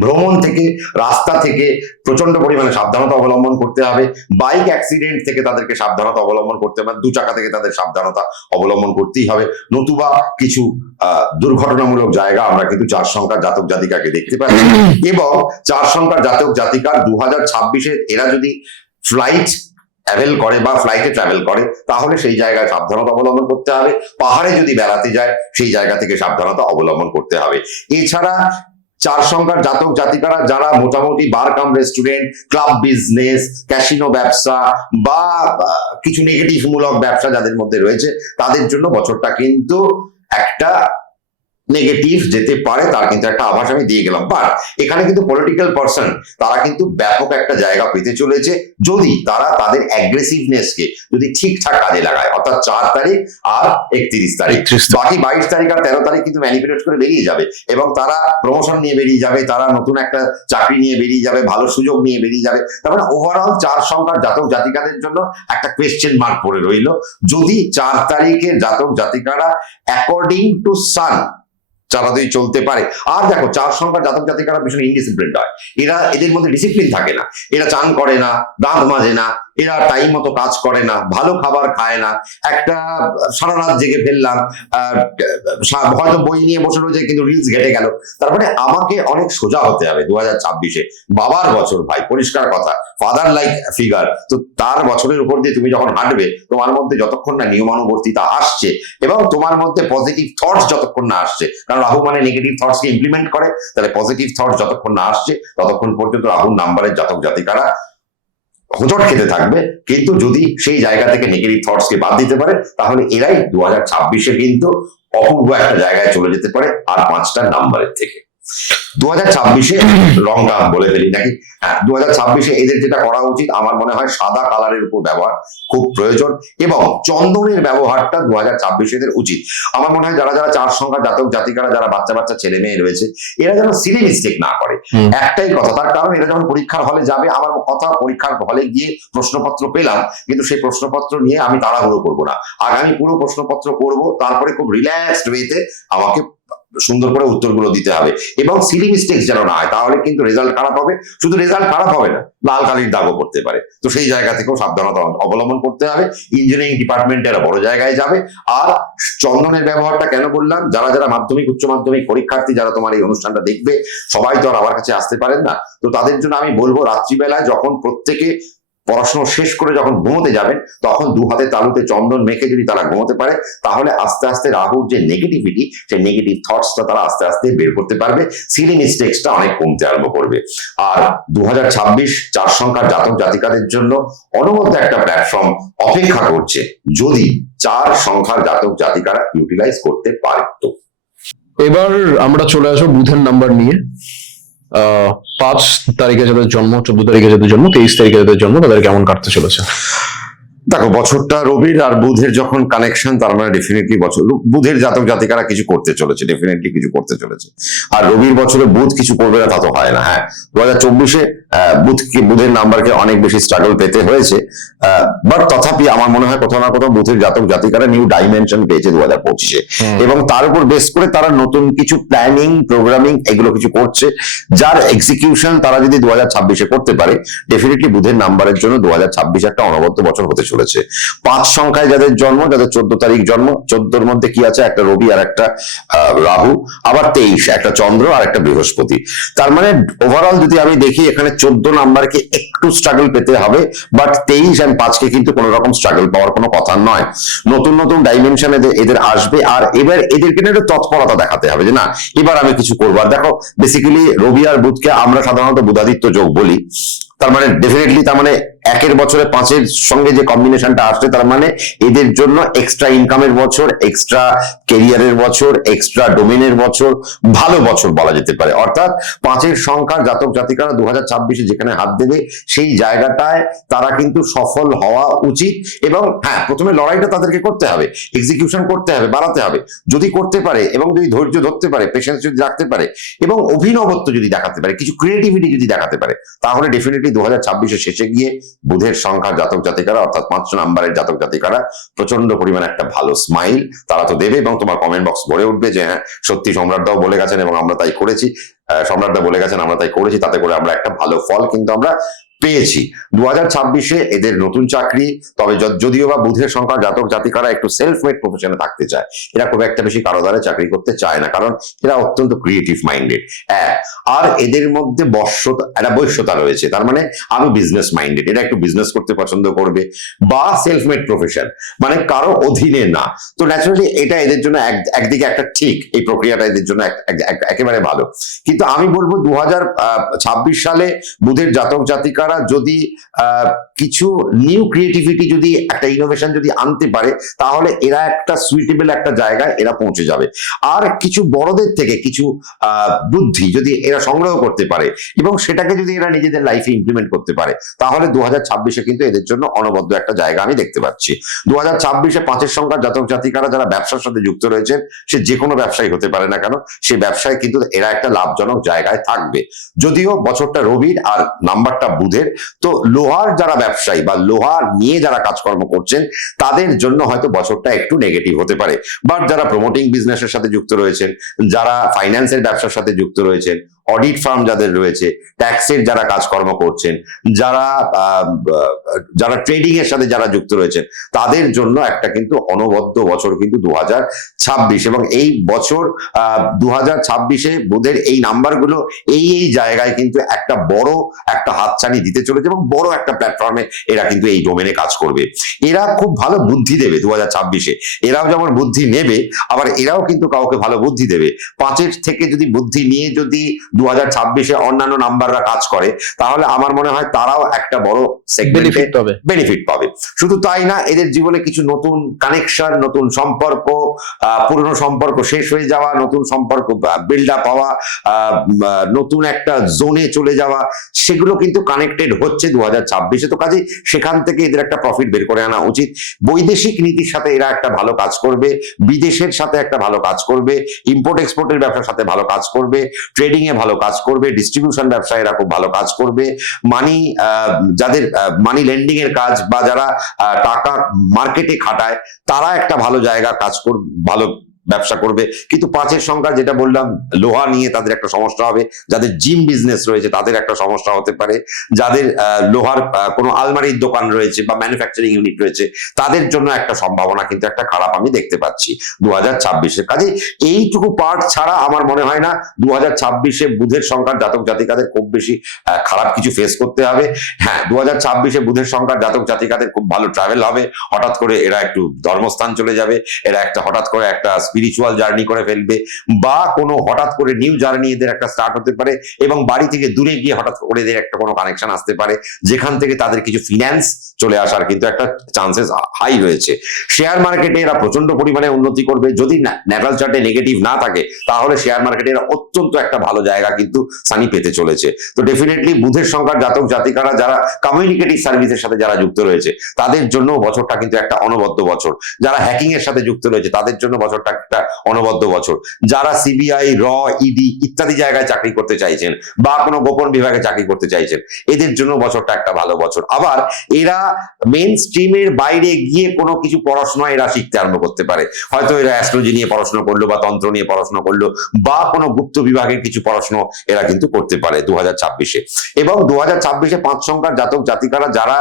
ভ্রমণ থেকে, রাস্তা থেকে প্রচন্ড পরিমাণে সাবধানতা অবলম্বন করতে হবে। বাইক অ্যাক্সিডেন্ট থেকে তাদেরকে সাবধানতা অবলম্বন করতে হবে, 2 চাকা থেকে তাদের সাবধানতা অবলম্বন করতেই হবে। নতুবা কিছু দুর্ঘটনামূলক জায়গা আমরা কিন্তু 4 সংখ্যার জাতক জাতিকাকে দেখতে পাচ্ছি। এবং 4 সংখ্যার জাতক জাতিকার 2026-এ এরা যদি ফ্লাইট ট্রাভেল করে বা ফ্লাইটে ট্রাভেল করে তাহলে সেই জায়গায় সাবধানতা অবলম্বন করতে হবে। পাহাড়ে যদি বেড়াতে যায় সেই জায়গা থেকে সাবধানতা অবলম্বন করতে হবে। এছাড়া 4 সংখ্যার জাতক জাতিকারা যারা মোটামুটি bar cum restaurant, club business, casino ব্যবসা বা কিছু নেগেটিভ মূলক ব্যবসা যাদের মধ্যে রয়েছে, তাদের জন্য বছরটা কিন্তু একটা নেগেটিভ যেতে পারে, তার কিন্তু একটা আভাস আমি দিয়ে গেলাম। বাট এখানে কিন্তু পলিটিক্যাল পার্সন তারা কিন্তু ব্যাপক একটা জায়গা পেতে চলেছে যদি তারা তাদের অ্যাগ্রেসিভনেসকে যদি ঠিকঠাক কাজে লাগায়, অর্থাৎ 4 তারিখ আর 31 তারিখ, বাকি 22 তারিখ আর 13 তারিখ কিন্তু ম্যানিপুলেট করে বেরিয়ে যাবে, এবং তারা প্রমোশন নিয়ে বেরিয়ে যাবে, তারা নতুন একটা চাকরি নিয়ে বেরিয়ে যাবে, ভালো সুযোগ নিয়ে বেরিয়ে যাবে। তার মানে ওভারঅল 4 সংখ্যার জাতক জাতিকাদের জন্য একটা কোয়েশ্চেন মার্ক পড়ে রইল, যদি 4 তারিখের জাতক জাতিকারা অ্যাকর্ডিং টু সান চালাতেই চলতে পারে। আর দেখো 4 সংখ্যার জাতক জাতিকারা ভীষণ ইনডিসিপ্লিনড হয়, এদের মধ্যে ডিসিপ্লিন থাকে না, এরা চান করে না, দাঁত মাজে না, এরা টাইম মতো কাজ করে না, ভালো খাবার খায় না, একটা সারা রাত জেগে ফেললাম, হয়তো বই নিয়ে বসে রয়েছে কিন্তু রিলস ঘেটে গেল। তারপরে আমাকে অনেক সোজা হতে হবে 2026-এ, বাবার বছর ভাই, পরিষ্কার কথা, ফাদার লাইক ফিগার। তো তার বছরের উপর দিয়ে তুমি যখন হাঁটবে, তোমার মধ্যে যতক্ষণ না নিয়মানুবর্তিতা আসছে এবং তোমার মধ্যে পজিটিভ থটস যতক্ষণ না আসছে, কারণ রাহু মানে নেগেটিভ থটস কে ইমপ্লিমেন্ট করে, তাহলে পজিটিভ থটস যতক্ষণ না আসছে ততক্ষণ পর্যন্ত রাহুর নাম্বারের জাতক জাতিকারা হোঁচট খেতে থাকবে। কিন্তু যদি সেই জায়গা থেকে নেগেটিভ থটস কে বাদ দিতে পারে তাহলে এরাই 2026-এ কিন্তু অপূর্ব একটা জায়গায় চলে যেতে পারে আর 5টা নাম্বারের থেকে। 2026-এ লং টার্ম বলে ফেলি নাকি, হ্যাঁ 2026-এ এদের যেটা করা উচিত আমার মনে হয় সাদা কালারের উপর ব্যবহার খুব প্রয়োজন, এবং চন্দনের ব্যবহারটা 2026 এদের উচিত। আমার মনে হয় যারা যারা 4 সংখ্যা জাতক জাতিকারা, যারা বাচ্চা বাচ্চা ছেলে মেয়ে রয়েছে, এরা যেন সিলি মিস্টেক না করে। একটাই কথা, তার কারণ এরা যখন পরীক্ষার হলে যাবে, আমার কথা পরীক্ষার হলে গিয়ে প্রশ্নপত্র পেলাম, কিন্তু সেই প্রশ্নপত্র নিয়ে আমি তাড়াহুড়ো করবো না, আগামী পুরো প্রশ্নপত্র করব, তারপরে খুব রিল্যাক্সড ওয়েতে আমাকে সুন্দর করে উত্তরগুলো দিতে হবে, এবং সিলি মিস্টেক যেন না হয়, তাহলে কিন্তু রেজাল্ট খারাপ হবে। শুধু রেজাল্ট খারাপ হবে না, লাল কালির দাগও পড়তে পারে। তো সেই জায়গা থেকেও সাবধানতা অবলম্বন করতে হবে। ইঞ্জিনিয়ারিং ডিপার্টমেন্টের বড় জায়গায় যাবে। আর চন্দনের ব্যবহারটা কেন বললাম, যারা যারা মাধ্যমিক উচ্চ মাধ্যমিক পরীক্ষার্থী, যারা তোমার এই অনুষ্ঠানটা দেখবে, সবাই তো আর আমার কাছে আসতে পারেন না, তো তাদের জন্য আমি বলবো রাত্রিবেলায় যখন প্রত্যেকে পড়াশোনা শেষ করে যখন ঘুমোতে যাবেন, তখন 2 হাতে তালুতে চন্দন মেখে যদি তারা ঘুমোতে পারে, তাহলে আস্তে আস্তে রাহুর যে নেগেটিভিটি, সেই নেগেটিভ থটসটা তারা আস্তে আস্তে বের করতে পারবে, সিলি মিস্টেক্সটা অনেক কমতে আরম্ভ করবে। আর 2026 4 সংখ্যার জাতক জাতিকাদের জন্য অনবদ্য একটা প্ল্যাটফর্ম অপেক্ষা করছে, যদি 4 সংখ্যার জাতক জাতিকারা ইউটিলাইজ করতে পারত। এবার আমরা চলে আসবো বুধের নাম্বার নিয়ে। 5 তারিখে যাদের জন্ম, 14 তারিখে যাদের জন্ম, 23 তারিখে যাদের জন্ম, তাদের কেমন কাটতে চলেছে? দেখো, বছরটা রবির আর বুধের যখন কানেকশন, তার মানে ডেফিনেটলি বছর বুধের জাতক জাতিকারা কিছু করতে চলেছে, ডেফিনেটলি কিছু করতে চলেছে। আর রবির বছরে বুধ কিছু করবে না তা তো হয় না। হ্যাঁ, 2024-এ বুধের নাম্বারকে অনেক বেশি স্ট্রাগল পেতে হয়েছে, বাট তথাপি আমার মনে হয় কোথাও না কোথাও বুধের জাতক জাতিকারা নিউ ডাইমেনশন পেয়েছে 2025-এ, এবং তার উপর বেস করে তারা নতুন কিছু প্ল্যানিং, প্রোগ্রামিং এগুলো কিছু করছে, যার এক্সিকিউশন তারা যদি 2026-এ করতে পারে, ডেফিনেটলি বুধের নাম্বারের জন্য 2026 একটা অনবদ্য বছর হতে চলেছে। 5 সংখ্যায় যাদের জন্ম, যাদের 14 তারিখ জন্ম, 14-র মধ্যে কি আছে, একটা রবি আর একটা রাহু, আবার 23 একটা চন্দ্র আর একটা বৃহস্পতি। তার মানে ওভারঅল যদি আমি দেখি, এখানে 14 নাম্বারকে একটু স্ট্রাগল পেতে হবে, বাট 23 আর 5-কে কিন্তু কোনো রকম স্ট্রাগল পাওয়ার কোনো কথা নয়। নতুন নতুন ডাইমেনশন এদের আসবে, আর এবার এদেরকে একটু তৎপরতা দেখাতে হবে যে না, এবার আমি কিছু করবো। আর দেখো, বেসিক্যালি রবি আর বুধকে আমরা সাধারণত বুধাদিত্য যোগ বলি, তার মানে ডেফিনেটলি, তার মানে 1-এর বছরে 5-এর সঙ্গে যে কম্বিনেশনটা আসছে, তার মানে এদের জন্য এক্সট্রা ইনকামের বছর, এক্সট্রা কেরিয়ারের বছর, এক্সট্রা ডোমেনের বছর, ভালো বছর বলা যেতে পারে। অর্থাৎ 5-এর সংখ্যার জাতক জাতিকারা 2026-এ যেখানে হাত দেবে, সেই জায়গাটায় তারা কিন্তু সফল হওয়া উচিত। এবং হ্যাঁ, প্রথমে লড়াইটা তাদেরকে করতে হবে, এক্সিকিউশন করতে হবে, বাড়াতে হবে। যদি করতে পারে এবং যদি ধৈর্য ধরতে পারে, পেশেন্স যদি রাখতে পারে, এবং অভিনবত্ব যদি দেখাতে পারে, কিছু ক্রিয়েটিভিটি যদি দেখাতে পারে, তাহলে ডেফিনেটলি 2026-এর শেষে গিয়ে বুধের সংখ্যার জাতক জাতিকারা, অর্থাৎ 5 নাম্বারের জাতক জাতিকারা প্রচন্ড পরিমাণে একটা ভালো স্মাইল তারা তো দেবে, এবং তোমার কমেন্ট বক্স ভরে উঠবে যে হ্যাঁ, সত্যি সম্রাটদাও বলে গেছেন এবং আমরা তাই করেছি, সম্রাটদা বলে গেছেন আমরা তাই করেছি, তাতে করে আমরা একটা ভালো ফল কিন্তু আমরা পেয়েছি। 2026-এ এদের নতুন চাকরি, তবে যদিও বা বুধের সংখ্যা জাতক জাতিকারা একটু সেলফ মেড প্রফেশনে থাকতে চায়, এরা খুব একটা বেশি কারো দ্বারা চাকরি করতে চায় না, কারণ এরা অত্যন্ত ক্রিয়েটিভ মাইন্ডেড। আর এদের মধ্যে একটা বৈশ্যতা রয়েছে, তার মানে আমি বিজনেস মাইন্ডেড, এরা একটু বিজনেস করতে পছন্দ করবে, বা সেলফ মেড প্রফেশন, মানে কারো অধীনে না। তো ন্যাচারালি এটা এদের জন্য একদিকে একটা ঠিক, এই প্রক্রিয়াটা এদের জন্য একেবারে ভালো। কিন্তু আমি বলবো 2026 সালে বুধের জাতক জাতিকা যদি কিছু নিউ ক্রিয়েটিভিটি, যদি একটা ইনোভেশন যদি আনতে পারে, তাহলে এরা একটা সুইটেবল একটা জায়গায় এরা পৌঁছে যাবে। আর কিছু বড়দের থেকে কিছু বুদ্ধি যদি এরা সংগ্রহ করতে পারে, এবং সেটাকে যদি এরা নিজেদের লাইফে ইমপ্লিমেন্ট করতে পারে, তাহলে 2026-এ কিন্তু এদের জন্য অনবদ্য একটা জায়গা আমি দেখতে পাচ্ছি। 2026-এ 5-এর সংখ্যার জাতক জাতিকারা যারা ব্যবসার সাথে যুক্ত রয়েছেন, সে যে কোনো ব্যবসায়ী হতে পারে না কেন, সে ব্যবসায় কিন্তু এরা একটা লাভজনক জায়গায় থাকবে। যদিও বছরটা রবির আর নাম্বারটা বুধের, তো লোহার যারা ব্যবসায়ী বা লোহার নিয়ে যারা কাজকর্ম করছেন, তাদের জন্য হয়তো বছরটা একটু নেগেটিভ হতে পারে। বাট যারা প্রমোটিং বিজনেসের সাথে যুক্ত রয়েছেন, যারা ফাইন্যান্সের ব্যবসার সাথে যুক্ত রয়েছেন, অডিট ফার্ম যাদের রয়েছে, ট্যাক্সের যারা কাজকর্ম করছেন, যারা ট্রেডিং এর সাথে যারা যুক্ত রয়েছেন, তাদের জন্য একটা কিন্তু অনবদ্য বছর কিন্তু 2026। এবং এই বছর 2026-এ বুধের এই নাম্বারগুলো এই জায়গায় কিন্তু একটা বড় একটা হাতছানি দিতে চলেছে, এবং বড় একটা প্ল্যাটফর্মে এরা কিন্তু এই ডোমেনে কাজ করবে। এরা খুব ভালো বুদ্ধি দেবে 2026-এ, এরাও যেমন বুদ্ধি নেবে, আবার এরাও কিন্তু কাউকে ভালো বুদ্ধি দেবে। 5-এর থেকে যদি বুদ্ধি নিয়ে যদি 2026-এ অন্যান্য নাম্বাররা কাজ করে, তাহলে আমার মনে হয় তারাও একটা বড় সেগমেন্টে বেনিফিট পাবে। বেনিফিট পাবে। শুধু তাই না, এদের জীবনে কিছু নতুন কানেকশন, নতুন সম্পর্ক, পুরনো সম্পর্ক শেষ হয়ে যাওয়া, নতুন সম্পর্ক বিল্ড আপ হওয়া, নতুন একটা জোনে চলে যাওয়া, সেগুলো কিন্তু কানেক্টেড হচ্ছে 2026-এ। তো কাজে সেখান থেকে এদের একটা প্রফিট বের করে আনা উচিত। বৈদেশিক নীতির সাথে এরা একটা ভালো কাজ করবে, বিদেশের সাথে একটা ভালো কাজ করবে, ইম্পোর্ট এক্সপোর্টের ব্যবসার সাথে ভালো কাজ করবে, ট্রেডিং এ ভালো কাজ করবে, ডিস্ট্রিবিউশন ব্যবসায় এরা খুব ভালো কাজ করবে, মানি যাদের মানি লেন্ডিং এর কাজ বা যারা টাকা মার্কেটে খাটায় তারা একটা ভালো জায়গা কাজ করবে, ভালো ব্যবসা করবে। কিন্তু 5-এর সংখ্যা যেটা বললাম, লোহা নিয়ে তাদের একটা সমস্যা হবে, যাদের জিম বিজনেস রয়েছে তাদের একটা সমস্যা হতে পারে, যাদের লোহার কোনো আলমারির দোকান রয়েছে বা ম্যানুফ্যাকচারিং ইউনিট রয়েছে তাদের জন্য একটা সম্ভাবনা কিন্তু একটা খারাপ আমি দেখতে পাচ্ছি 2026-এর। কাজে এইটুকু পার্ট ছাড়া আমার মনে হয় না 2026-এ বুধের সংখ্যার জাতক জাতিকাদের খুব বেশি খারাপ কিছু ফেস করতে হবে। হ্যাঁ, 2026-এ বুধের সংখ্যার জাতক জাতিকাদের খুব ভালো ট্রাভেল হবে, হঠাৎ করে এরা একটু ধর্মস্থান চলে যাবে, এরা একটা হঠাৎ করে একটা স্পিরিচুয়াল জার্নি করে ফেলবে, বা কোনো হঠাৎ করে নিউ জার্নি এদের একটা স্টার্ট হতে পারে, এবং বাড়ি থেকে দূরে গিয়ে হঠাৎ করে এদের একটা কোনো কানেকশন আসতে পারে যেখান থেকে তাদের কিছু ফিন্যান্স চলে আসার কিন্তু একটা চান্সেস হাই রয়েছে। শেয়ার মার্কেটে এরা প্রচন্ড পরিমাণে উন্নতি করবে। যদি ন্যাটাল চার্টে নেগেটিভ না থাকে তাহলে শেয়ার মার্কেটে এরা অত্যন্ত একটা ভালো জায়গা কিন্তু সানি পেতে চলেছে। তো ডেফিনেটলি বুধের সংখ্যার জাতক জাতিকারা যারা কমিউনিকেটিভ সার্ভিসের সাথে যারা যুক্ত রয়েছে তাদের জন্য বছরটা কিন্তু একটা অনবদ্য বছর। যারা হ্যাকিং এর সাথে যুক্ত রয়েছে তাদের জন্য বছরটা একটা অনবদ্য বছর। যারা সিবিআই, র, ইডি ইত্যাদি জায়গায় চাকরি করতে চাইছেন বা কোনো গোপন বিভাগে চাকরি করতে চাইছেন, এদের জন্য বছরটা একটা ভালো বছর। আবার এরা মেইন স্ট্রিমের বাইরে গিয়ে কোনো কিছু পড়াশোনা এরা শিখতে আরম্ভ করতে পারে। হয়তো এরা অ্যাস্ট্রোলজি নিয়ে পড়াশোনা করলো বা তন্ত্র নিয়ে পড়াশোনা করলো বা কোনো গুপ্ত বিভাগের কিছু পড়াশোনা এরা কিন্তু করতে পারে 2026-এ। এবং 2026-এ 5 সংখ্যার জাতক জাতিকারা যারা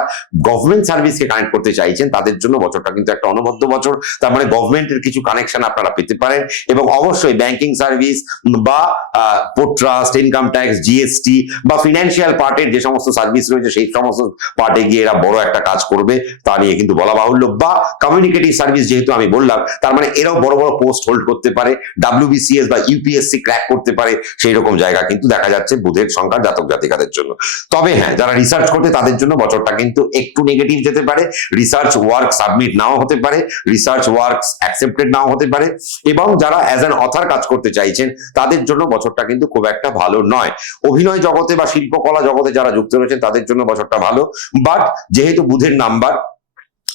গভর্নমেন্ট সার্ভিসকে কানেক্ট করতে চাইছেন তাদের জন্য বছরটা কিন্তু একটা অনবদ্য বছর। তার মানে গভর্নমেন্টের কিছু কানেকশন আপনারা পেতে পারেন, এবং অবশ্যই ব্যাংকিং সার্ভিস বা port trust, income tax, GST বা ফিনান্সিয়াল পার্টের যে সমস্ত সার্ভিস রয়েছে সেই সমস্ত পার্টে গিয়ে এরা বড় একটা কাজ করবে তা নিয়ে কিন্তু বলা বাহুল্য। বা কমিউনিকেটিভ সার্ভিস যেহেতু আমি বললাম, তার মানে এরাও বড় বড় পোস্ট হোল্ড করতে পারে, WBCS বা ইউপিএসসি ক্র্যাক করতে পারে, সেই রকম জায়গা কিন্তু দেখা যাচ্ছে বুধের সংখ্যার জাতক জাতিকাদের জন্য। তবে হ্যাঁ, যারা রিসার্চ করতে তাদের জন্য বছরটা কিন্তু একটু নেগেটিভ যেতে পারে। রিসার্চ ওয়ার্ক সাবমিট নাও হতে পারে, রিসার্চ ওয়ার্ক অ্যাকসেপ্টেড নাও হতে পারে, এবং যারা অ্যাজ অ্যান অথার কাজ করতে চাইছেন তাদের জন্য বছরটা কিন্তু খুব একটা ভালো নয়। অভিনয় জগতে বা শিল্পকলা জগতে যারা যুক্ত রয়েছেন তাদের জন্য বছরটা ভালো। বাট যেহেতু বুধের নাম্বার,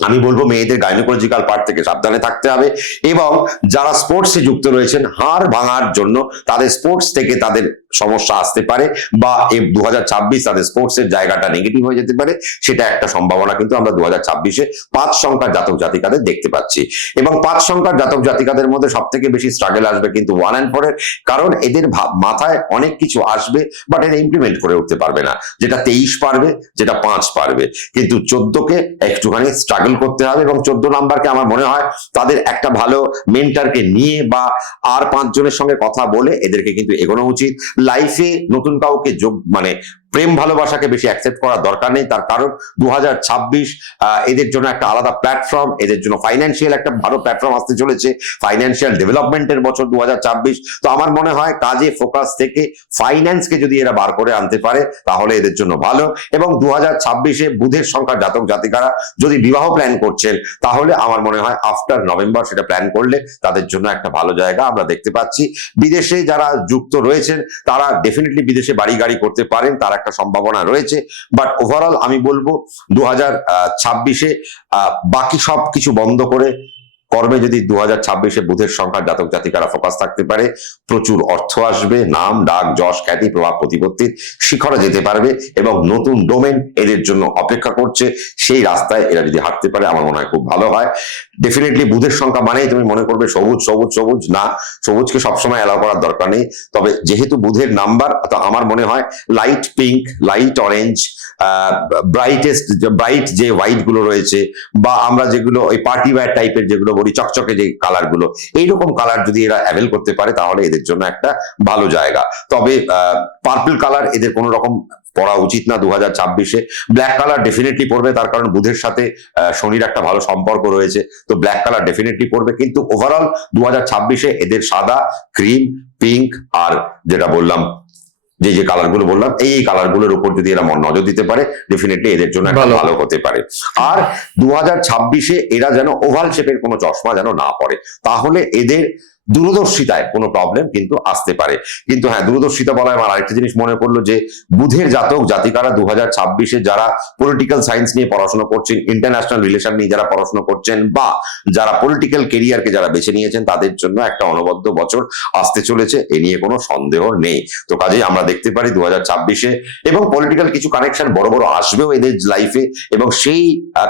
আমি বলবো মেয়েদের গাইনোকোলজিক্যাল পার্ট থেকে সাবধানে থাকতে হবে। এবং যারা স্পোর্টসে যুক্ত রয়েছেন, হাড় ভাঙার জন্য তাদের স্পোর্টস থেকে তাদের সমস্যা আসতে পারে, বা 2026 তাদের স্পোর্টসের জায়গাটা নেগেটিভ হয়ে যেতে পারে, সেটা একটা সম্ভাবনা কিন্তু আমরা 2026-এ 5 সংখ্যার জাতক জাতিকাদের দেখতে পাচ্ছি। এবং 5 সংখ্যার জাতক জাতিকাদের মধ্যে সব থেকে বেশি স্ট্রাগল আসবে কিন্তু 1 and 4-এর, কারণ এদের মাথায় অনেক কিছু আসবে বাট এরা ইমপ্লিমেন্ট করে উঠতে পারবে না। যেটা 23 পারবে, যেটা 5 পারবে, কিন্তু 14-কে একটুখানি স্ট্রাগল করতে হবে। এবং 14 নাম্বারকে আমার মনে হয় তাদের একটা ভালো মেন্টারকে নিয়ে বা আর 5 জনের সঙ্গে কথা বলে এদেরকে কিন্তু এগোনো উচিত। লাইফে নতুন কাউকে মানে প্রেম ভালোবাসাকে বেশি অ্যাকসেপ্ট করার দরকার নেই, তার কারণ 2026 এদের জন্য একটা আলাদা প্ল্যাটফর্ম, এদের জন্য ফাইন্যান্সিয়াল একটা ভালো প্ল্যাটফর্ম আসতে চলেছে, ফাইন্যান্সিয়াল ডেভেলপমেন্টের বছর 2026। তো আমার মনে হয় কাজে ফোকাস থেকে ফাইন্যান্সকে যদি এরা বার করে আনতে পারে তাহলে এদের জন্য ভালো। এবং 2026-এ বুধের সংখ্যার জাতক জাতিকারা যদি বিবাহ প্ল্যান করছেন তাহলে আমার মনে হয় আফটার নভেম্বর সেটা প্ল্যান করলে তাদের জন্য একটা ভালো জায়গা আমরা দেখতে পাচ্ছি। বিদেশে যারা যুক্ত রয়েছেন তারা ডেফিনেটলি বিদেশে বাড়ি গাড়ি করতে পারেন, তার একটা সম্ভাবনা রয়েছে। বাট ওভারঅল আমি বলবো 2026-এ বাকি সব কিছু বন্ধ করে কর্মে যদি 2026-এ বুধের সংখ্যার জাতক জাতিকারা ফোকাস থাকতে পারে, প্রচুর অর্থ আসবে, নাম ডাক যশ খ্যাতি প্রভাব প্রতিপত্তির শিখরে যেতে পারবে, এবং নতুন ডোমেন এদের জন্য অপেক্ষা করছে। সেই রাস্তায় এরা যদি হাঁটতে পারে আমার মনে হয় খুব ভালো হয়। ডেফিনেটলি বুধের সংখ্যা মানেই তুমি মনে করবে সবুজ সবুজ সবুজ, না, সবুজকে সবসময় অ্যালাউ করার দরকার নেই। তবে যেহেতু বুধের নাম্বার, তো আমার মনে হয় light pink, light orange, bright যে হোয়াইট গুলো রয়েছে, বা আমরা যেগুলো ওই পার্টি ওয়্যার টাইপের যেগুলো বলি চকচকে যে কালার গুলো, এইরকম কালার যদি এরা অ্যাভেল করতে পারে তাহলে এদের জন্য একটা ভালো জায়গা। তবে পার্পল কালার এদের কোনো রকম পড়া উচিত না 2026-এ। ব্ল্যাক কালার ডেফিনেটলি পড়বে, তার কারণ বুধের সাথে শনির একটা ভালো সম্পর্ক রয়েছে, তো ব্ল্যাক কালার ডেফিনেটলি পড়বে। কিন্তু ওভারঅল 2026-এ এদের সাদা, ক্রিম, পিঙ্ক আর যেটা বললাম যে কালারগুলো বললাম, এই কালারগুলোর উপর যদি এরা নজর দিতে পারে, ডেফিনেটলি এদের জন্য একটা ভালো। ভালো হতে পারে। আর 2026-এ এরা যেন ওভাল শেপের কোনো চশমা যেন না পড়ে, তাহলে এদের দূরদর্শিতায় কোনো প্রবলেম কিন্তু আসতে পারে। কিন্তু হ্যাঁ, দূরদর্শিতা বলায় আমার আরেকটা জিনিস মনে পড়লো, যে বুধের জাতক জাতিকারা 2026-এ যারা পলিটিক্যাল সায়েন্স নিয়ে পড়াশোনা করছেন, ইন্টারন্যাশনাল রিলেশন নিয়ে যারা পড়াশোনা করছেন, বা যারা পলিটিক্যাল কেরিয়ারকে যারা বেছে নিয়েছেন, তাদের জন্য একটা অনবদ্য বছর আসতে চলেছে, এ নিয়ে কোনো সন্দেহ নেই। তো কাজেই আমরা দেখতে পারি 2026-এ, এবং পলিটিক্যাল কিছু কানেকশন বড় বড় আসবেও এদের লাইফে, এবং সেই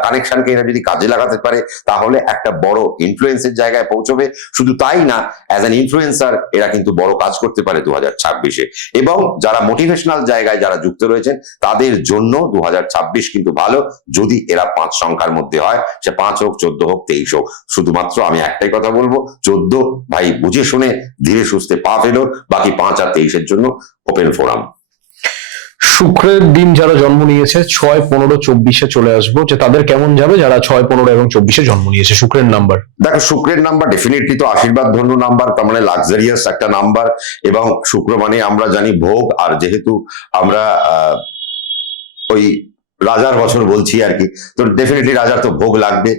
কানেকশনকে এরা যদি কাজে লাগাতে পারে, তাহলে একটা বড় ইনফ্লুয়েন্সের জায়গায় পৌঁছবে। শুধু তাই না, অ্যাজ অ্যান ইনফ্লুয়েন্সার এরা কিন্তু বড় কাজ করতে পারে 2026-এ। এবং যারা মোটিভেশনাল জায়গায় যারা যুক্ত রয়েছেন, তাদের জন্য 2026 কিন্তু ভালো, যদি এরা 5 সংখ্যার মধ্যে হয়, সে 5 হোক, 14 হোক, 23 হোক। শুধুমাত্র আমি একটাই কথা বলবো, 14 ভাই বুঝে শুনে ধীরে সুস্থে পা ফেলো, বাকি 5 আর 23-এর জন্য ওপেন ফোরাম। শুক্রের দিন যারা জন্ম নিয়েছে 6, 15, 24-এ চলে আসবো, যে তাদের কেমন যাবে যারা 6, 15 এবং 24-এ জন্ম নিয়েছে, শুক্রের নাম্বার। দেখো, শুক্রের নাম্বার ডেফিনেটলি তো আশীর্বাদ ধন্য নাম্বার, তার মানে লাক্সারিয়াস একটা নাম্বার, এবং শুক্র মানে আমরা জানি ভোগ, আর যেহেতু আমরা ওই রাজার বছর বলছি আর কি, তো ডেফিনেটলি রাজার তো ভোগ লাগবে।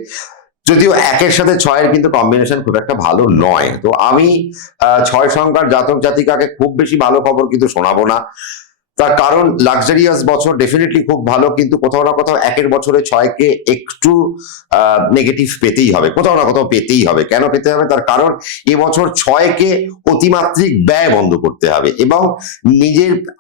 যদিও 1-এর সাথে 6-এর কিন্তু কম্বিনেশন খুব একটা ভালো নয়, তো আমি 6 সংখ্যার জাতক জাতিকাকে খুব বেশি ভালো খবর কিন্তু শোনাবো না। তার কারণ লাক্সারিয়াস বছর ডেফিনেটলি খুব ভালো, কিন্তু কোথাও না কোথাও 1-এর বছরে 6-কে একটু নেগেটিভ পেতেই হবে, কোথাও না কোথাও পেতেই হবে। কেন পেতে হবে? তার কারণ এবছর 6-কে অতিমাত্রিক ব্যয় বন্ধ করতে হবে, এবং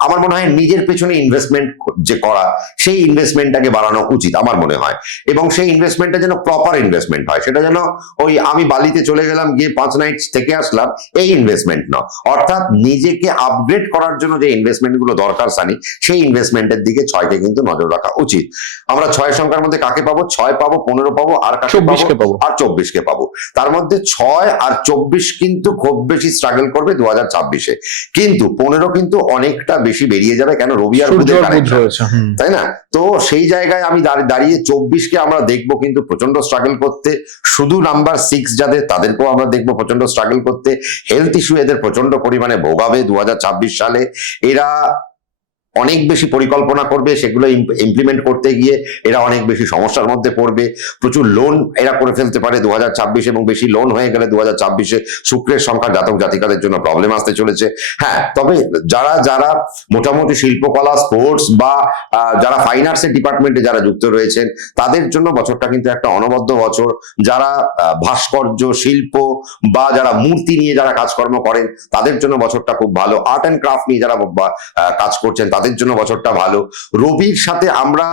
আমার মনে হয় নিজের পেছনে ইনভেস্টমেন্ট যে করা, সেই ইনভেস্টমেন্টটাকে বাড়ানো উচিত আমার মনে হয়। এবং সেই ইনভেস্টমেন্টটা যেন প্রপার ইনভেস্টমেন্ট হয়, সেটা যেন ওই আমি বালিতে চলে গেলাম, গিয়ে 5 নাইট থেকে আসলাম, এই ইনভেস্টমেন্ট নয়। অর্থাৎ নিজেকে আপগ্রেড করার জন্য যে ইনভেস্টমেন্ট গুলো দরকার সানি, সেই ইনভেস্টমেন্টের দিকে 6-কে কিন্তু নজর রাখা উচিত। আমরা 6 সংখ্যার মধ্যে কাকে পাবো? 6 পাবো, 15 পাবো, আর কাকে 24-কে পাবো। আর 24-কে পাবো। তার মধ্যে 6 আর 24 কিন্তু খুব বেশি স্ট্রাগল করবে 2026-এ, কিন্তু 15 কিন্তু অনেকটা বেশি বেরিয়ে যাবে। কেন? রবি আর বুধের কানেকশন, তাই না? তো সেই জায়গায় আমি দাঁড়িয়ে 24-কে আমরা দেখবো কিন্তু প্রচন্ড স্ট্রাগল করতে। শুধু নাম্বার 6 যাদের, তাদেরকেও আমরা দেখবো প্রচন্ড স্ট্রাগল করতে। হেলথ ইস্যু এদের প্রচন্ড পরিমাণে ভোগাবে 2026 সালে। এরা অনেক বেশি পরিকল্পনা করবে, সেগুলো ইমপ্লিমেন্ট করতে গিয়ে এরা অনেক বেশি সমস্যার মধ্যে পড়বে। প্রচুর লোন এরা করে ফেলতে পারে 2026, এবং বেশি লোন হয়ে গেলে 2026-এ শুক্রের সংখ্যা জাতক জাতিকাদের জন্য প্রবলেম আসতে চলেছে। হ্যাঁ, তবে যারা মোটামুটি শিল্পকলা, স্পোর্টস, বা যারা ফাইন্যান্সের ডিপার্টমেন্টে যারা যুক্ত রয়েছেন, তাদের জন্য বছরটা কিন্তু একটা অনবদ্য বছর। যারা ভাস্কর্য শিল্প বা যারা মূর্তি নিয়ে যারা কাজকর্ম করেন, তাদের জন্য বছরটা খুব ভালো। আর্ট অ্যান্ড ক্রাফট নিয়ে যারা কাজ করছেন, তাদের জন্য বছরটা ভালো। রবির সাথে আমরা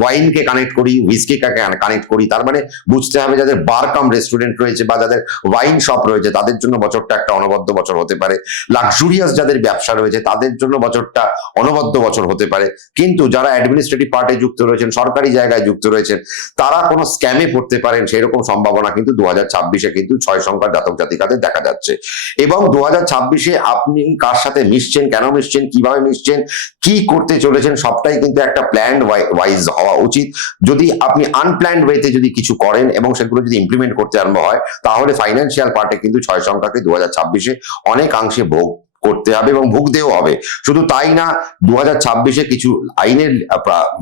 ওয়াইনকে কানেক্ট করি, হুইস্কিকে কানেক্ট করি, তার মানে বুঝতে হবে যাদের বার কাম রেস্টুরেন্ট রয়েছে বা যাদের ওয়াইন শপ রয়েছে, তাদের জন্য বছরটা একটা অনবদ্য বছর হতে পারে। লাক্সুরিয়াস যাদের ব্যবসা রয়েছে, তাদের জন্য বছরটা অনবদ্য বছর হতে পারে। কিন্তু যারা অ্যাডমিনিস্ট্রেটিভ পার্টে যুক্ত রয়েছেন, সরকারি জায়গায় যুক্ত রয়েছেন, তারা কোনো স্ক্যামে পড়তে পারেন, সেরকম সম্ভাবনা কিন্তু 2026-এ কিন্তু 6 সংখ্যার জাতক জাতিকাদের দেখা যাচ্ছে। এবং 2026-এ আপনি কার সাথে মিশছেন, কেন মিশছেন, কিভাবে মিশছেন, কি করতে চলেছেন, সবটাই কিন্তু একটা প্ল্যান্ড ওয়াইজ হওয়া উচিত। যদি আপনি আনপ্ল্যান্ড ওয়েতে যদি কিছু করেন এবং সেগুলো যদি ইমপ্লিমেন্ট করতে আরম্ভ হয়, তাহলে ফাইন্যান্সিয়াল পার্টে কিন্তু 6 সংখ্যাকে 2026-এ অনেকাংশে ভোগ করতে হবে এবং ভুগতেও হবে। শুধু তাই না, 2026-এ কিছু আইনের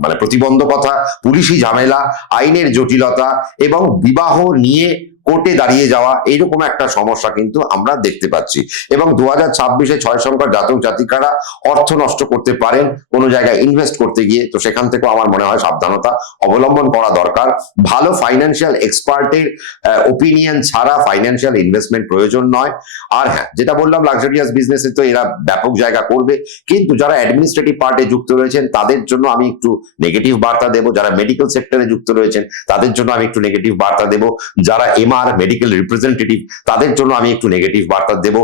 মানে প্রতিবন্ধকতা, পুলিশি ঝামেলা, আইনের জটিলতা এবং বিবাহ নিয়ে কোর্টে দাঁড়িয়ে যাওয়া, এইরকম একটা সমস্যা কিন্তু আমরা দেখতে পাচ্ছি। এবং 2026-এ 6 সংখ্যার জাতক জাতিকারা অর্থ নষ্ট করতে পারেন কোনো জায়গায় ইনভেস্ট করতে গিয়ে, তো সেখান থেকেও আমার মনে হয় সাবধানতা অবলম্বন করা দরকার। ভালো ফাইন্যান্সিয়াল এক্সপার্টের ওপিনিয়ন ছাড়া ফাইন্যান্সিয়াল ইনভেস্টমেন্ট প্রয়োজন নয়। আর হ্যাঁ, যেটা বললাম, লাক্সারিয়াস বিজনেসে তো এরা ব্যাপক জায়গা করবে, কিন্তু যারা অ্যাডমিনিস্ট্রেটিভ পার্টে যুক্ত রয়েছেন, তাদের জন্য আমি একটু নেগেটিভ বার্তা দেবো। যারা মেডিকেল সেক্টরে যুক্ত রয়েছেন, তাদের জন্য আমি একটু নেগেটিভ বার্তা দেবো। যারা মেডিকেল রিপ্রেজেন্টেটিভ, তাদের জন্য আমি একটু নেগেটিভ বার্তা দেব।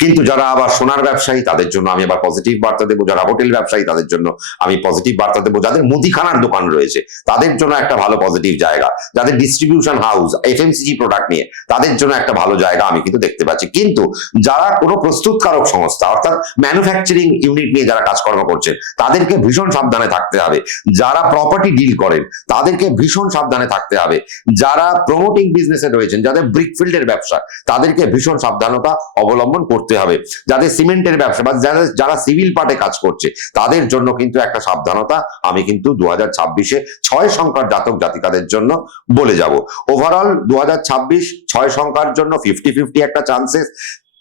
কিন্তু যারা আবার সোনার ব্যবসায়ী, তাদের জন্য আমি আবার পজিটিভ বার্তা দেবো। যারা হোটেল ব্যবসায়ী, তাদের জন্য আমি পজিটিভ বার্তা দেবো। যাদের মুদিখানার দোকান রয়েছে, তাদের জন্য একটা ভালো পজিটিভ জায়গা। যাদের ডিস্ট্রিবিউশন হাউস, এফএমসিজি প্রোডাক্ট নিয়ে, তাদের জন্য একটা ভালো জায়গা আমি কিন্তু দেখতে পাচ্ছি। কিন্তু যারা কোনো প্রস্তুতকারক সংস্থা, অর্থাৎ ম্যানুফ্যাকচারিং ইউনিট নিয়ে যারা কাজকর্ম করছেন, তাদেরকে ভীষণ সাবধানে থাকতে হবে। যারা প্রপার্টি ডিল করেন, তাদেরকে ভীষণ সাবধানে থাকতে হবে। যারা প্রমোটিং বিজনেসে রয়েছেন, যাদের ব্রিকফিল্ডের ব্যবসা, তাদেরকে ভীষণ সাবধানতা অবলম্বন করতে করতে হবে। যাদের সিমেন্টের ব্যবসা বা যারা সিভিল পার্টে কাজ করছে তাদের জন্য কিন্তু একটা সাবধানতা আমি কিন্তু 2026-এ 6 সংখ্যার জাতক জাতিকাদের জন্য বলে যাব। ওভারঅল 2026 6 সংখ্যার জন্য 50-50 একটা চান্সেস।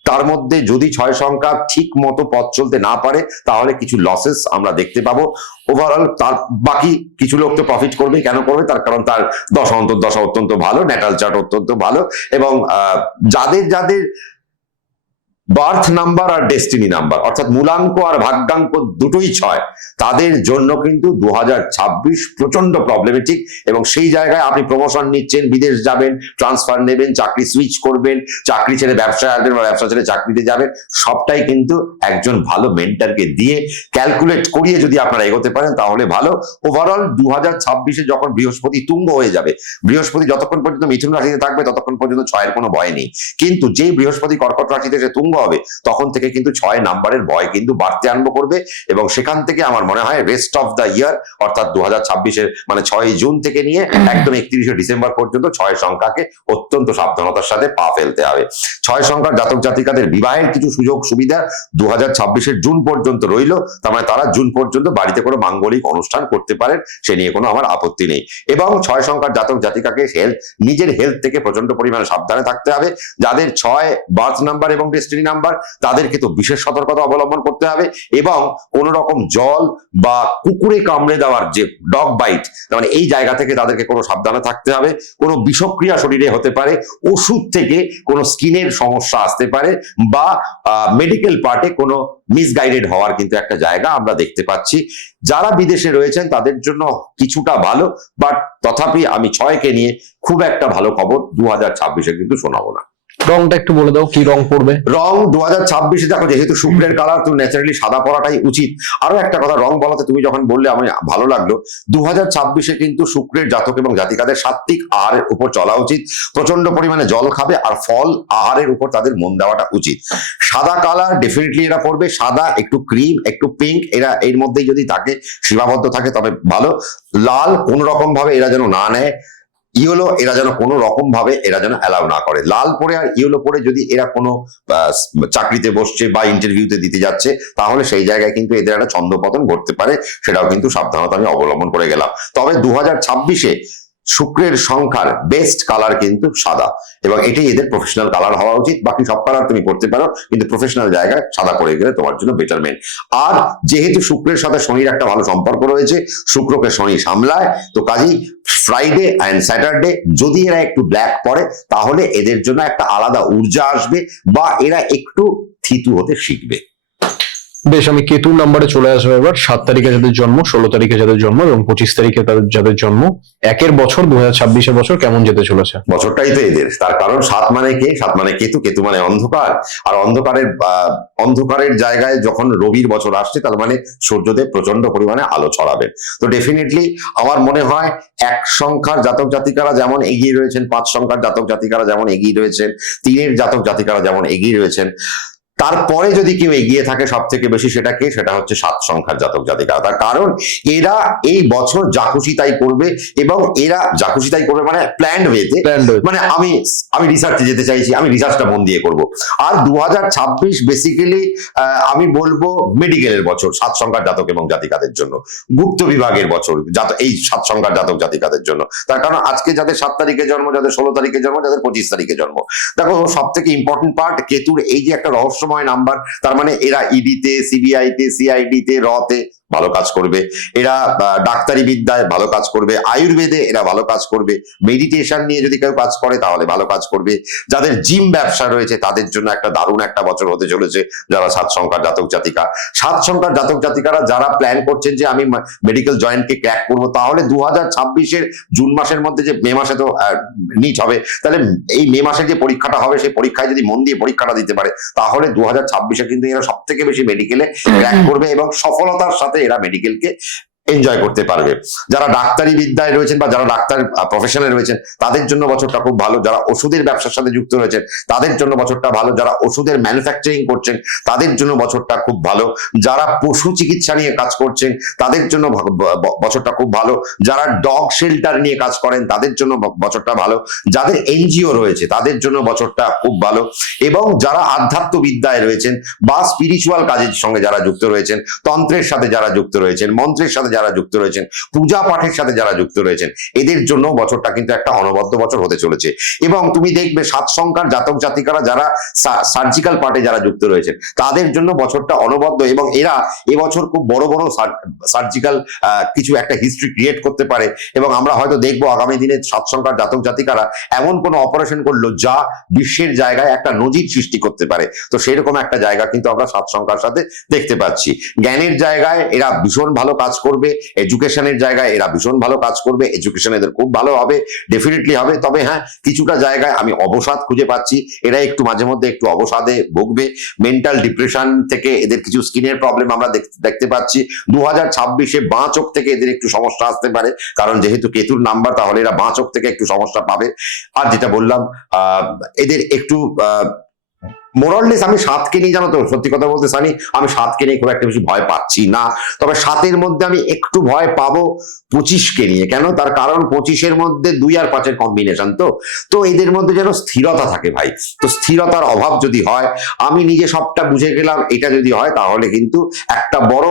তার মধ্যে যদি 6 সংখ্যা ঠিক মতো পথ চলতে না পারে তাহলে কিছু লসেস আমরা দেখতে পাবো। ওভারঅল তার বাকি কিছু লোক তো প্রফিট করবে, কেন করবে? তার কারণ তার দশা অত্যন্ত ভালো, ন্যাটাল চার্ট অত্যন্ত ভালো, এবং যাদের যাদের বার্থ নাম্বার আর ডেস্টিনি নাম্বার অর্থাৎ মূলাঙ্ক আর ভাগ্যাঙ্ক দুটোই 6, তাদের জন্য কিন্তু 2026 প্রচন্ড প্রবলেমেটিক। এবং সেই জায়গায় আপনি প্রমোশন নিচ্ছেন, বিদেশ যাবেন, ট্রান্সফার নেবেন, চাকরি সুইচ করবেন, চাকরি ছেড়ে ব্যবসায় আসবেন বা ব্যবসা ছেড়ে চাকরিতে যাবেন, সবটাই কিন্তু একজন ভালো মেন্টরকে দিয়ে ক্যালকুলেট করিয়ে যদি আপনারা এগোতে পারেন তাহলে ভালো। ওভারঅল 2026-এ যখন বৃহস্পতি তুঙ্গ হয়ে যাবে, বৃহস্পতি যতক্ষণ পর্যন্ত মিথুন রাশিতে থাকবে ততক্ষণ পর্যন্ত 6-এর কোনো ভয় নেই, কিন্তু যেই বৃহস্পতি কর্কট রাশিতে সে তুঙ্গ হবে তখন থেকে কিন্তু 6 নাম্বারের ভয় কিন্তু বাড়তে আরম্ভ করবে। এবং সেখান থেকে আমার মনে হয় রেস্ট অফ দ্য ইয়ার অর্থাৎ 2026-এর মানে 6 জুন থেকে নিয়ে একদম 31শে ডিসেম্বর পর্যন্ত 6 সংখ্যাকে অত্যন্ত সাবধানতার সাথে পা ফেলতে হবে। 6 সংখ্যার জাতক জাতিকাদের বিবাহের কিছু সুযোগ সুবিধা 2026-এর জুন পর্যন্ত রইল, তার মানে তারা জুন পর্যন্ত বাড়িতে কোনো মাঙ্গলিক অনুষ্ঠান করতে পারেন, সে নিয়ে কোনো আমার আপত্তি নেই। এবং 6 সংখ্যার জাতক জাতিকাকে নিজের হেলথ থেকে প্রচন্ড পরিমাণে সাবধানে থাকতে হবে। যাদের 6 বার্থ নাম্বার এবং ডেস্টিনি নাম্বার তাদেরকে তো বিশেষ সতর্কতা অবলম্বন করতে হবে। এবং কোন রকম জল বা কুকুরে কামড়ে দেওয়ার যে ডগ বাইট, মানে এই জায়গা থেকে তাদেরকে কোনো সাবধানে থাকতে হবে। কোনো বিষক্রিয়া শরীরে হতে পারে, ওষুধ থেকে কোনো স্কিনের সমস্যা আসতে পারে, বা মেডিকেল পার্টে কোনো মিসগাইডেড হওয়ার কিন্তু একটা জায়গা আমরা দেখতে পাচ্ছি। যারা বিদেশে রয়েছেন তাদের জন্য কিছুটা ভালো, বাট তথাপি আমি 6-কে নিয়ে খুব একটা ভালো খবর 2026-এ কিন্তু শোনাবো না। রংটা একটু বলে দাও, কি রং পড়বে? রং 2026-এ দেখো, যেহেতু শুক্রের কালার তো ন্যাচারালি সাদা পরাটাই উচিত। আরো একটা কথা, রং বলাতে তুমি যখন বললে আমি ভালো লাগলো, 2026-এ কিন্তু শুক্রের জাতক এবং জাতিকাদের সাত্ত্বিক আহারের উপর চলা উচিত, প্রচন্ড পরিমাণে জল খাবে আর ফল আহারের উপর তাদের মন দেওয়াটা উচিত। সাদা কালার ডেফিনেটলি এরা পড়বে, সাদা, একটু ক্রিম, একটু পিঙ্ক, এরা এর মধ্যেই যদি থাকে, সীমাবদ্ধ থাকে তবে ভালো। লাল কোন রকম ভাবে এরা যেন না নেয়, ইয়েলো এরা যেন কোনো রকম ভাবে এরা যেন অ্যালাউ না করে। লাল পরে আর ইয়েলো পরে যদি এরা কোনো চাকরিতে বসছে বা ইন্টারভিউতে দিতে যাচ্ছে তাহলে সেই জায়গায় কিন্তু এদের একটা ছন্দপতন ঘটতে পারে, সেটাও কিন্তু সাবধানতা আমি অবলম্বন করে গেলাম। তবে 2026-এ শুক্রের সংখ্যার বেস্ট কালার কিন্তু সাদা, এবং এটাই এদের প্রফেশনাল কালার হওয়া উচিত। বাকি সব কালার তুমি করতে পারো, কিন্তু প্রফেশনাল জায়গায় সাদা পরে গেলে তোমার জন্য বেটারমেন্ট। আর যেহেতু শুক্রের সাথে শনির একটা ভালো সম্পর্ক রয়েছে, শুক্রকে শনি সামলায়, তো কাজেই ফ্রাইডে অ্যান্ড স্যাটারডে যদি এরা একটু ব্ল্যাক পরে তাহলে এদের জন্য একটা আলাদা ঊর্জা আসবে, বা এরা একটু থিতু হতে শিখবে। বেশ, আমি কেতুর নাম্বারে চলে আসবো এবার। 7 তারিখে যাদের জন্ম, 16 তারিখে যাদের জন্ম এবং 25 তারিখে যাদের জন্ম, একের বছর 2026-এর বছর কেমন যেতে চলেছে? বছরটাই তো এদের, তার কারণ 7 মানে কে? 7 মানে কেতু, কেতু মানে অন্ধকার। আর অন্ধকারের জায়গায় যখন রবির বছর আসছে তার মানে সূর্যদেব প্রচন্ড পরিমাণে আলো ছড়াবে। তো ডেফিনেটলি আমার মনে হয় 1 সংখ্যার জাতক জাতিকারা যেমন এগিয়ে রয়েছেন, 5 সংখ্যার জাতক জাতিকারা যেমন এগিয়ে রয়েছেন, 3-এর জাতক জাতিকারা যেমন এগিয়ে রয়েছেন, তারপরে যদি কেউ এগিয়ে থাকে সব থেকে বেশি সেটা হচ্ছে 7 সংখ্যার জাতক জাতিকা। তার কারণ এরা এই বছর যা খুশি তাই করবে, এবং এরা যা খুশি তাই করবে মানে প্ল্যান্ড ওয়েতে, মানে আমি রিসার্চে যেতে চাইছি, আমি রিসার্চটা মন দিয়ে করব। আর 2026 বেসিক্যালি আমি বলবো মেডিকেলের বছর 7 সংখ্যার জাতক এবং জাতিকাদের জন্য, গুপ্ত বিভাগের বছর এই 7 সংখ্যার জাতক জাতিকাদের জন্য। তার কারণ আজকে যাদের 7 তারিখে জন্ম, যাদের 16 তারিখে জন্ম, যাদের 25 তারিখে জন্ম, দেখো সব থেকে ইম্পর্টেন্ট পার্ট কেতুর এই যে একটা রহস্য নাম্বার, তার মানে এরা ইডিতে, সিবিআইতে, সিআইডিতে, রতে ভালো কাজ করবে, এরা ডাক্তারি বিদ্যায় ভালো কাজ করবে, আয়ুর্বেদে এরা ভালো কাজ করবে, মেডিটেশন নিয়ে যদি কেউ কাজ করে তাহলে ভালো কাজ করবে। যাদের জিম ব্যবসা রয়েছে তাদের জন্য একটা দারুণ একটা বছর হতে চলেছে যারা 7 সংখ্যার জাতক জাতিকা। 7 সংখ্যার জাতক জাতিকারা যারা প্ল্যান করছেন যে আমি মেডিকেল জয়েন্টকে ক্র্যাক করবো, তাহলে 2026-এর জুন মাসের মধ্যে যে মে মাসে তো নিট হবে, তাহলে এই মে মাসে যে পরীক্ষাটা হবে সেই পরীক্ষায় যদি মন দিয়ে পরীক্ষাটা দিতে পারে তাহলে 2026-এ কিন্তু এরা সব থেকে বেশি মেডিকেলে ক্র্যাক করবে, এবং সফলতার সাথে এরা মেডিকেলকে এনজয় করতে পারবে। যারা ডাক্তারি বিদ্যায় রয়েছেন বা যারা ডাক্তার প্রফেশনে রয়েছেন তাদের জন্য বছরটা খুব ভালো। যারা ওষুধের ব্যবসার সাথে যুক্ত রয়েছেন তাদের জন্য বছরটা ভালো। যারা ওষুধের ম্যানুফ্যাকচারিং করছেন তাদের জন্য বছরটা খুব ভালো। যারা পশু চিকিৎসা নিয়ে কাজ করছেন তাদের জন্য বছরটা খুব ভালো। যারা ডগ শেল্টার নিয়ে কাজ করেন তাদের জন্য বছরটা ভালো। যাদের এনজিও রয়েছে তাদের জন্য বছরটা খুব ভালো। এবং যারা আধ্যাত্ম বিদ্যায় রয়েছেন বা স্পিরিচুয়াল কাজের সঙ্গে যারা যুক্ত রয়েছেন, তন্ত্রের সাথে যারা যুক্ত রয়েছেন, মন্ত্রের সাথে যারা যুক্ত রয়েছেন, পূজা পাঠের সাথে যারা যুক্ত রয়েছেন, এদের জন্য বছরটা কিন্তু একটা অনবদ্য বছর হতে চলেছে। এবং তুমি দেখবে 7 সংখ্যার জাতক জাতিকারা যারা সার্জিক্যাল পার্টে যারা যুক্ত রয়েছেন তাদের জন্য বছরটা অনবদ্য, এবং এরা এবছর খুব বড় বড় সার্জিক্যাল কিছু একটা হিস্ট্রি ক্রিয়েট করতে পারে। এবং আমরা হয়তো দেখবো আগামী দিনে 7 সংখ্যার জাতক জাতিকারা এমন কোনো অপারেশন করলো যা বিশ্বের জায়গায় একটা নজির সৃষ্টি করতে পারে। তো সেরকম একটা জায়গা কিন্তু আমরা 7 সংখ্যার সাথে দেখতে পাচ্ছি। জ্ঞানের জায়গায় এরা ভীষণ ভালো কাজ করবে, এডুকেশনের জায়গায় এরা ভীষণ ভালো কাজ করবে, এডুকেশন এদের খুব ভালো হবে, ডেফিনেটলি হবে। তবে হ্যাঁ, কিছুটা জায়গায় আমি অবসাদ খুঁজে পাচ্ছি, এরা একটু মাঝে মধ্যে একটু অবসাদে ভুগবে। মেন্টাল ডিপ্রেশন থেকে এদের কিছু স্কিনের প্রবলেম আমরা দেখতে পাচ্ছি। 2026-এ বাঁ চোখ থেকে এদের একটু সমস্যা আসতে পারে, কারণ যেহেতু কেতুর নাম্বার, তাহলে এরা বাঁ চোখ থেকে একটু সমস্যা পাবে। আর যেটা বললাম এদের একটু মোরাললেস, আমি 7কে নিয়ে, জানো তো সত্যি কথা বলতে সানি, আমি 7কে নিয়ে খুব একটা বেশি ভয় পাচ্ছি না। তবে 7-এর মধ্যে আমি একটু ভয় পাবো 25কে নিয়ে। কেন? তার কারণ 25-এর মধ্যে 2 আর 5-এর কম্বিনেশন, তো এদের মধ্যে যেন স্থিরতা থাকে ভাই। তো স্থিরতার অভাব যদি হয়, আমি নিজে সবটা বুঝে গেলাম, এটা যদি হয় তাহলে কিন্তু একটা বড়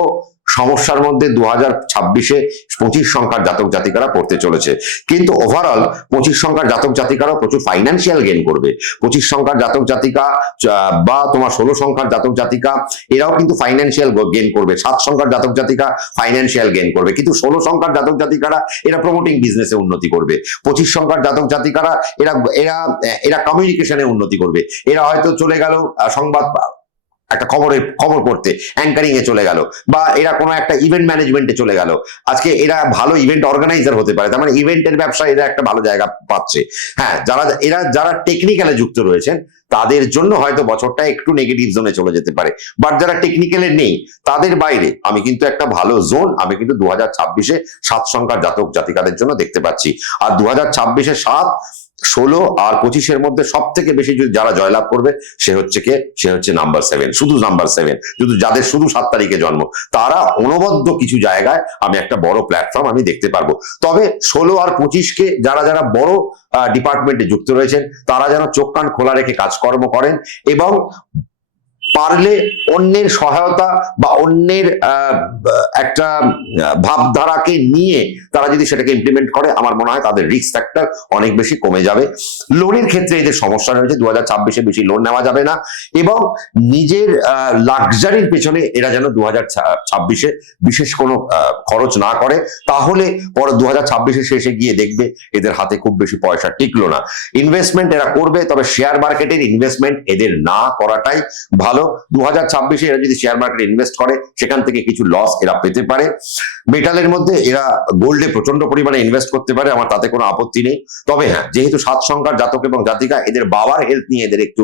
সমস্যার মধ্যে 2026-এ 25 সংখ্যার জাতক জাতিকারা পড়তে চলেছে। কিন্তু ওভারঅল 25 সংখ্যার জাতক জাতিকারাও প্রচুর ফাইন্যান্সিয়াল গেইন করবে। 25 সংখ্যার জাতক জাতিকা বা তোমার 16 সংখ্যার জাতক জাতিকা এরাও কিন্তু ফাইন্যান্সিয়াল গেইন করবে। 7 সংখ্যার জাতক জাতিকা ফাইন্যান্সিয়াল গেইন করবে, কিন্তু 16 সংখ্যার জাতক জাতিকারা এরা প্রমোটিং বিজনেসে উন্নতি করবে। 25 সংখ্যার জাতক জাতিকারা এরা এরা এরা কমিউনিকেশনে উন্নতি করবে। এরা হয়তো চলে গেল সংবাদ, একটা খবর পড়তে, অ্যাঙ্কারিং এ চলে গেল, বা এরা কোনো একটা ইভেন্ট ম্যানেজমেন্টে চলে গেল। আজকে এরা ভালো ইভেন্ট অর্গানাইজার হতে পারে, তার মানে ইভেন্টের ব্যবসায় এরা একটা ভালো জায়গা পাচ্ছে। হ্যাঁ, যারা টেকনিক্যালে যুক্ত রয়েছেন তাদের জন্য হয়তো বছরটা একটু নেগেটিভ জোনে চলে যেতে পারে, বাট যারা টেকনিক্যালে নেই তাদের বাইরে আমি কিন্তু একটা ভালো জোন আমি কিন্তু 2026-এ 7 সংখ্যার জাতক জাতিকাদের জন্য দেখতে পাচ্ছি। আর 2026-এ 7, 16 আর 25-এর মধ্যে সব থেকে বেশি যারা জয়লাভ করবে সে হচ্ছে নাম্বার 7, শুধু নাম্বার 7, যাদের শুধু 7 তারিখে জন্ম, তারা অনবদ্য কিছু জায়গায় আমি একটা বড় প্ল্যাটফর্ম আমি দেখতে পারবো। তবে 16 আর 25-কে যারা বড় ডিপার্টমেন্টে যুক্ত রয়েছেন তারা যেন চোখ কান খোলা রেখে কাজকর্ম করেন, এবং পারলে অন্যের সহায়তা বা অন্যের একটা ভাবধারাকে নিয়ে তারা যদি সেটাকে ইমপ্লিমেন্ট করে, আমার মনে হয় তাদের রিস্ক ফ্যাক্টর অনেক বেশি কমে যাবে। লোনের ক্ষেত্রে এদের সমস্যা রয়েছে, 2026-এ বেশি লোন নেওয়া যাবে না, এবং নিজের লাক্সারির পেছনে এরা যেন 2026-এ বিশেষ কোনো খরচ না করে, তাহলে পরে 2026-এর শেষে গিয়ে দেখবে এদের হাতে খুব বেশি পয়সা টিকলো না। ইনভেস্টমেন্ট এরা করবে, তবে শেয়ার মার্কেটের ইনভেস্টমেন্ট এদের না করাটাই ভালো। 2026-এ এরা যদি শেয়ার মার্কেটে ইনভেস্ট করে সেখান থেকে কিছু লস এরা পেতে পারে। মেটালের মধ্যে এরা গোল্ডে প্রচন্ড পরিমাণে ইনভেস্ট করতে পারে, আমার তাতে কোনো আপত্তি নেই। তবে হ্যাঁ, যেহেতু 7 সংখ্যার জাতক এবং জাতিকা, এদের বাবার হেলথ নিয়ে এদের একটু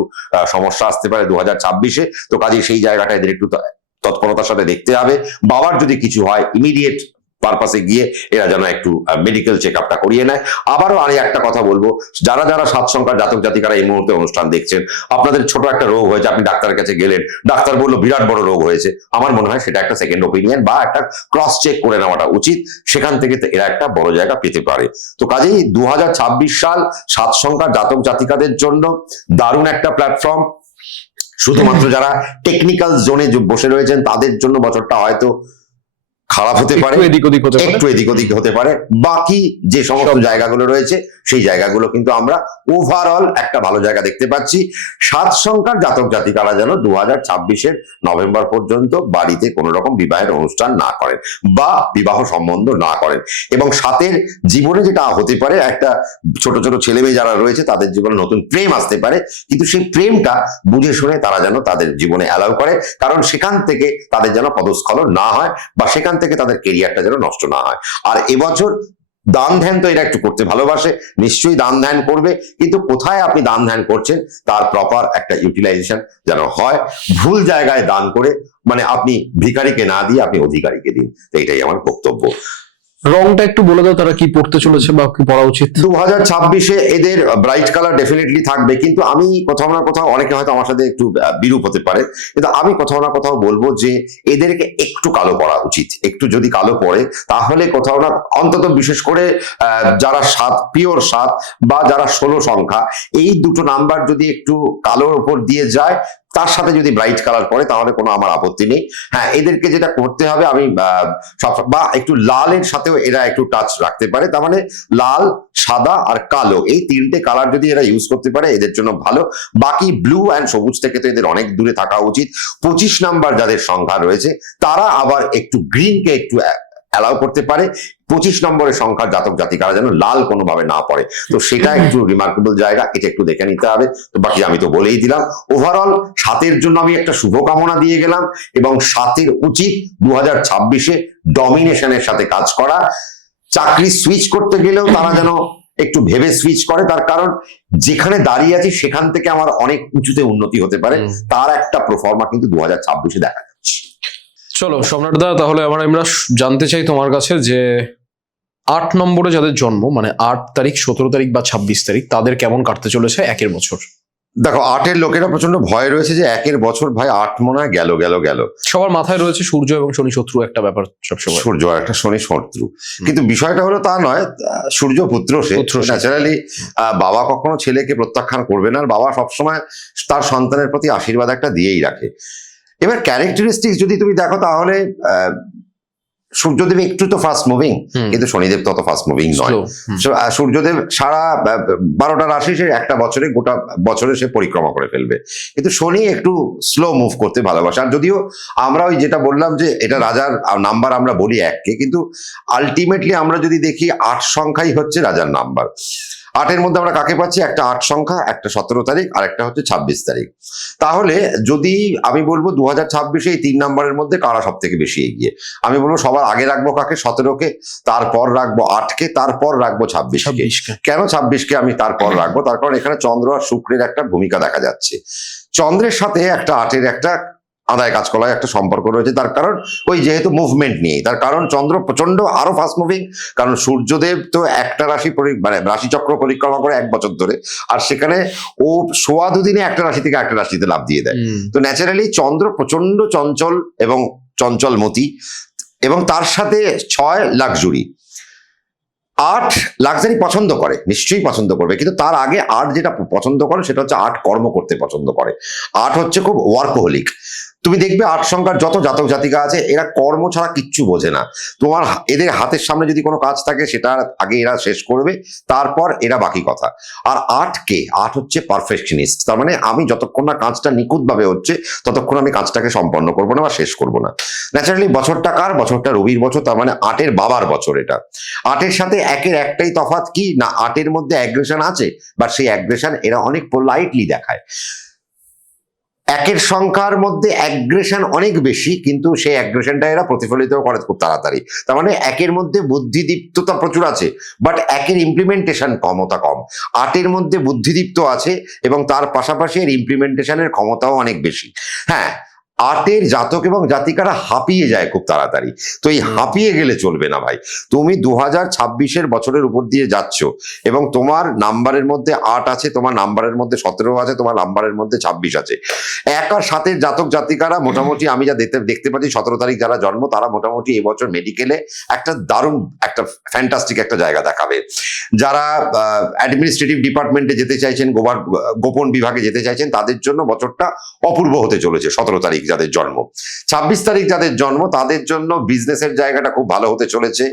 সমস্যা আসতে পারে 2026-এ, তো কাজে সেই জায়গাটা এদের একটু তৎপরতার সাথে দেখতে হবে। বাবার যদি কিছু হয় ইমিডিয়েট পারপাসে গিয়ে এরা যেন একটু মেডিকেল চেক আপটা করিয়ে নেয়। আবারও আমি একটা কথা বলবো, যারা 7 সংখ্যার জাতক জাতিকারা এই মুহূর্তে অনুষ্ঠান দেখছেন, আপনাদের ছোট একটা রোগ হয়েছে, আপনি ডাক্তারের কাছে গেলেন, ডাক্তার বললো বিরাট বড় রোগ হয়েছে, আমার মনে হয় সেটা একটা সেকেন্ড ওপিনিয়ন বা একটা ক্রস চেক করে নেওয়াটা উচিত। সেখান থেকে এরা একটা বড় জায়গা পেতে পারে। তো কাজেই 2026 সাল 7 সংখ্যার জাতক জাতিকাদের জন্য দারুণ একটা প্ল্যাটফর্ম। শুধুমাত্র যারা টেকনিক্যাল জোনে বসে রয়েছেন তাদের জন্য বছরটা হয়তো খারাপ হতে পারে, একটু এদিক ওদিক হতে পারে। বাকি যে সমস্ত জায়গাগুলো রয়েছে সেই জায়গাগুলো কিন্তু আমরা ওভারঅল একটা ভালো জায়গা দেখতে পাচ্ছি। 7 সংখ্যার জাতক জাতিকারা যেন 2026-এর নভেম্বর পর্যন্ত বাড়িতে কোনো রকম বিবাহের অনুষ্ঠান না করেন বা বিবাহ সম্বন্ধ না করেন। এবং 7-এর জীবনে যেটা হতে পারে, একটা ছোট ছোট ছেলে মেয়ে যারা রয়েছে তাদের জীবনে নতুন প্রেম আসতে পারে, কিন্তু সেই প্রেমটা বুঝে শুনে তারা যেন তাদের জীবনে অ্যালাউ করে, কারণ সেখান থেকে তাদের যেন পদস্খলন না হয় বা সেখান থেকে তাদের কেরিয়ারটা যেন নষ্ট না হয়। আর এবছর দান ধ্যান তো এরা একটু করতে ভালোবাসে, নিশ্চয়ই দান ধ্যান করবে, কিন্তু কোথায় আপনি দান ধ্যান করছেন তার প্রপার একটা ইউটিলাইজেশন যেন হয়। ভুল জায়গায় দান করে মানে আপনি ভিখারিকে না দিয়ে আপনি অধিকারীকে দিন, তো এটাই আমার বক্তব্য। রংটা একটু বলে দাও তারা কি পড়তে চলেছে বা কি পড়া উচিত। 2026-এ এদের ব্রাইট কালার ডেফিনেটলি থাকবে, কিন্তু আমি কোথাও না কোথাও, অনেকে হয়তো আমার সাথে একটু বিরূপ হতে পারে, কিন্তু আমি কোথাও না কোথাও বলবো যে এদেরকে একটু কালো পড়া উচিত। একটু যদি কালো পড়ে তাহলে কোথাও না, অন্তত বিশেষ করে যারা 7 পিওর 7 বা যারা 16 সংখ্যা, এই দুটো নাম্বার যদি একটু কালোর উপর দিয়ে যায়, তার সাথে যদি ব্রাইট কালার পড়ে তাহলে কোনো আমার আপত্তি নেই। হ্যাঁ, এদেরকে যেটা করতে হবে, আমি বা একটু লালের সাথেও এরা একটু টাচ রাখতে পারে, তার মানে লাল, সাদা আর কালো, এই 3টে কালার যদি এরা ইউজ করতে পারে এদের জন্য ভালো। বাকি ব্লু অ্যান্ড সবুজ থেকে তো এদের অনেক দূরে থাকা উচিত। 25 নাম্বার যাদের সংখ্যা রয়েছে তারা আবার একটু গ্রিনকে একটু অ্যালাউ করতে পারে। 25 নম্বরের সংখ্যার জাতক জাতিকারা যেন লাল কোনোভাবে না পড়ে, তো সেটা একটু রিমার্কেবল জায়গা, এটা একটু দেখে নিতে হবে। তো বাকি আমি তো বলেই দিলাম। ওভারঅল 7-এর জন্য আমি একটা শুভকামনা দিয়ে গেলাম, এবং 7-এর উচিত 2026-এ ডমিনেশনের সাথে কাজ করা। চাকরি সুইচ করতে গেলেও তারা যেন একটু ভেবে সুইচ করে, তার কারণ যেখানে দাঁড়িয়ে আছি সেখান থেকে আমার অনেক উঁচুতে উন্নতি হতে পারে, তার একটা প্রফর্মা কিন্তু 2026-এ দেখা যাচ্ছে। চলো সম্রাট দা, তাহলে আমরা জানতে চাই তোমার কাছে যে 8 নম্বরে যাদের জন্ম, মানে 8 তারিখ, 17 তারিখ বা 26 তারিখ, তাদের কেমন কাটতে চলেছে 1-এর বছর। দেখো, 8-এর লোকেরা প্রচন্ড ভয় রয়েছে যে 1-এর বছর ভাই 8 মনে হয় গেল গেল গেল। সবার মাথায় রয়েছে সূর্য এবং শনি শত্রু একটা ব্যাপার সবসময়। সূর্য একটা শনি শত্রু, কিন্তু বিষয়টা হলো তা নয়। সূর্য পুত্র, সে ন্যাচারালি বাবা কখনো ছেলেকে প্রত্যাখ্যান করবে না, আর বাবা সবসময় তার সন্তানের প্রতি আশীর্বাদ একটা দিয়েই রাখে। এবার ক্যারেক্টারিস্টিক্স যদি তুমি দেখো তাহলে সূর্যদেব একটু তো ফাস্ট মুভিং, কিন্তু শনিদেব তত ফাস্ট মুভিং নয়। সূর্যদেব সারা 12টা রাশি সে একটা বছরে, গোটা বছরে সে পরিক্রমা করে ফেলবে, কিন্তু শনি একটু স্লো মুভ করতে ভালোবাসে। আর যদিও আমরা ওই যেটা বললাম যে এটা রাজার নাম্বার, আমরা বলি 1কে, কিন্তু আলটিমেটলি আমরা যদি দেখি 8 সংখ্যাই হচ্ছে রাজার নাম্বার। 8-এর মধ্যে আমরা কাকে পাচ্ছি? একটা 8 সংখ্যা, একটা 17 তারিখ, আর একটা হচ্ছে 26 তারিখ। তাহলে যদি আমি বলবো 2026-এ এই 3 নাম্বারের মধ্যে কারা সব থেকে বেশি এগিয়ে, আমি বলবো সবার আগে রাখবো কাকে? 17-কে, তারপর রাখবো 8-কে, তারপর রাখবো 26-কে। কেন 26-কে আমি তারপর রাখবো? তার কারণ এখানে চন্দ্র আর শুক্রের একটা ভূমিকা দেখা যাচ্ছে। চন্দ্রের সাথে একটা 8-এর একটা আদায় কাজ করার একটা সম্পর্ক রয়েছে, তার কারণ ওই যেহেতু মুভমেন্ট নিয়ে, তার কারণ চন্দ্র প্রচন্ড আরো ফাস্ট মুভিং, কারণ সূর্যদেব তো একটা রাশি মানে রাশিচক্র পরিক্রমা করে 1 বছর ধরে, আর সেখানে ও সোয়া 2 দিনে একটা রাশি থেকে একটা রাশিতে লাভ দিয়ে দেয়। তো ন্যাচারালি চন্দ্র প্রচন্ড চঞ্চল এবং চঞ্চলমতি, এবং তার সাথে 6 লাক্সুরি। 8 লাক্সারি পছন্দ করে, নিশ্চয়ই পছন্দ করবে, কিন্তু তার আগে 8 যেটা পছন্দ করে সেটা হচ্ছে 8 কর্ম করতে পছন্দ করে। 8 হচ্ছে খুব ওয়ার্কহোলিক। তুমি দেখবে 8 সংখ্যার যত জাতক জাতিকা আছে এরা কর্ম ছাড়া কিচ্ছু বোঝে না। তোমার এদের হাতের সামনে যদি কোনো কাজ থাকে সেটা আগে এরা শেষ করবে, তারপর এরা বাকি কথা। আর 8 হচ্ছে পারফেকশনিস্ট, তার মানে আমি যতক্ষণ না কাজটা নিখুঁতভাবে হচ্ছে ততক্ষণ আমি কাজটাকে সম্পন্ন করবো না বা শেষ করবো না। ন্যাচারালি বছরটা কার? বছরটা রবির বছর, তার মানে 8-এর বাবার বছর এটা। 8-এর সাথে 1-এর একটাই তফাৎ কি না, 8-এর মধ্যে অ্যাগ্রেশন আছে, বাট সেই অ্যাগ্রেশন এরা অনেক পোলাইটলি দেখায়। 1-এর সংখ্যার মধ্যে অ্যাগ্রেশন অনেক বেশি, কিন্তু সেই অ্যাগ্রেশনটা এরা প্রতিফলিত করে খুব তাড়াতাড়ি। তার মানে 1-এর মধ্যে বুদ্ধিদীপ্ততা প্রচুর আছে, বাট 1-এর ইমপ্লিমেন্টেশন ক্ষমতা কম। 8-এর মধ্যে বুদ্ধিদীপ্ত আছে এবং তার পাশাপাশি এর ইমপ্লিমেন্টেশনের ক্ষমতাও অনেক বেশি। হ্যাঁ, 8-এর জাতক এবং জাতিকারা হাঁপিয়ে যায় খুব তাড়াতাড়ি, তো এই হাঁপিয়ে গেলে চলবে না ভাই। তুমি 2026-এর বছরের উপর দিয়ে যাচ্ছ এবং তোমার নাম্বারের মধ্যে 8 আছে, তোমার নাম্বারের মধ্যে 17 আছে, তোমার নাম্বারের মধ্যে 26 আছে। 1 আর 7-এর জাতক জাতিকারা মোটামুটি আমি যা দেখতে পাচ্ছি, 17 তারিখ যারা জন্ম তারা মোটামুটি এবছর মেডিকেলে একটা দারুণ একটা ফ্যান্টাস্টিক একটা জায়গা দেখাবে। যারা অ্যাডমিনিস্ট্রেটিভ ডিপার্টমেন্টে যেতে চাইছেন, গোপন বিভাগে যেতে চাইছেন, তাদের জন্য বছরটা অপূর্ব হতে চলেছে। 17 তারিখ যাদের জন্ম, 26 তারিখ যাদের জন্ম, তাদের জন্য বিজনেসের জায়গাটা খুব ভালো হতে চলেছে,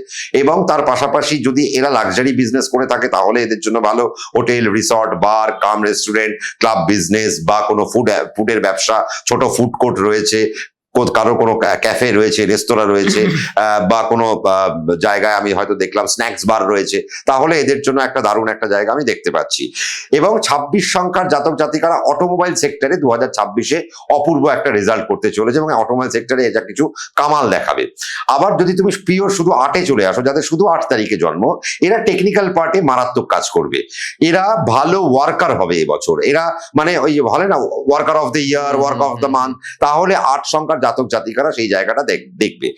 এবং তার পাশাপাশি যদি এরা লাক্সারি বিজনেস করে থাকে তাহলে এদের জন্য ভালো। হোটেল, রিসর্ট, বার, কাম রেস্টুরেন্ট, ক্লাব বিজনেস বা কোনো ফুডের ব্যবসা, ছোট ফুড কোর্ট রয়েছে, কারো কোনো ক্যাফে রয়েছে, রেস্তোরাঁ রয়েছে, বা কোনো জায়গায় আমি হয়তো দেখলাম স্ন্যাক্স বার রয়েছে, তাহলে এদের জন্য একটা দারুণ একটা জায়গা আমি দেখতে পাচ্ছি। এবং 26 সংখ্যার জাতক জাতিকারা অটোমোবাইল সেক্টরে 2026-এ অপূর্ব একটা রেজাল্ট করতে চলেছে এবং অটোমোবাইল সেক্টরে এটা কিছু কামাল দেখাবে। আবার যদি তুমি পিওর শুধু 8-এ চলে আসো, যাদের শুধু 8 তারিখে জন্ম, এরা টেকনিক্যাল পার্টে মারাত্মক কাজ করবে, এরা ভালো ওয়ার্কার হবে এবছর, এরা মানে ওই বলে না worker of the year, work of the month, তাহলে 8 সংখ্যার জাতক জাতিকারা সেই জায়গাটা দেখবে।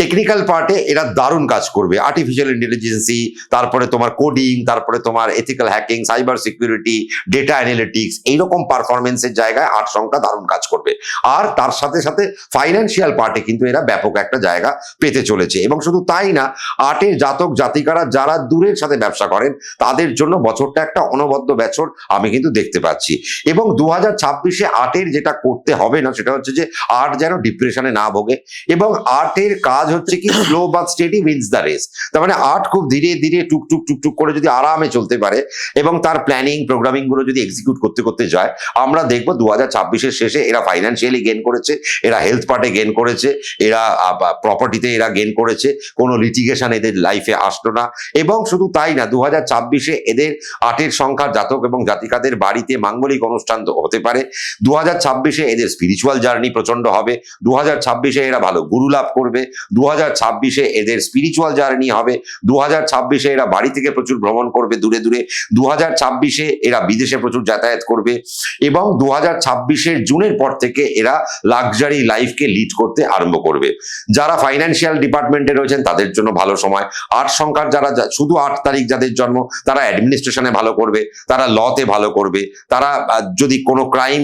টেকনিক্যাল পার্টে এরা দারুণ কাজ করবে, আর্টিফিশিয়াল ইন্টেলিজেন্সি, তারপরে তোমার কোডিং, তারপরে তোমার ethical hacking, cyber security, data analytics, এইরকম পারফরমেন্সের জায়গায় 8 সংখ্যা দারুণ কাজ করবে। আর তার সাথে সাথে ফাইন্যান্সিয়াল পার্টে কিন্তু এরা ব্যাপক একটা জায়গা পেতে চলেছে। এবং শুধু তাই না, 8-এর জাতক জাতিকারা যারা দূরের সাথে ব্যবসা করেন, তাদের জন্য বছরটা একটা অনবদ্য বছর আমি কিন্তু দেখতে পাচ্ছি। এবং 2026-এ 8-এর যেটা করতে হবে না, সেটা হচ্ছে যে 8 যেন ডিপ্রেশনে না ভোগে। এবং 8-এর কাজ হচ্ছে কি slow but steady wins the race. তার মানে 8 খুব ধীরে ধীরে টুকটুক করে যদি আরামে চলতে পারে এবং তার প্ল্যানিং প্রোগ্রামিং গুলো যদি এক্সিকিউট করতে করতে যায়, আমরা দেখবো 2026-এর শেষে এরা ফাইন্যান্সিয়ালি গেন করেছে, এরা হেলথ পার্টে গেন করেছে, এরা প্রপার্টিতে এরা গেন করেছে, কোনো লিটিগেশন এদের লাইফে আসলো না। এবং শুধু তাই না, 2026-এ এদের 8-এর সংখ্যার জাতক এবং জাতিকাদের বাড়িতে মাঙ্গলিক অনুষ্ঠান হতে পারে। 2026-এ এদের স্পিরিচুয়াল জার্নি প্রচন্ড হবে। 2026-এ এরা ভালো গুরু লাভ করবে। 2026-এ এদের স্পিরিচুয়াল জার্নি হবে। 2026-এ এরা বাড়ি থেকে প্রচুর ভ্রমণ করবে দূরে দূরে। 2026-এ এরা বিদেশে প্রচুর যাতায়াত করবে। এবং 2026-এর জুনের পর থেকে এরা লাক্সারি লাইফকে লিড করতে আরম্ভ করবে। যারা ফাইন্যান্সিয়াল ডিপার্টমেন্টে রয়েছেন তাদের জন্য ভালো সময়। 8 সংখ্যার যারা শুধু 8 তারিখ যাদের জন্ম, তারা অ্যাডমিনিস্ট্রেশনে ভালো করবে, তারা লতে ভালো করবে, তারা যদি কোনো ক্রাইম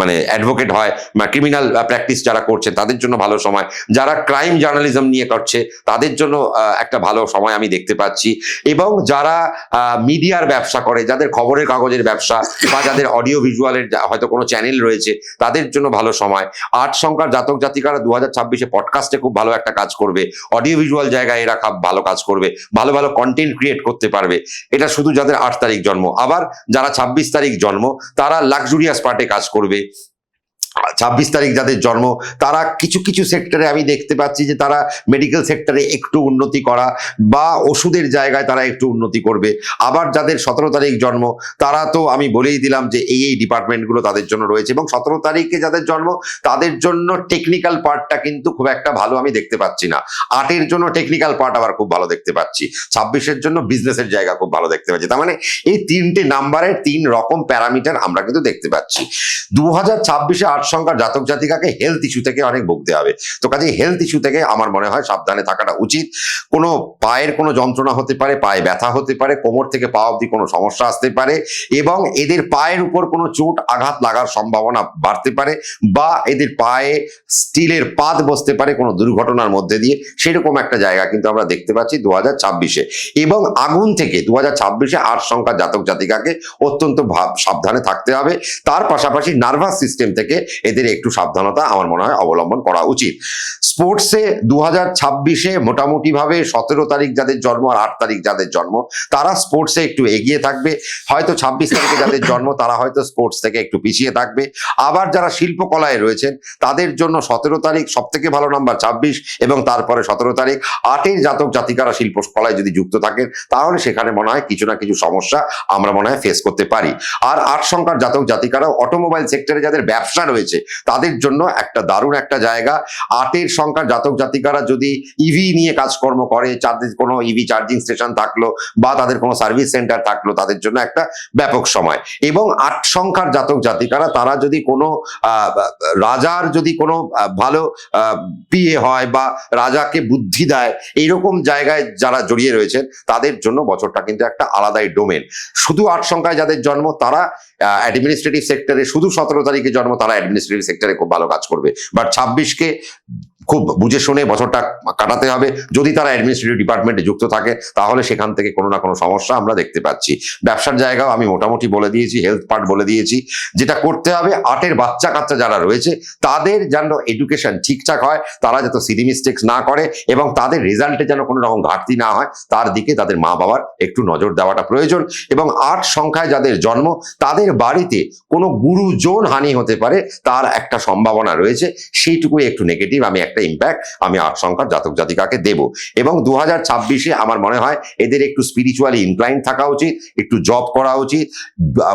মানে অ্যাডভোকেট হয় বা ক্রিমিনাল প্র্যাকটিস যারা করছে তাদের জন্য ভালো সময়। যারা ক্রাইম জার্নালিজম নিয়ে করছে তাদের জন্য একটা ভালো সময় আমি দেখতে পাচ্ছি। এবং যারা মিডিয়ার ব্যবসা করে, যাদের খবরের কাগজের ব্যবসা বা যাদের অডিও ভিজুয়ালের হয়তো কোনো চ্যানেল রয়েছে, তাদের জন্য ভালো সময়। 8 সংখ্যার জাতক জাতিকারা 2026-এ পডকাস্টে খুব ভালো একটা কাজ করবে, অডিও ভিজুয়াল জায়গায় এরা খুব ভালো কাজ করবে, ভালো ভালো কন্টেন্ট ক্রিয়েট করতে পারবে। এটা শুধু যাদের 8 তারিখ জন্ম। আবার যারা 26 তারিখ জন্ম, তারা লাক্সুরিয়াস পার্টে কাজ করবে। 26 তারিখ যাদের জন্ম, তারা কিছু কিছু সেক্টরে আমি দেখতে পাচ্ছি যে তারা মেডিকেল সেক্টরে একটু উন্নতি করা বা ওষুধের জায়গায় তারা একটু উন্নতি করবে। আবার যাদের 17 তারিখ জন্ম, তারা তো আমি বলেই দিলাম যে এই ডিপার্টমেন্টগুলো তাদের জন্য রয়েছে। এবং 17 তারিখে যাদের জন্ম, তাদের জন্য টেকনিক্যাল পার্টটা কিন্তু খুব একটা ভালো আমি দেখতে পাচ্ছি না। 8-এর জন্য টেকনিক্যাল পার্ট আবার খুব ভালো দেখতে পাচ্ছি। 26-এর জন্য বিজনেসের জায়গা খুব ভালো দেখতে পাচ্ছি। তার মানে এই 3টে নাম্বারের 3 রকম প্যারামিটার আমরা কিন্তু দেখতে পাচ্ছি। 2026-এ 8 সংখ্যার জাতক জাতিকাকে হেলথ ইস্যু থেকে অনেক ভুগতে হবে। তো কাজে হেলথ ইস্যু থেকে আমার মনে হয় সাবধানে থাকাটা উচিত। কোনো পায়ের কোনো যন্ত্রণা হতে পারে, পায়ে ব্যথা হতে পারে, কোমর থেকে পা অবধি কোনো সমস্যা আসতে পারে, এবং এদের পায়ের উপর কোনো চোট আঘাত লাগার সম্ভাবনা বাড়তে পারে, বা এদের পায়ে স্টিলের পাত বসতে পারে কোনো দুর্ঘটনার মধ্যে দিয়ে। সেরকম একটা জায়গা কিন্তু আমরা দেখতে পাচ্ছি 2026-এ। এবং আগুন থেকে 2026-এ 8 সংখ্যার জাতক জাতিকাকে অত্যন্ত সাবধানে থাকতে হবে। তার পাশাপাশি নার্ভাস সিস্টেম থেকে এদের একটু সাবধানতা আমার মনে হয় অবলম্বন করা উচিত। স্পোর্টসে 2026-এ মোটামুটি ভাবে 17 তারিখ যাদের জন্ম আর 8 তারিখ যাদের জন্ম, তারা স্পোর্টসে একটু এগিয়ে থাকবে। হয়তো 26 তারিখে যাদের জন্ম, তারা হয়তো স্পোর্টস থেকে একটু পিছিয়ে থাকবে। আবার যারা শিল্পকলায় রয়েছেন, তাদের জন্য 17 তারিখ সব থেকে ভালো নাম্বার, 26 এবং তারপরে 17 তারিখ। 8-এর জাতক জাতিকারা শিল্পকলায় যদি যুক্ত থাকেন, তাহলে সেখানে মনে হয় কিছু না কিছু সমস্যা আমরা মনে হয় ফেস করতে পারি। আর 8 সংখ্যার জাতক জাতিকারা অটোমোবাইল সেক্টরে যাদের ব্যবসা রয়েছে, তাদের জন্য একটা দারুণ একটা জায়গা। 8-এর সংখ্যার জাতক জাতিকারা যদি ইভি নিয়ে কাজকর্ম করে, কোনো ইভি চার্জিং স্টেশন থাকলো বা তাদের কোনো সার্ভিস সেন্টার থাকলো, তাদের জন্য একটা ব্যাপক সময়। এবং 8 সংখ্যার জাতক জাতিকারা তারা যদি কোনো রাজার যদি কোনো ভালো পিএ হয় বা রাজাকে বুদ্ধি দেয়, এইরকম জায়গায় যারা জড়িয়ে রয়েছেন, তাদের জন্য বছরটা কিন্তু একটা আলাদাই ডোমেন। শুধু 8 সংখ্যায় যাদের জন্ম, তারা অ্যাডমিনিস্ট্রেটিভ সেক্টরে, শুধু 17 তারিখে জন্ম, তারা অ্যাডমিনিস্ট্রেটিভ সেক্টরে খুব ভালো কাজ করবে। বাট 26-কে খুব বুঝে শুনে বছরটা কাটাতে হবে। যদি তারা অ্যাডমিনিস্ট্রেটিভ ডিপার্টমেন্টে যুক্ত থাকে তাহলে সেখান থেকে কোনো না কোনো সমস্যা আমরা দেখতে পাচ্ছি। ব্যবসার জায়গাও আমি মোটামুটি বলে দিয়েছি, হেলথ পার্ট বলে দিয়েছি। যেটা করতে হবে, 8-এর বাচ্চা কাচ্চা যারা রয়েছে তাদের যেন এডুকেশন ঠিকঠাক হয়, তারা যাতে সিলি মিস্টেক্স না করে এবং তাদের রেজাল্টে যেন কোনো রকম ঘাটতি না হয়, তার দিকে তাদের মা বাবার একটু নজর দেওয়াটা প্রয়োজন। এবং 8 সংখ্যায় যাদের জন্ম তাদের বাড়িতে কোনো গুরুজন হানি হতে পারে, তার একটা সম্ভাবনা রয়েছে, সেইটুকুই একটু নেগেটিভ আমি একটা ইম্প্যাক্ট আমি 8 সংখ্যার জাতক জাতিকাকে দেব। এবং 2026-এ আমার মনে হয় এদের একটু স্পিরিচুয়ালি ইনক্লাইন থাকা উচিত, একটু জব করা উচিত,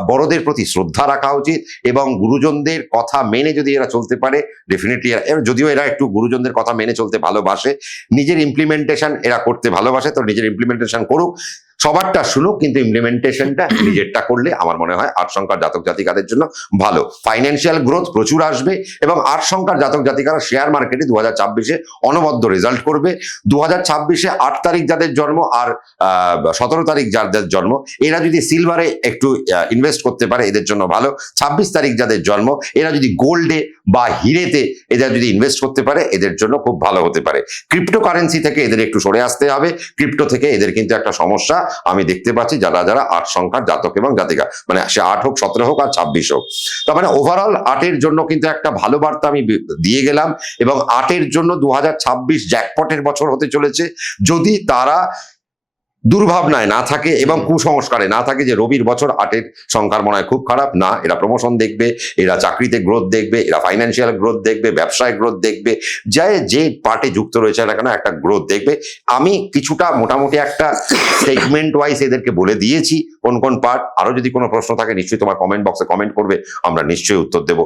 বড়দের প্রতি শ্রদ্ধা রাখা উচিত এবং গুরুজনদের কথা মেনে যদি এরা চলতে পারে ডেফিনেটলি, যদিও এরা একটু গুরুজনদের কথা মেনে চলতে ভালোবাসে, নিজের ইমপ্লিমেন্টেশন এরা করতে ভালোবাসে, তো নিজের ইমপ্লিমেন্টেশন করুক, সবারটা শুনুক, কিন্তু ইমপ্লিমেন্টেশনটা নিজেরটা করলে আমার মনে হয় 8 সংখ্যার জাতক জাতিকাদের জন্য ভালো। ফাইন্যান্সিয়াল গ্রোথ প্রচুর আসবে এবং 8 সংখ্যার জাতক জাতিকারা শেয়ার মার্কেটে 2026-এ অনবদ্য রেজাল্ট করবে। 2026-এ 8 তারিখ যাদের জন্ম আর 17 তারিখ যাদের জন্ম, এরা যদি সিলভারে একটু ইনভেস্ট করতে পারে এদের জন্য ভালো। 26 তারিখ যাদের জন্ম, এরা যদি গোল্ডে বা হিরেতে এরা যদি ইনভেস্ট করতে পারে এদের জন্য খুব ভালো হতে পারে। ক্রিপ্টো কারেন্সি থেকে এদের একটু সরে আসতে হবে, ক্রিপ্টো থেকে এদের কিন্তু একটা সমস্যা আমি দেখতে পাচ্ছি যারা যারা 8 সংখ্যার জাতক এবং জাতিকা, মানে সে 8 হোক, 17 হোক আর 26 হোক। তার মানে ওভারঅল 8-এর জন্য কিন্তু একটা ভালো বার্তা আমি দিয়ে গেলাম এবং 8-এর জন্য 2026 জ্যাকপটের বছর হতে চলেছে যদি তারা দুর্ভাবনায় না থাকে এবং কুসংস্কারে না থাকে যে রবির বছর 8-এর সংখ্যার মনে হয় খুব খারাপ। না, এরা প্রমোশন দেখবে, এরা চাকরিতে গ্রোথ দেখবে, এরা ফাইন্যান্সিয়াল গ্রোথ দেখবে, ব্যবসায় গ্রোথ দেখবে, যে পার্টে যুক্ত রয়েছে না কেন একটা গ্রোথ দেখবে। আমি কিছুটা মোটামুটি একটা সেগমেন্ট ওয়াইজ এদেরকে বলে দিয়েছি কোন কোন পার্ট। আরো যদি কোনো প্রশ্ন থাকে নিশ্চয়ই তোমার কমেন্ট বক্সে কমেন্ট করবে, আমরা নিশ্চয়ই উত্তর দেব।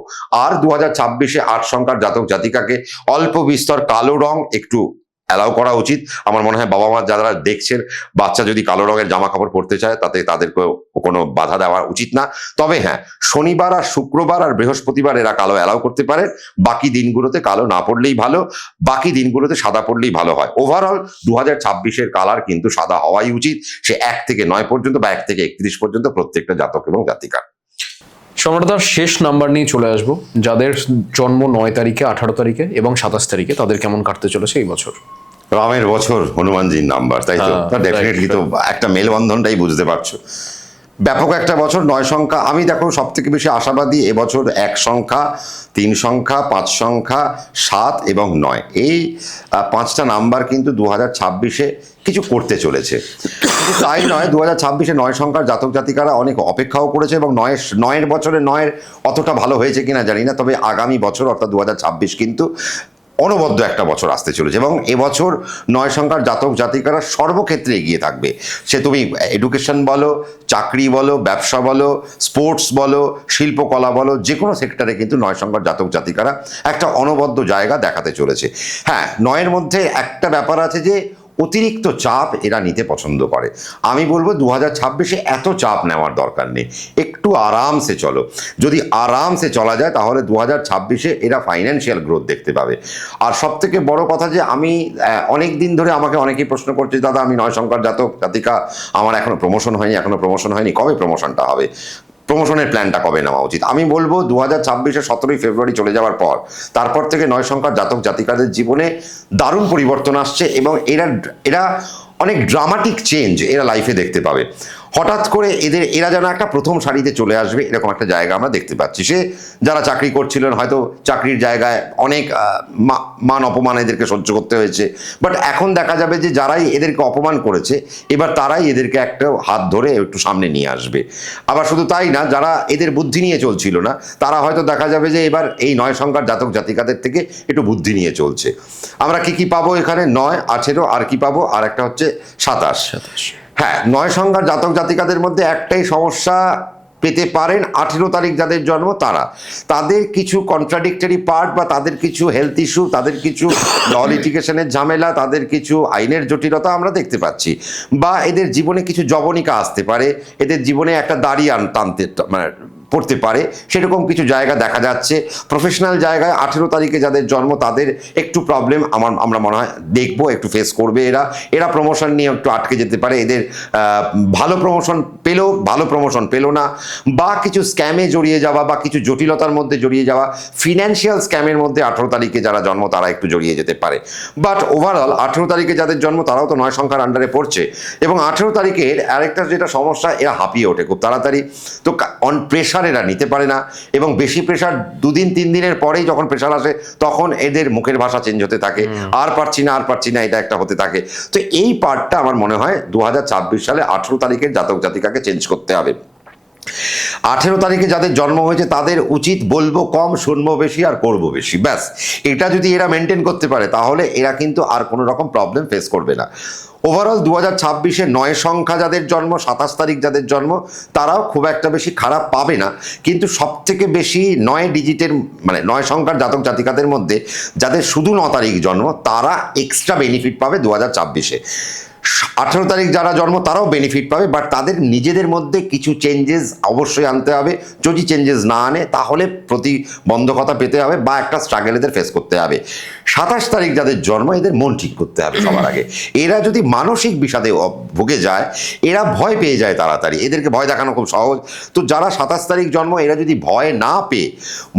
আর 2026-এ 8 সংখ্যার জাতক জাতিকাকে অল্প বিস্তর কালো রং একটু অ্যালাউ করা উচিত। আমার মনে হয় বাবা মা যারা দেখছেন, বাচ্চা যদি কালো রঙের জামা কাপড় পরতে চায় তাতে তাদেরকে কোনো বাধা দেওয়া উচিত না। তবে হ্যাঁ, শনিবার আর শুক্রবার আর বৃহস্পতিবার এরা কালো অ্যালাউ করতে পারে, বাকি দিনগুলোতে কালো না পড়লেই ভালো, বাকি দিনগুলোতে সাদা পড়লেই ভালো হয়। ওভারঅল 2026-এর কালার কিন্তু সাদা হওয়াই উচিত, সে 1 থেকে 9 পর্যন্ত বা 1 থেকে 31 পর্যন্ত প্রত্যেকটা জাতক এবং জাতিকা। সম্রাটদার শেষ নাম্বার নিয়ে চলে আসবো, যাদের জন্ম 9 তারিখে, 18 তারিখে এবং 27 তারিখে, তাদের কেমন কাটতে চলেছে এই বছর? রামের বছর, হনুমানজির নাম্বার, তাই তো? ডেফিনেটলি তো একটা মেলবন্ধনটাই বুঝতে পারছো। ব্যাপক একটা বছর। 9 সংখ্যা, আমি দেখো সব থেকে বেশি আশাবাদী এবছর 1 সংখ্যা, 3 সংখ্যা, 5 সংখ্যা, 7 এবং 9, এই 5টা নাম্বার কিন্তু 2026-এ কিছু করতে চলেছে। কিন্তু তাই নয়, 2026-এ 9 সংখ্যার জাতক জাতিকারা অনেক অপেক্ষাও করেছে এবং 9-এর বছরে 9-এর অতটা ভালো হয়েছে কিনা জানি না, তবে আগামী বছর অর্থাৎ 2026 কিন্তু অনবদ্য একটা বছর আসতে চলেছে এবং এবছর 9 সংখ্যার জাতক জাতিকারা সর্বক্ষেত্রে এগিয়ে থাকবে। সে তুমি এডুকেশন বলো, চাকরি বলো, ব্যবসা বলো, স্পোর্টস বলো, শিল্পকলা বলো, যে কোনো সেক্টরে কিন্তু 9 সংখ্যার জাতক জাতিকারা একটা অনবদ্য জায়গা দেখাতে চলেছে। হ্যাঁ, 9-এর মধ্যে একটা ব্যাপার আছে যে অতিরিক্ত চাপ এরা নিতে পছন্দ করে। আমি বলবো 2026-এ এত চাপ নেওয়ার দরকার নেই, একটু আরামসে চলো। যদি আরামসে চলা যায় তাহলে 2026-এ এরা ফাইন্যান্সিয়াল গ্রোথ দেখতে পাবে। আর সব থেকে বড় কথা যে আমি অনেক দিন ধরে আমাকে অনেকেই প্রশ্ন করছে, দাদা আমি 9 সংখ্যার জাতক জাতিকা, আমার এখনো প্রমোশন হয়নি, কবে প্রমোশনটা হবে, প্রমোশনের প্ল্যানটা কবে নেওয়া উচিত? আমি বলবো 2026-এর 17ই ফেব্রুয়ারি চলে যাওয়ার পর, তারপর থেকে 9 সংখ্যার জাতক জাতিকাদের জীবনে দারুণ পরিবর্তন আসছে এবং এরা অনেক ড্রামাটিক চেঞ্জ এরা লাইফে দেখতে পাবে। হঠাৎ করে এরা যেন একটা প্রথম সারিতে চলে আসবে, এরকম একটা জায়গা আমরা দেখতে পাচ্ছি। সে যারা চাকরি করছিলেন হয়তো চাকরির জায়গায় অনেক মান অপমান এদেরকে সহ্য করতে হয়েছে, বাট এখন দেখা যাবে যে যারাই এদেরকে অপমান করেছে এবার তারাই এদেরকে একটা হাত ধরে একটু সামনে নিয়ে আসবে। আবার শুধু তাই না, যারা এদের বুদ্ধি নিয়ে চলছিল না তারা হয়তো দেখা যাবে যে এবার এই 9 সংখ্যার জাতক জাতিকাদের থেকে একটু বুদ্ধি নিয়ে চলছে। আমরা কি পাবো এখানে? 9, 18, আর কি পাবো? আর একটা হচ্ছে 27। হ্যাঁ, 9 সংখ্যার জাতক জাতিকাদের মধ্যে একটাই সমস্যা পেতে পারেন 18 তারিখ যাদের জন্ম, তাদের কিছু কন্ট্রাডিক্টরি পার্ট বা তাদের কিছু হেলথ ইস্যু, তাদের কিছু ল লিটিগেশনের ঝামেলা, তাদের কিছু আইনের জটিলতা আমরা দেখতে পাচ্ছি, বা এদের জীবনে কিছু জবনিকা আসতে পারে, এদের জীবনে একটা দাড়ি টানতে মানে পড়তে পারে, সেরকম কিছু জায়গা দেখা যাচ্ছে। প্রফেশনাল জায়গায় 18 তারিখে যাদের জন্ম তাদের একটু প্রবলেম আমরা মনে হয় দেখবো, একটু ফেস করবে। এরা প্রমোশন নিয়ে একটু আটকে যেতে পারে, এদের ভালো প্রমোশন পেলো না, বা কিছু স্ক্যামে জড়িয়ে যাওয়া বা কিছু জটিলতার মধ্যে জড়িয়ে যাওয়া, ফিনান্সিয়াল স্ক্যামের মধ্যে 18 তারিখে যারা জন্ম তারা একটু জড়িয়ে যেতে পারে। বাট ওভারঅল 18 তারিখে যাদের জন্ম তারাও তো 9 সংখ্যার আন্ডারে পড়ছে, এবং 18 তারিখের আরেকটা যেটা সমস্যা, এরা হাঁপিয়ে ওঠে খুব তাড়াতাড়ি, তো অন প্রেশার এরা নিতে পারে না, এবং বেশি প্রেশার 2 দিন 3 দিনের পরেই যখন প্রেশার আসে তখন এদের মুখের ভাষা চেঞ্জ হতে থাকে, আর পারছি না, এটা একটা হতে থাকে। তো এই পার্টটা আমার মনে হয় 2026 সালে 18 তারিখের জাতক জাতিকাকে চেঞ্জ করতে হবে। 18 তারিখে যাদের জন্ম হয়েছে তাদের উচিত বলবো কম, শুনবো বেশি, আর করবো বেশি, ব্যাস। এটা যদি এরা মেনটেন করতে পারে তাহলে এরা কিন্তু আর কোনো রকম প্রবলেম ফেস করবে না। ওভারঅল 2026-এ 9 সংখ্যা যাদের জন্ম, 27 তারিখ যাদের জন্ম, তারাও খুব একটা বেশি খারাপ পাবে না। কিন্তু সব থেকে বেশি 9 ডিজিটের মানে 9 সংখ্যার জাতক জাতিকাদের মধ্যে যাদের শুধু 9 তারিখ জন্ম তারা এক্সট্রা বেনিফিট পাবে 2026-এ। 18 তারিখ যারা জন্ম তারাও বেনিফিট পাবে, বাট তাদের নিজেদের মধ্যে কিছু চেঞ্জেস অবশ্যই আনতে হবে। যদি চেঞ্জেস না আনে তাহলে প্রতিবন্ধকতা পেতে হবে বা একটা স্ট্রাগল এদের ফেস করতে হবে। 27 তারিখ যাদের জন্ম এদের মন ঠিক করতে হবে সবার আগে। এরা যদি মানসিক বিষাদে ভুগে যায়, এরা ভয় পেয়ে যায় তাড়াতাড়ি, এদেরকে ভয় দেখানো খুব সহজ। তো যারা 27 তারিখ জন্ম এরা যদি ভয় না পেয়ে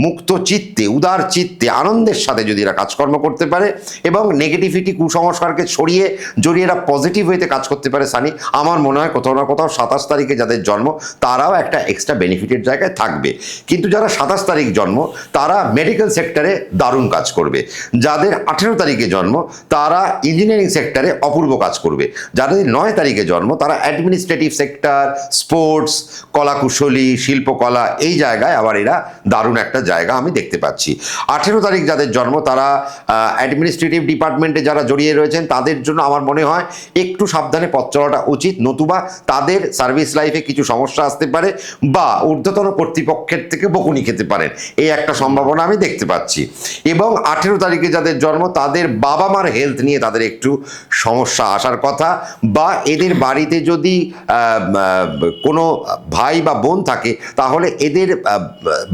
মুক্ত চিত্তে, উদার চিত্তে, আনন্দের সাথে যদি এরা কাজকর্ম করতে পারে এবং নেগেটিভিটি, কুসংস্কারকে ছড়িয়ে জড়িয়ে এরা পজিটিভ ওয়েতে কাজ করতে পারে সানি, আমার মনে হয় কোথাও না কোথাও 27 তারিখে যাদের জন্ম তারাও একটা এক্সট্রা বেনিফিটের জায়গায় থাকবে। কিন্তু যারা 27 তারিখ জন্ম তারা মেডিকেল সেক্টরে দারুণ কাজ করবে। যাদের 18 তারিখে জন্ম তারা ইঞ্জিনিয়ারিং সেক্টরে অপূর্ব কাজ করবে। যাদের 9 তারিখে জন্ম তারা অ্যাডমিনিস্ট্রেটিভ সেক্টর, স্পোর্টস, কলাকুশলী, শিল্পকলা, এই জায়গায় আবার এরা দারুণ একটা জায়গা আমি দেখতে পাচ্ছি। 18 তারিখ যাদের জন্ম তারা অ্যাডমিনিস্ট্রেটিভ ডিপার্টমেন্টে যারা জড়িয়ে রয়েছেন তাদের জন্য আমার মনে হয় একটু সাবধানে পথ চলাটা উচিত, নতুবা তাদের সার্ভিস লাইফে কিছু সমস্যা আসতে পারে বা ঊর্ধ্বতন কর্তৃপক্ষের থেকে বকুনি খেতে পারেন, এই একটা সম্ভাবনা আমি দেখতে পাচ্ছি। এবং 18 তারিখে যাদের জন্ম তাদের বাবা মার হেলথ নিয়ে তাদের একটু সমস্যা আসার কথা, বা এদের বাড়িতে যদি কোনো ভাই বা বোন থাকে তাহলে এদের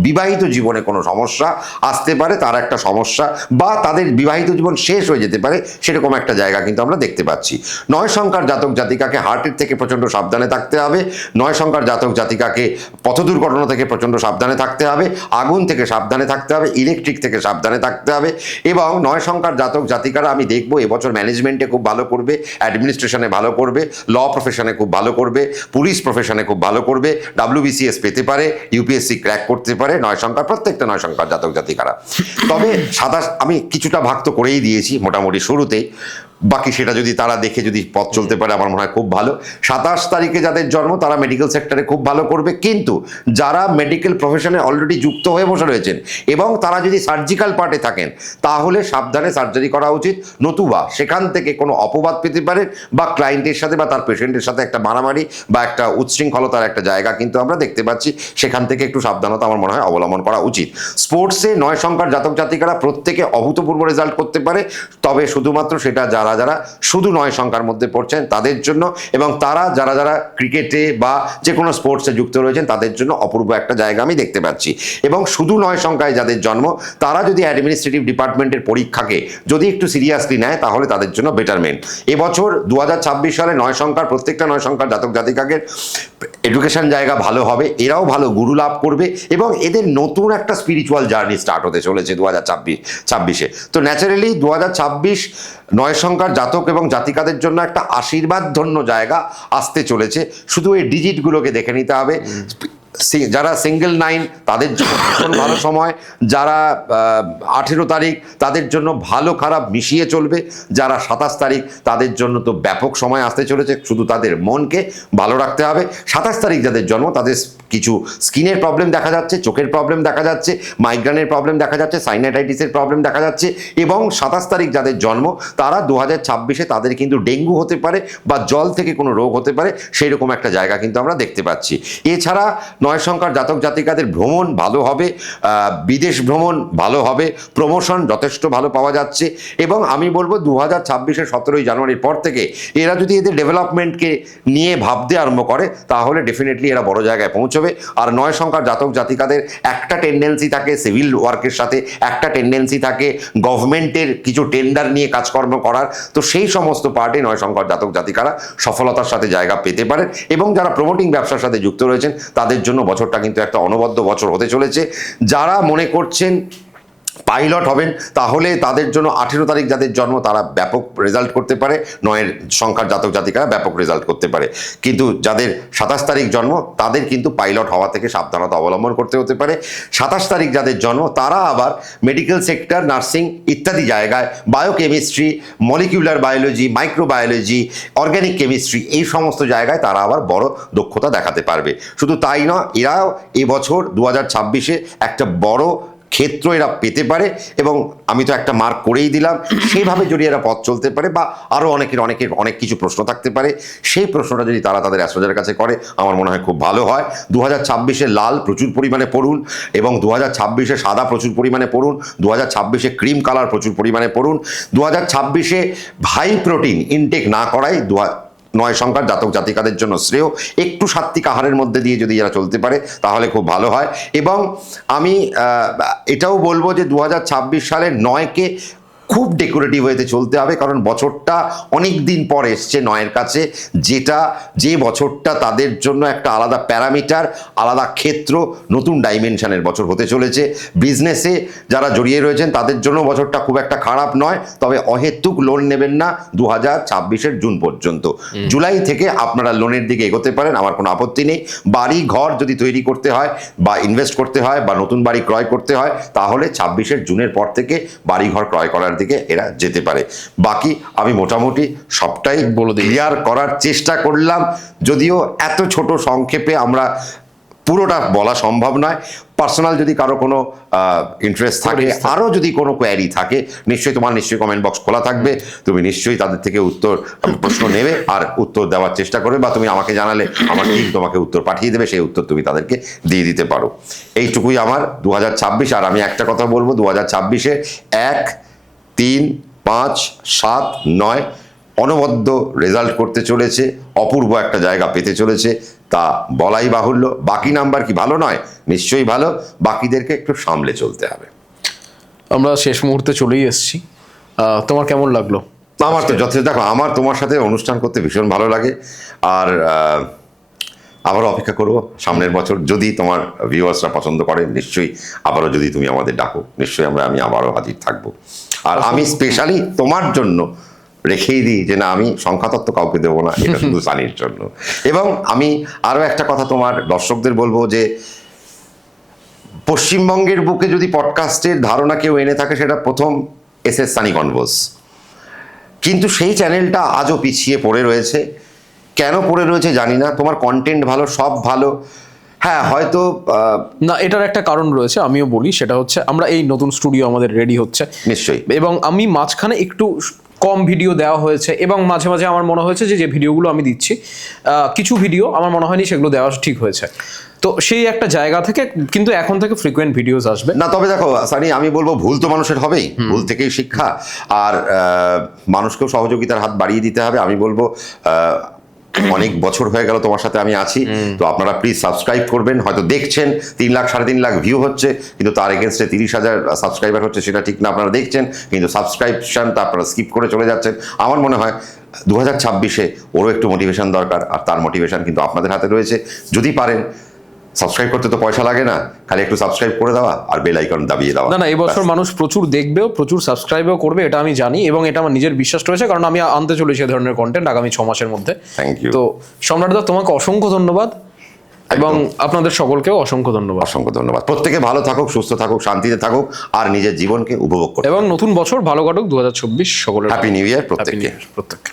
বিবাহিত জীবনে কোনো সমস্যা আসতে পারে, তার একটা সমস্যা, বা তাদের বিবাহিত জীবন শেষ হয়ে যেতে পারে, সেরকম একটা জায়গা কিন্তু আমরা দেখতে পাচ্ছি। 9 সংখ্যার জাতক জাতিকাকে হার্টের থেকে প্রচণ্ড সাবধানে থাকতে হবে, 9 সংখ্যার জাতক জাতিকাকে পথ দুর্ঘটনা থেকে প্রচণ্ড সাবধানে থাকতে হবে, আগুন থেকে সাবধানে থাকতে হবে, ইলেকট্রিক থেকে সাবধানে থাকতে হবে। এবং 9 সংখ্যার জাতক জাতিকারা আমি দেখবো এবছর ম্যানেজমেন্টে খুব ভালো করবে, অ্যাডমিনিস্ট্রেশনে ভালো করবে, ল প্রফেশনে খুব ভালো করবে, পুলিশ প্রফেশনে খুব ভালো করবে, WBCS পেতে পারে, UPSC ক্র্যাক করতে পারে 9 সংখ্যার, প্রত্যেকটা 9 সংখ্যার জাতক জাতিকারা। তবে আমি কিছুটা ভাগ তো করেই দিয়েছি মোটামুটি শুরুতেই, বাকি সেটা যদি তারা দেখে যদি পথ চলতে পারে আমার মনে হয় খুব ভালো। 27 তারিখে যাদের জন্ম তারা মেডিকেল সেক্টরে খুব ভালো করবে, কিন্তু যারা মেডিকেল প্রফেশনে অলরেডি যুক্ত হয়ে বসে রয়েছেন এবং তারা যদি সার্জিক্যাল পার্টে থাকেন তাহলে সাবধানে সার্জারি করা উচিত, নতুবা সেখান থেকে কোনো অপবাদ পেতে পারেন বা ক্লায়েন্টের সাথে বা তার পেশেন্টের সাথে একটা মারামারি বা একটা উচ্ছৃঙ্খলতার একটা জায়গা কিন্তু আমরা দেখতে পাচ্ছি, সেখান থেকে একটু সাবধানতা আমার মনে হয় অবলম্বন করা উচিত। স্পোর্টসে 9 সংখ্যার জাতক জাতিকারা প্রত্যেকে অভূতপূর্ব রেজাল্ট করতে পারে, তবে শুধুমাত্র সেটা যারা শুধু 9 সংখ্যার মধ্যে পড়ছেন তাদের জন্য, এবং তারা যারা ক্রিকেটে বা যে কোনো স্পোর্টসে যুক্ত রয়েছেন তাদের জন্য অপূর্ব একটা জায়গা আমি দেখতে পাচ্ছি। এবং শুধু 9 সংখ্যায় যাদের জন্ম তারা যদি অ্যাডমিনিস্ট্রেটিভ ডিপার্টমেন্টের পরীক্ষাকে যদি একটু সিরিয়াসলি নেয় তাহলে তাদের জন্য বেটারমেন্ট। এবছর 2026 সালে 9 সংখ্যার প্রত্যেকটা 9 সংখ্যার জাতক জাতিকাকে এডুকেশন জায়গা ভালো হবে, এরাও ভালো গুরু লাভ করবে এবং এদের নতুন একটা স্পিরিচুয়াল জার্নি স্টার্ট হতে চলেছে 2026-এ। তো ন্যাচারালি 2026 9 সংখ্যার জাতক এবং জাতিকাদের জন্য একটা আশীর্বাদ ধন্য জায়গা আসতে চলেছে। শুধু এই ডিজিটগুলোকে দেখে নিতে হবে। যারা সিঙ্গেল 9 তাদের জন্য ভীষণ ভালো সময়, যারা 18 তারিখ তাদের জন্য ভালো খারাপ মিশিয়ে চলবে, যারা 27 তারিখ তাদের জন্য তো ব্যাপক সময় আসতে চলেছে, শুধু তাদের মনকে ভালো রাখতে হবে। 27 তারিখ যাদের জন্ম তাদের কিছু স্কিনের প্রবলেম দেখা যাচ্ছে, চোখের প্রবলেম দেখা যাচ্ছে, মাইগ্রেনের প্রবলেম দেখা যাচ্ছে, সাইনাটাইটিসের প্রবলেম দেখা যাচ্ছে। এবং 27 তারিখ যাদের জন্ম তারা 2026-এ তাদের কিন্তু ডেঙ্গু হতে পারে বা জল থেকে কোনো রোগ হতে পারে, সেই রকম একটা জায়গা কিন্তু আমরা দেখতে পাচ্ছি। এছাড়া নয় সংখ্যার জাতক জাতিকাদের ভ্রমণ ভালো হবে, বিদেশ ভ্রমণ ভালো হবে, প্রমোশন যথেষ্ট ভালো পাওয়া যাচ্ছে। এবং আমি বলবো 2026-এর 17ই জানুয়ারির পর থেকে এরা যদি এদের ডেভেলপমেন্টকে নিয়ে ভাবতে আরম্ভ করে তাহলে ডেফিনেটলি এরা বড় জায়গায় পৌঁছবে। আর নয় সংখ্যার জাতক জাতিকাদের একটা টেন্ডেন্সি থাকে সিভিল ওয়ার্কের সাথে, একটা টেন্ডেন্সি থাকে গভর্নমেন্টের কিছু টেন্ডার নিয়ে কাজকর্ম করার। তো সেই সমস্ত পার্টে নয় সংখ্যার জাতক জাতিকারা সফলতার সাথে জায়গা পেতে পারেন। এবং যারা প্রমোটিং ব্যবসার সাথে যুক্ত রয়েছেন তাদের জন্য বছরটা কিন্তু একটা অনবদ্য বছর হতে চলেছে। যারা মনে করছেন পাইলট হবেন তাহলে তাদের জন্য 18 তারিখ যাদের জন্ম তারা ব্যাপক রেজাল্ট করতে পারে, নয়ের সংখ্যার জাতক জাতিকারা ব্যাপক রেজাল্ট করতে পারে। কিন্তু যাদের 27 তারিখ জন্ম তাদের কিন্তু পাইলট হওয়া থেকে সাবধানতা অবলম্বন করতে হতে পারে। 27 তারিখ যাদের জন্ম তারা আবার মেডিকেল সেক্টর, নার্সিং ইত্যাদি জায়গায়, biochemistry, molecular biology, microbiology, organic chemistry, এই সমস্ত জায়গায় তারা আবার বড় দক্ষতা দেখাতে পারবে। শুধু তাই নয়, এরাও এবছর 2026-এ একটা বড় ক্ষেত্র এরা পেতে পারে। এবং আমি তো একটা মার্ক করেই দিলাম, সেইভাবে যদি এরা পথ চলতে পারে বা আরও অনেকের অনেক কিছু প্রশ্ন থাকতে পারে, সেই প্রশ্নটা যদি তারা তাদের অ্যাস্ট্রোলজারের কাছে করে আমার মনে হয় খুব ভালো হয়। 2026-এ লাল প্রচুর পরিমাণে পড়ুন এবং 2026-এ সাদা প্রচুর পরিমাণে পড়ুন, 2026-এ ক্রিম কালার প্রচুর পরিমাণে পড়ুন। 2026-এ হাই প্রোটিন ইনটেক না করাই নয় সংখ্যার জাতক জাতিকাদের জন্য শ্রেয়। একটু সাত্বিক আহারের মধ্যে দিয়ে যদি এরা চলতে পারে তাহলে খুব ভালো হয়। এবং আমি এটাও বলবো যে 2026 সালের 9কে খুব ডেকোরেটিভ ওয়েতে চলতে হবে, কারণ বছরটা অনেক দিন পর এসছে নয়ের কাছে, যে বছরটা তাদের জন্য একটা আলাদা প্যারামিটার, আলাদা ক্ষেত্র, নতুন ডাইমেনশনের বছর হতে চলেছে। বিজনেসে যারা জড়িয়ে রয়েছেন তাদের জন্য বছরটা খুব একটা খারাপ নয়, তবে অহেতুক লোন নেবেন না 2026-এর জুন পর্যন্ত। জুলাই থেকে আপনারা লোনের দিকে এগোতে পারেন, আমার কোনো আপত্তি নেই। বাড়ি ঘর যদি তৈরি করতে হয় বা ইনভেস্ট করতে হয় বা নতুন বাড়ি ক্রয় করতে হয় তাহলে 26-এর জুনের পর থেকে বাড়ি ঘর ক্রয় করার দিকে এরা যেতে পারে। বাকি আমি মোটামুটি সবটাই ক্লিয়ার করার চেষ্টা করলাম, যদিও এত ছোট সংক্ষেপে আমরা পুরোটা বলা সম্ভব নয়। পার্সোনাল যদি কারো কোনো ইন্টারেস্ট থাকে, আরও যদি কোনো কোয়ারি থাকে, নিশ্চয়ই কমেন্ট বক্স খোলা থাকবে। তুমি নিশ্চয়ই তাদের থেকে প্রশ্ন নেবে আর উত্তর দেওয়ার চেষ্টা করবে, বা তুমি আমাকে জানালে আমার টিম তোমাকে উত্তর পাঠিয়ে দেবে, সেই উত্তর তুমি তাদেরকে দিয়ে দিতে পারো। এইটুকুই আমার 2026। আর আমি একটা কথা বলবো, 2026-এ 1, 3, 5, 7, 9 অনবদ্য রেজাল্ট করতে চলেছে, অপূর্ব একটা জায়গা পেতে চলেছে, তা বলাই বাহুল্য। বাকি নাম্বার কি ভালো নয়? নিশ্চয়ই ভালো, বাকিদেরকে একটু সামলে চলতে হবে। আমরা শেষ মুহূর্তে চলেই এসেছি, তোমার কেমন লাগলো? আমার তো যথেষ্ট, দেখো আমার তোমার সাথে অনুষ্ঠান করতে ভীষণ ভালো লাগে। আর আবারও অপেক্ষা করবো সামনের বছর, যদি তোমার ভিউয়ার্সরা পছন্দ করে নিশ্চয়ই আবারও যদি তুমি আমাদের ডাকো নিশ্চয়ই আমি আবারও হাজির থাকবো। আর আমি স্পেশালি তোমার জন্য রেখেই দিই যে না, আমি সংখ্যাতত্ত্ব কাউকে দেবো না, এটা শুধু সানির জন্য। এবং আমি আরও একটা কথা তোমার দর্শকদের বলবো যে পশ্চিমবঙ্গের বুকে যদি পডকাস্টের ধারণা কেউ এনে থাকে সেটা প্রথম এসএস সানি কনভোস, কিন্তু সেই চ্যানেলটা আজও পিছিয়ে পড়ে রয়েছে। কেন পড়ে রয়েছে জানি না। তোমার কন্টেন্ট ভালো, সব ভালো, হ্যাঁ হয়তো না, এটার একটা কারণ রয়েছে, আমিও বলি। সেটা হচ্ছে আমরা এই নতুন স্টুডিও আমাদের রেডি হচ্ছে নিশ্চয়ই, এবং আমি মাঝখানে একটু কম ভিডিও দেওয়া হয়েছে এবং মাঝে মাঝে আমার মনে হয়েছে যে ভিডিওগুলো আমি দিচ্ছি, কিছু ভিডিও আমার মনে হয়নি সেগুলো দেওয়া ঠিক হয়েছে। তো সেই একটা জায়গা থেকে কিন্তু এখন থেকে ফ্রিকোয়েন্ট ভিডিওস আসবে না। তবে দেখো সানি, আমি বলবো ভুল তো মানুষের হবেই, ভুল থেকেই শিক্ষা। আর মানুষকেও সহযোগিতার হাত বাড়িয়ে দিতে হবে। আমি বলবো অনেক বছর হয়ে গেল তোমার সাথে আমি আছি, তো আপনারা প্লিজ সাবস্ক্রাইব করবেন। হয়তো দেখছেন 3 লাখ 3.5 লাখ ভিউ হচ্ছে, কিন্তু তার এগেনস্টে 30,000 সাবস্ক্রাইবার হচ্ছে, সেটা ঠিক না। আপনারা দেখছেন কিন্তু সাবস্ক্রিপশনটা আপনারা স্কিপ করে চলে যাচ্ছেন। আমার মনে হয় 2026-এ ওরও একটু মোটিভেশন দরকার, আর তার মোটিভেশন কিন্তু আপনাদের হাতে রয়েছে। যদি পারেন সাবস্ক্রাইব করতে তো পয়সা লাগে না, খালি একটু সাবস্ক্রাইব করে দেওয়া আর বেল আইকন দাবিয়ে দেওয়া। না, এই বছর মানুষ প্রচুর দেখবেও, প্রচুর সাবস্ক্রাইবও করবে, এটা আমি জানি এবং এটা আমার নিজের বিশ্বাস রয়েছে, কারণ আমি আনতে চলেছি এই ধরনের কন্টেন্ট আগামী 6 মাসের মধ্যে। Thank you. তো সম্রাটদা, তোমাকে অসংখ্য ধন্যবাদ এবং আপনাদের সকলকেও অসংখ্য ধন্যবাদ। অসংখ্য ধন্যবাদ। প্রত্যেকে ভালো থাকুক, সুস্থ থাকুক, শান্তিতে থাকুক আর নিজের জীবনকে উপভোগ করুক। এবং নতুন বছর ভালো কাটুক 2024 সকলের। হ্যাপি নিউ ইয়ার প্রত্যেককে। প্রত্যেককে।